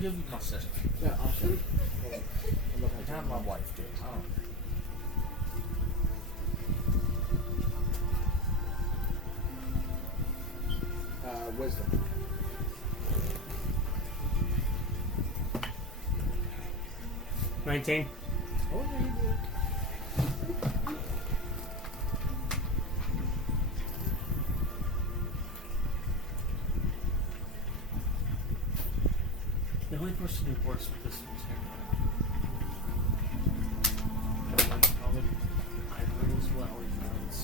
Give you my sister. Yeah, I'll show you. I can have my wife too. I don't. Wisdom. $19. Oh, there you go. The only person who works with this material, like probably ivory as well, because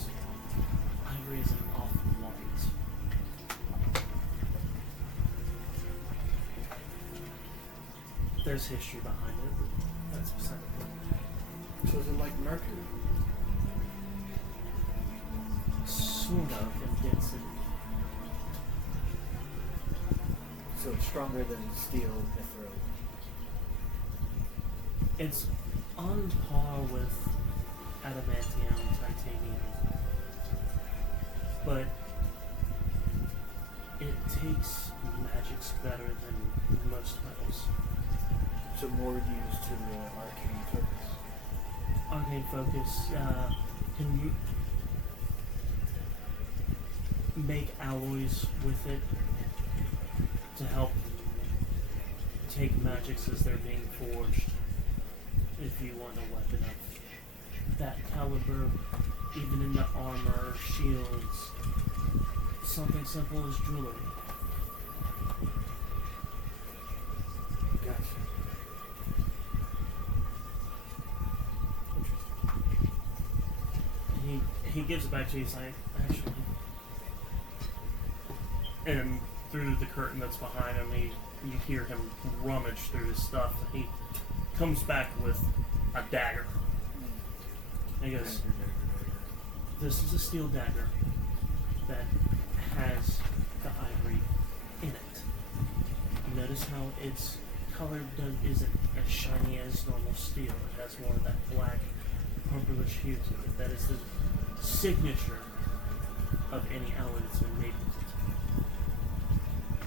ivory is an awful light. There's history behind it, but that's beside the point. So is it like mercury? Sort of in density. So it's stronger than steel, mithril. It's on par with adamantium, titanium, but it takes magic's better than most metals. So more used to the arcane focus. Arcane focus can make alloys with it to help take magics as they're being forged. If you want a weapon of that caliber, even in the armor, shields, something simple as jewelry. Gotcha. He gives it back to you. He's like, actually, and through the curtain that's behind him, you hear him rummage through his stuff. And he comes back with a dagger. And he goes, "This is a steel dagger that has the ivory in it. Notice how its color isn't as shiny as normal steel. It has more of that black, purplish hue to it. That is the signature of any alloy that's been made with it."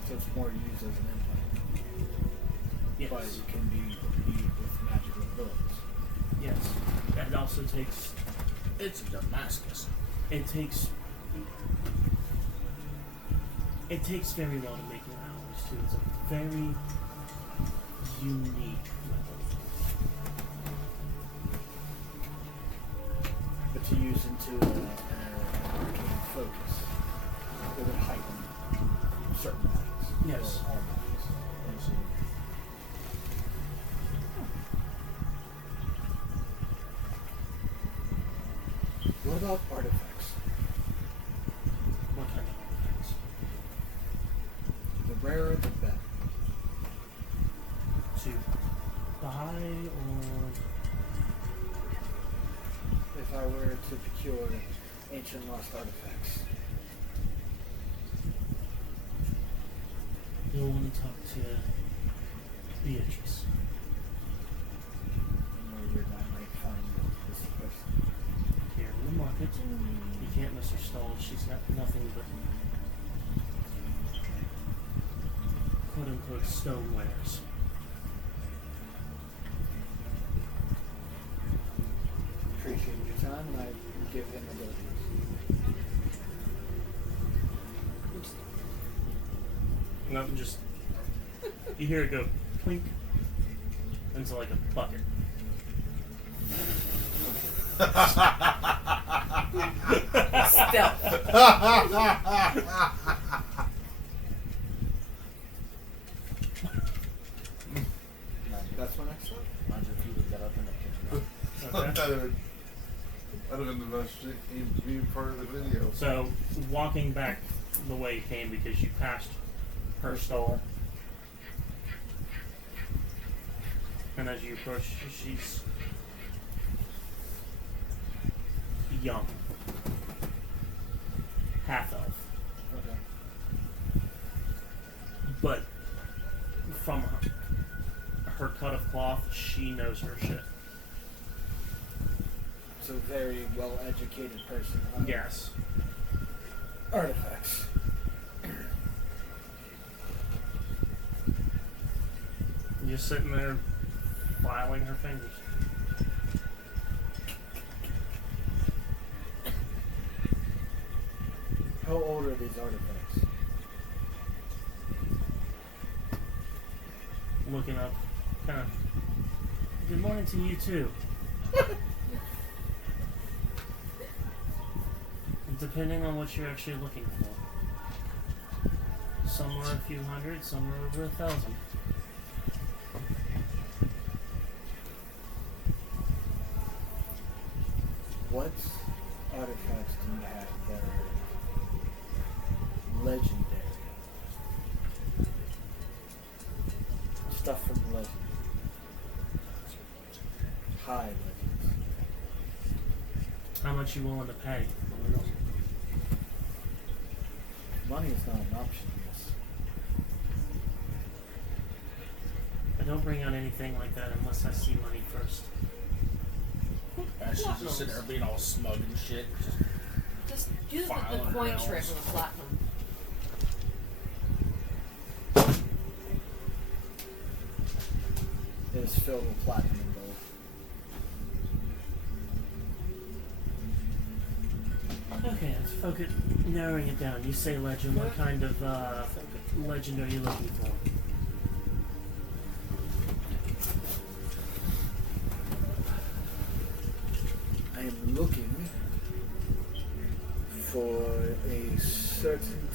So it's more used as an implant. Yes. But it can be viewed with magical abilities. Yes. That also takes. It's Damascus. It takes very well to make new alloys too. It's a very unique metal. But to use into an arcane focus, it would heighten certain magics. Yes. Or all magics. What about artifacts? What kind of artifacts? The rarer the better. To buy or If I were to procure ancient lost artifacts, you'll want to talk to Beatrice. where I might find this person. Here in the market. You can't miss her stall. She's got nothing but quote unquote stonewares. Appreciate your time, and I give him abilities. Nothing, just you hear it go clink into like a bucket. Stealth. That's my next step. Imagine if you would get up in the Okay. That'd have been the best being part of the video. So walking back the way you came because you passed her stall, and as you approach, she's young, half elf, Okay. but from her cut of cloth, she knows her shit. So very well educated person. Yes. Artifacts. Just sitting there, filing her fingers. How old are these artifacts? Looking up, kind of. Good morning to you too. Depending on what you're actually looking for. Some are a few hundred, some are over 1,000. What artifacts do you have that are legendary? Stuff from legend. High legends. How much you willing to pay? Money is not an option in this. I don't bring out anything like that unless I see money first. She's just sitting there being all smug and shit. Just use the Filing coin nails. trick with platinum. It is filled with platinum and gold. Okay, let's focus. Narrowing it down. You say legend. What kind of legend are you looking for? I am looking for a certain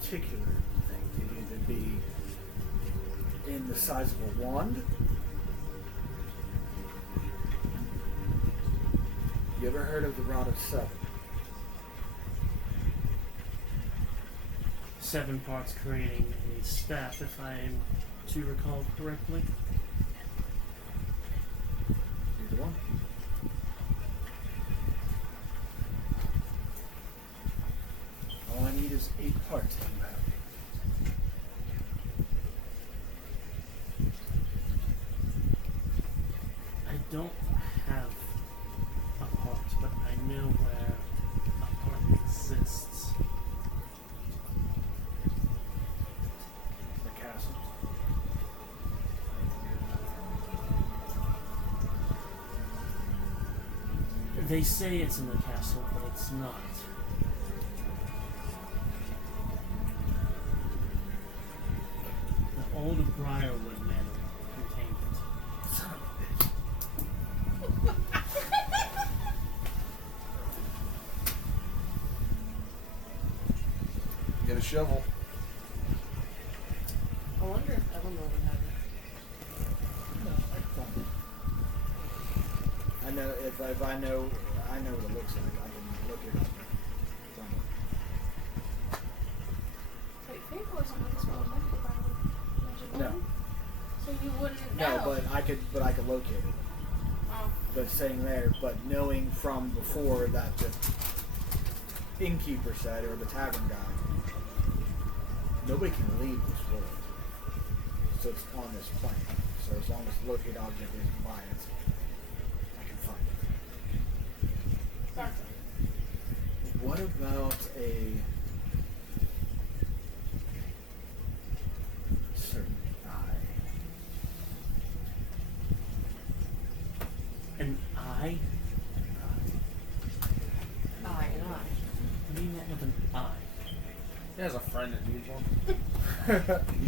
particular thing. It could either be in the size of a wand. You ever heard of the Rod of Seven? 7 parts creating a staff, if I am to recall correctly. Either one. All I need is 8 parts if you have it. I don't have a part, but I know where a part exists. The castle. They say it's in the castle, but it's not. The old Briarwood Manor contained it. Son of a bitch. Get a shovel. I wonder if Eleanor would have it. I know if I know what it looks like, I can look it up. Wait, Fate wasn't with us when we went to the Magic No. Wand? So you wouldn't know. No, but I could locate it. Oh. But saying there, but knowing from before that the innkeeper said, or the tavern guy, nobody can leave this world. So it's on this plane. So as long as the locate object is by it, I can find it. Gotcha. What about a certain eye? An eye? Aye and aye. What do you want with an eye? He has a friend that needs one.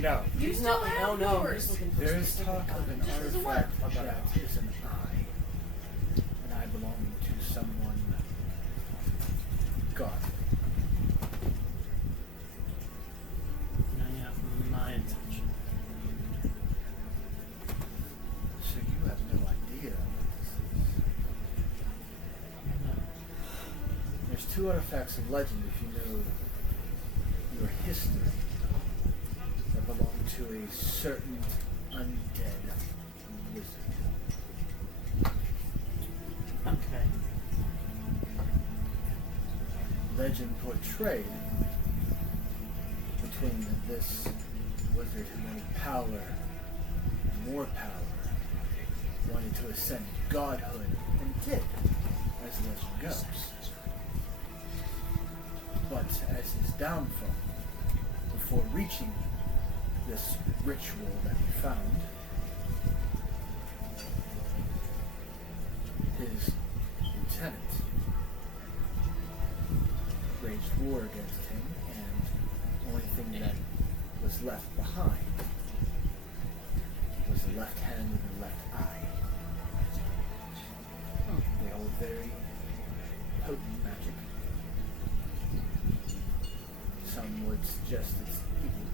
No. You He's still not. have Oh no, yours. he's looking for There is specific talk of an items. Just as a artifact what? that is an eye. An eye belonging to someone godly. Now you have my attention. So you have no idea what this No. is. There's 2 artifacts of legend if you know your history that belong to a certain undead wizard. Okay. Legend portrayed between this wizard who wanted power, more power, wanted to ascend godhood, and did, as legend goes. But as his downfall, before reaching this ritual that he found, his lieutenant waged war against him, and the only thing that was left behind was the left hand and the left eye. They hold very potent magic. Some would suggest it's evil.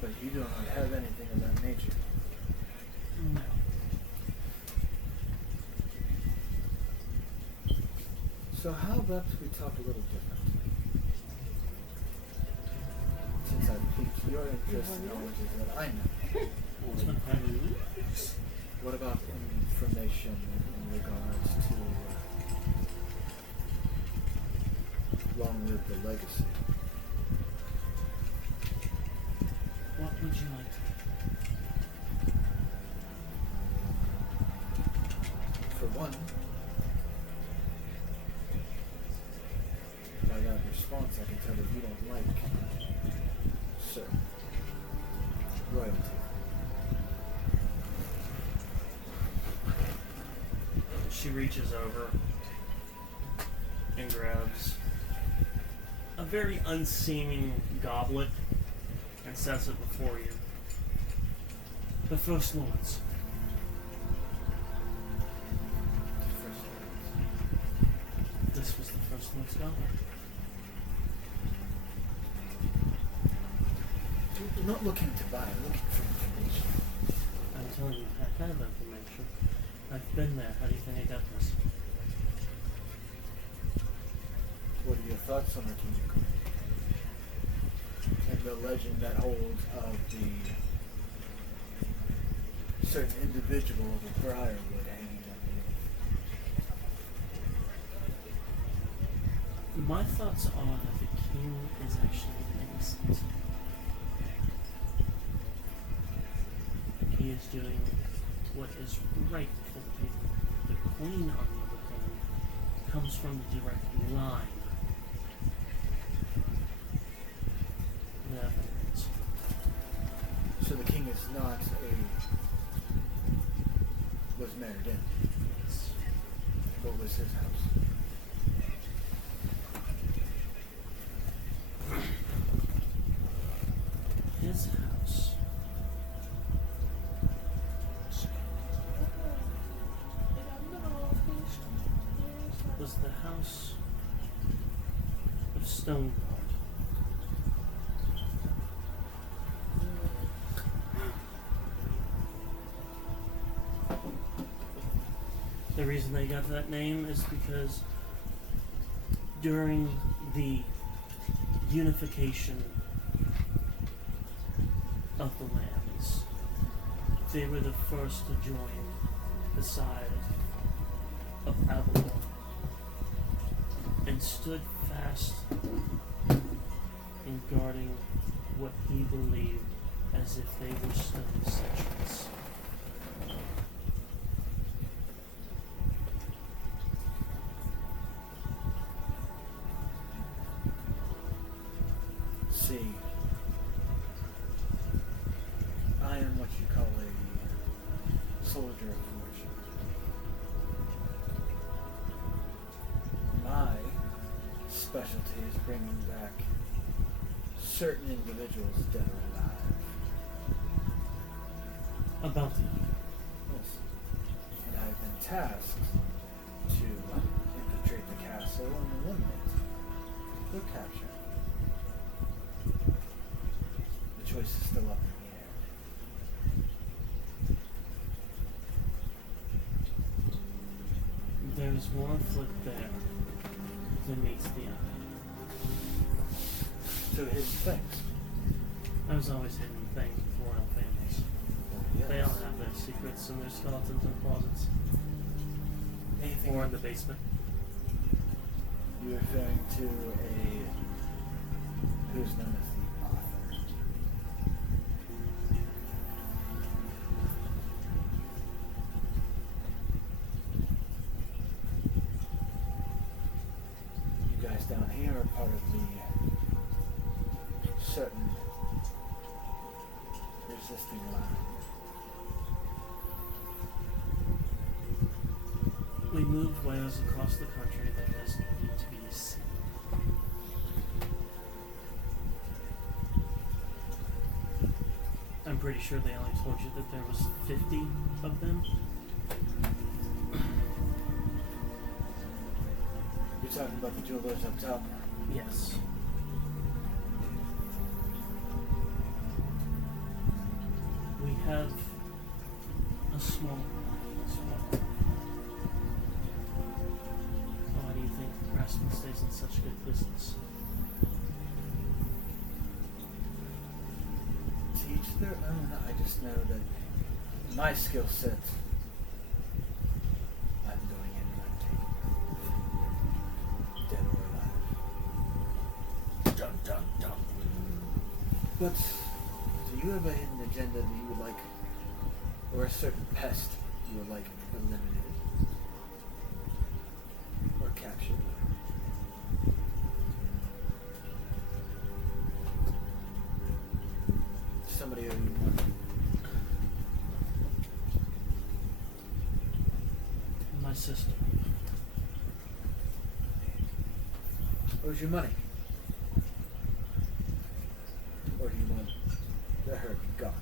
But you do not have anything of that nature. No. So how about we talk a little different? Since I've piqued your interest in knowledges that I know, what about information in regards to Long Live the Legacy? What would you like to For one, glance, I can tell that you don't like certain royalty. She reaches over and grabs a very unseeming goblet and sets it before you. The First Lords. This was the First Lord's goblet. You're not looking to buy, I'm looking for information. I'm telling you, I have information. I've been there. How do you think I got this? What are your thoughts on the King of Queen? And the legend that holds of the certain individual of a briarwood hanging on the roof? My thoughts are that the king is actually innocent. He is doing what is right for the people. The queen, on the other hand, comes from the direct line. The evidence. So the king is not was married in. Yes. What was his house? His house was the house of Stoneguard. The reason they got that name is because during the unification of the lands, they were the first to join the side of Avalon and stood fast in guarding what he believed as if they were stone sentries. See, I am what you call a soldier of fortune. My specialty is bringing back certain individuals dead or alive. About the Yes. And I've been tasked to infiltrate the castle and eliminate or capture. The choice is still up in the air. There's more afoot there than meets the eye. So hidden things. There's always hidden things with royal families. Yes. They all have their secrets and their skeletons in closets. Anything Or in the basement. you're referring to who's known as the author. You guys down here are part of the certain resisting line. We moved wares across the country that has needed to be seen. I'm pretty sure they only told you that there was 50 of them. You're talking about the jewelers up top. Yes. We have a small. Why do you think Craftsman stays in such good business? To each their own. I just know that my skill set, I'm going in and I'm taking dead or alive. Dun dun dun. But do you have a hidden agenda that you would like, or a certain pest you would like eliminated or captured? somebody owe you money? My sister. Owes you money? Or do you want her gone?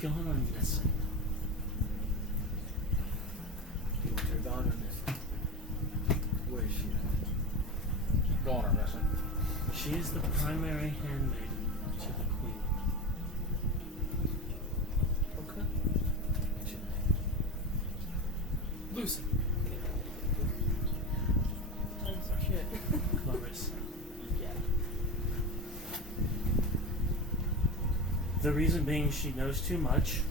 Gone or missing? You want her gone or missing? Where is she at? Gone or missing. She is the primary handmaiden to the queen. Okay. What's your name? Lucy. Shit. Clarissa. Yeah. The reason being she knows too much.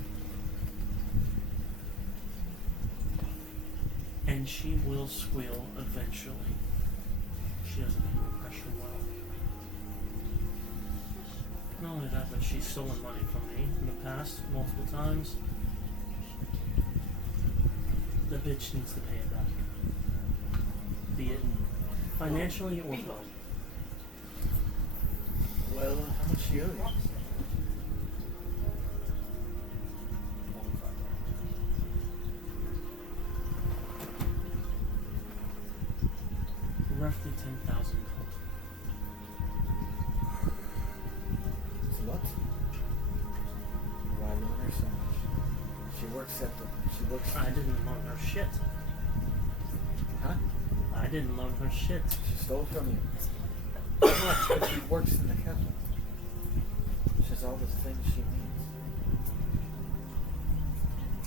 And she will squeal eventually. She doesn't handle pressure well. Not only that, but she's stolen money from me in the past multiple times. The bitch needs to pay it back. Be it financially or both. Well, how much she owe you? Roughly 10,000 gold. It's a lot. Why loan her so much? She works at the. She works. I didn't loan her shit. Huh? I didn't loan her shit. She stole from you. How much? But she works in the castle. She has all the things she needs.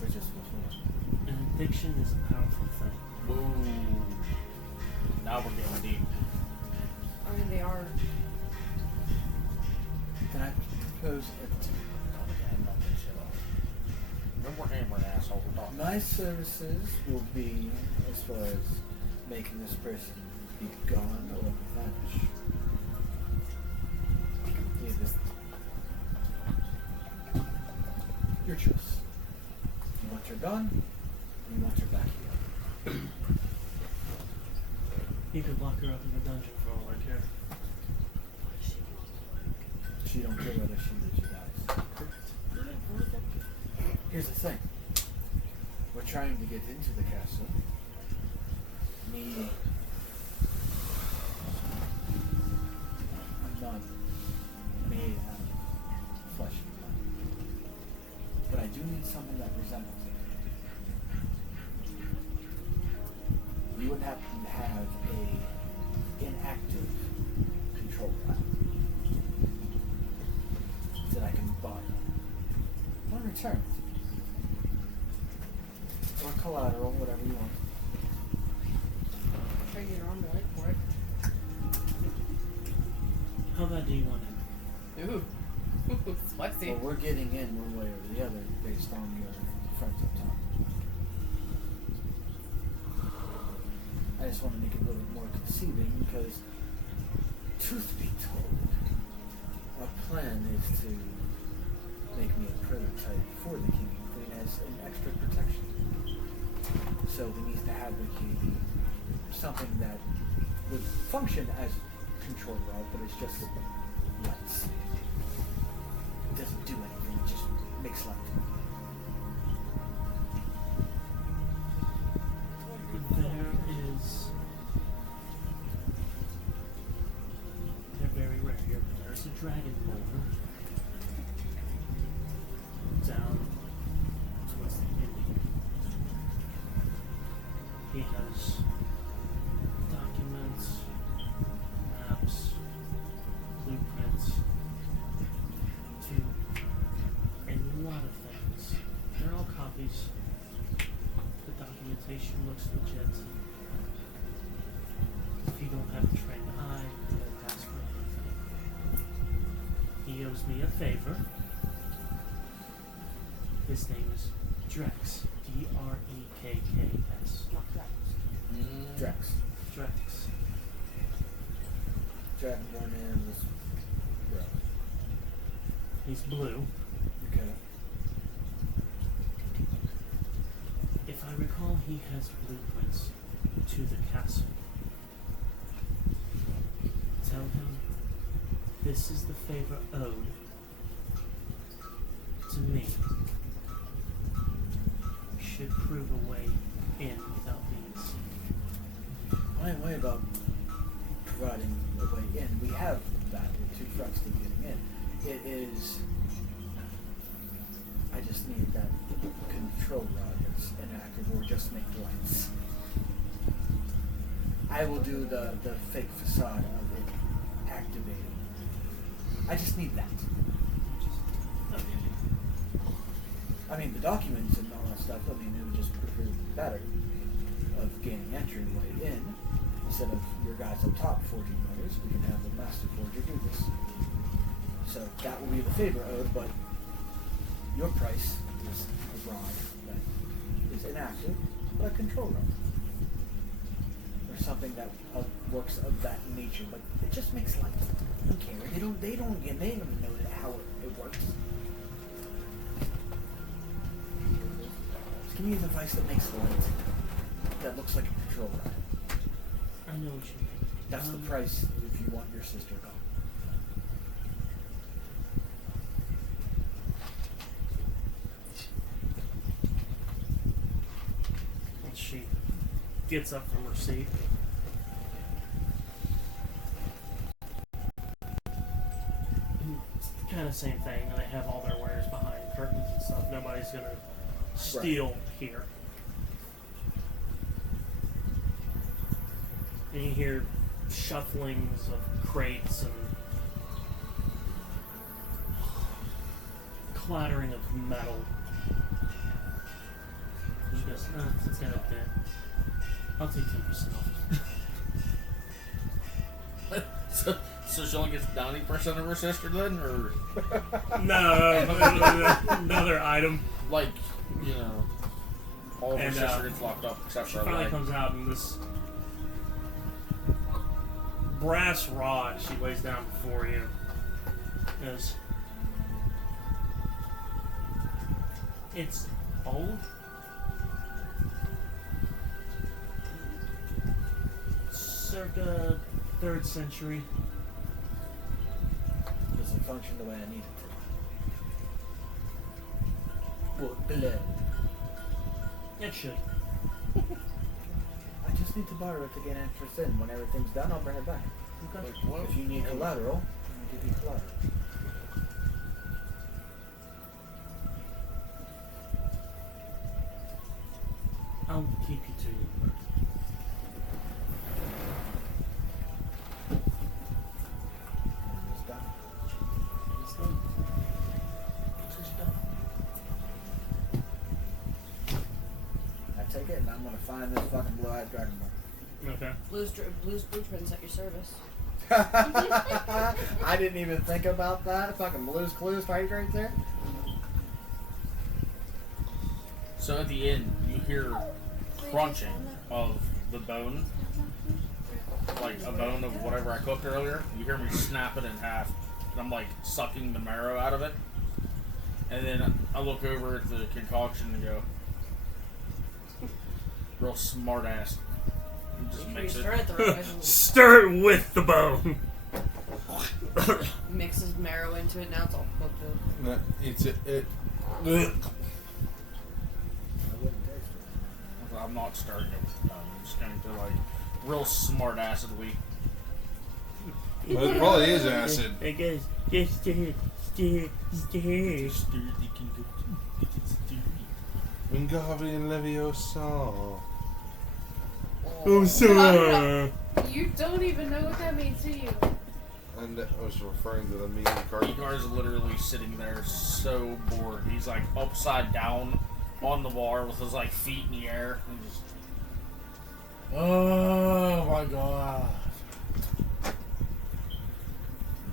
Or just what's more. An addiction is a powerful thing. Whoa. Now we're getting deep. I mean, they are. Can I propose Remember we're hammering asshole. We're talking. my services will be as far as making this person be gone or vanish. Either. Your choice. You want her gone, or you want her back here. You could lock her up in a dungeon for all I care. She don't care whether she lives or dies. Here's the thing. We're trying to get into the castle. Me. I'm not made out of flesh and blood. But I do need something that resembles it. You would have to have a inactive control lab that I can buy. On return. Or collateral, whatever you want. Trade your arm light for it. How bad do you want it? Ooh. Spicy. Well, we're getting in one way or the other based on your friends up top. I just want to make it a little bit more conceiving because, truth be told, our plan is to make me a prototype for the king and queen as an extra protection. So we need to have the king something that would function as control rod, but it's just lights. It doesn't do anything, it just makes light. They're very rare here, but there's a dragon boulder down towards the end here. He has documents, maps, blueprints to a lot of things. They're all copies. The documentation looks legit. If you don't have a trained eye, you won't pass for anything. He owes me a favor. His name is Drex. D-R-E-K-K-S. Drex. Drex. Dragonborn and this bro. He's blue. Okay. If I he has blueprints to the castle. Tell him this is the favor owed to me. Should prove a way in without being seen. I ain't worried about providing a way in. We have that with 2 fronts to getting in. It is. I just need that control rod that's inactive or just make lights. I will do the fake facade of it activating. I just need that. I mean, the documents and all that stuff, I mean, it would just prove better of gaining entry way in. Instead of your guys up top forging letters, we can have the master forger do this. So that will be the favor owed, but your price is a rod that is inactive, but a control rod. Or something that works of that nature, but it just makes light. I don't care. They don't even know how it works. Just give me a device that makes light. That looks like a control rod. I know what you mean. That's the price if you want your sister gone. And she gets up from her seat. Kind of same thing. They have all their wares behind curtains and stuff. Nobody's gonna steal here. And you hear shufflings of crates and clattering of metal. She goes, no, it's got a bit. I'll take 10% off. So she only gets 90% of her sister then, or No, another item. like, you know, all of her And, sister gets locked up except She for her finally leg. comes out in this brass rod she lays down before you. Goes, it's old. Circa 3rd century. Does it function the way I need it to? Well, below. It should. I just need to borrow it to get interest in. When everything's done, I'll bring it back. Okay. Like, what? If you need collateral, I'll give you collateral. I'll keep you to your word. And it's done. It's done. It's done. I take it, and I'm gonna find this fucking blue-eyed dragon ball. Okay. Blue's blueprints at your service. I didn't even think about that. Fucking Blue's Clues right there. So at the end, you hear crunching of the bone, like a bone of whatever I cooked earlier. You hear me snap it in half, and I'm like sucking the marrow out of it. And then I look over at the concoction and go, real smart ass. And just You mix stir it. it the right way. Stir it with the bone. Mixes marrow into it. Now it's all cooked up. No, it's it. I wouldn't taste it. I'm not stirring it. I'm just going to like real smart acidly. Well, it probably is acid. It goes, just stir, stir, stir. Wingardium Leviosa. Oh, sir. You don't even know what that means, do you? And I was referring to the mean card. Egar's literally sitting there so bored. He's like upside down on the bar with his like feet in the air. And just, oh my god.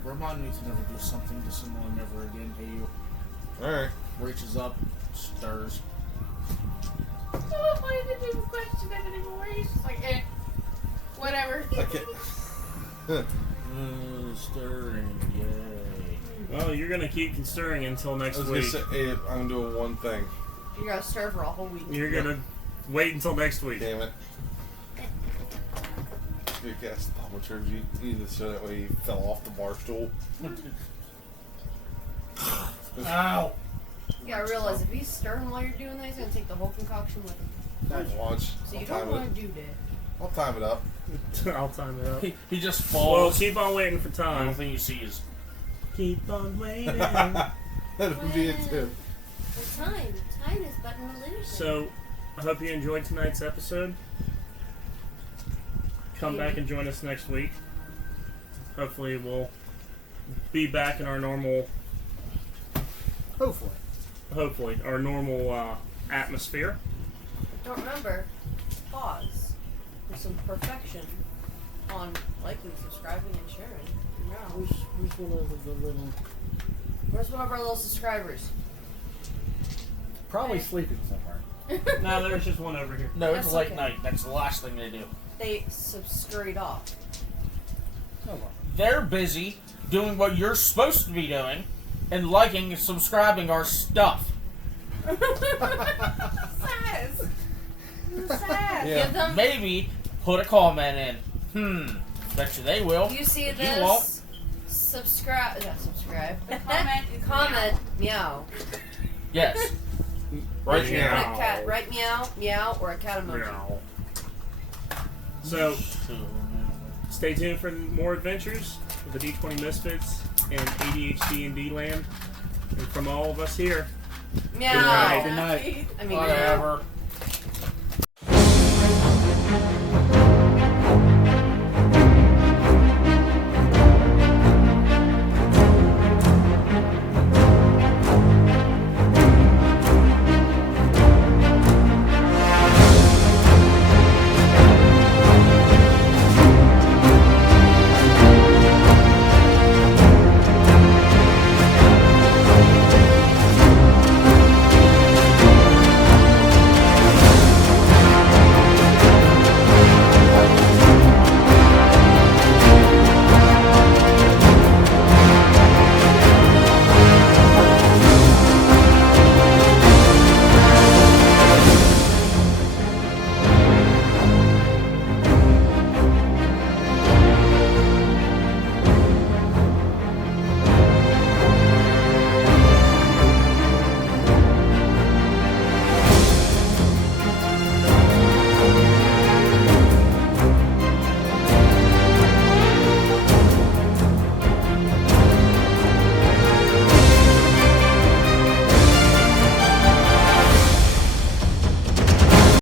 Remind me to never do something to someone ever again, hey you. Alright. Reaches up, stirs. Oh, why didn't even question it anymore? He's just like, whatever. Okay. Stirring, yay. Well, you're gonna keep stirring until I next was gonna week. say, hey, I'm doing one thing. You gotta stir for a whole week. You're gonna Wait until next week. Damn it. Good guess, thaumaturgy. You need to show that way he fell off the bar stool. Ow! Yeah, I realize if he's stirring while you're doing that, he's gonna take the whole concoction with him. Watch. So you I'll don't time want it. to do that. I'll time it up. I'll time it up. He just Well, falls. keep on waiting for The time. only thing you see is Keep on waiting. That'll be it too. Well, time is but an illusion. So, I hope you enjoyed tonight's episode. Come back and join us next week. Hopefully, we'll be back in our normal, Hopefully. our normal atmosphere. Don't remember, pause for some perfection on liking, subscribing, and sharing. No. Who's one of the little? Where's one of our little subscribers? Probably sleeping somewhere. No, there's just one over here. no. It's That's late okay. night. That's the last thing they do. They subscribed off. Oh well. They're busy doing what you're supposed to be doing, and liking and subscribing our stuff. Sass. Sass. Yeah. Give them. Maybe put a comment in. Bet you they will. You see But this? You won't. Subscribe. Not subscribe. The comment is Comment. Meow. Yes. Right Like here. a cat. Right? Meow. Meow. Or a cat emoji. Meow. So, stay tuned for more adventures with the D20 Misfits and ADHD and D-Land. And from all of us here, Meow. Good night. I mean, meow. Whatever.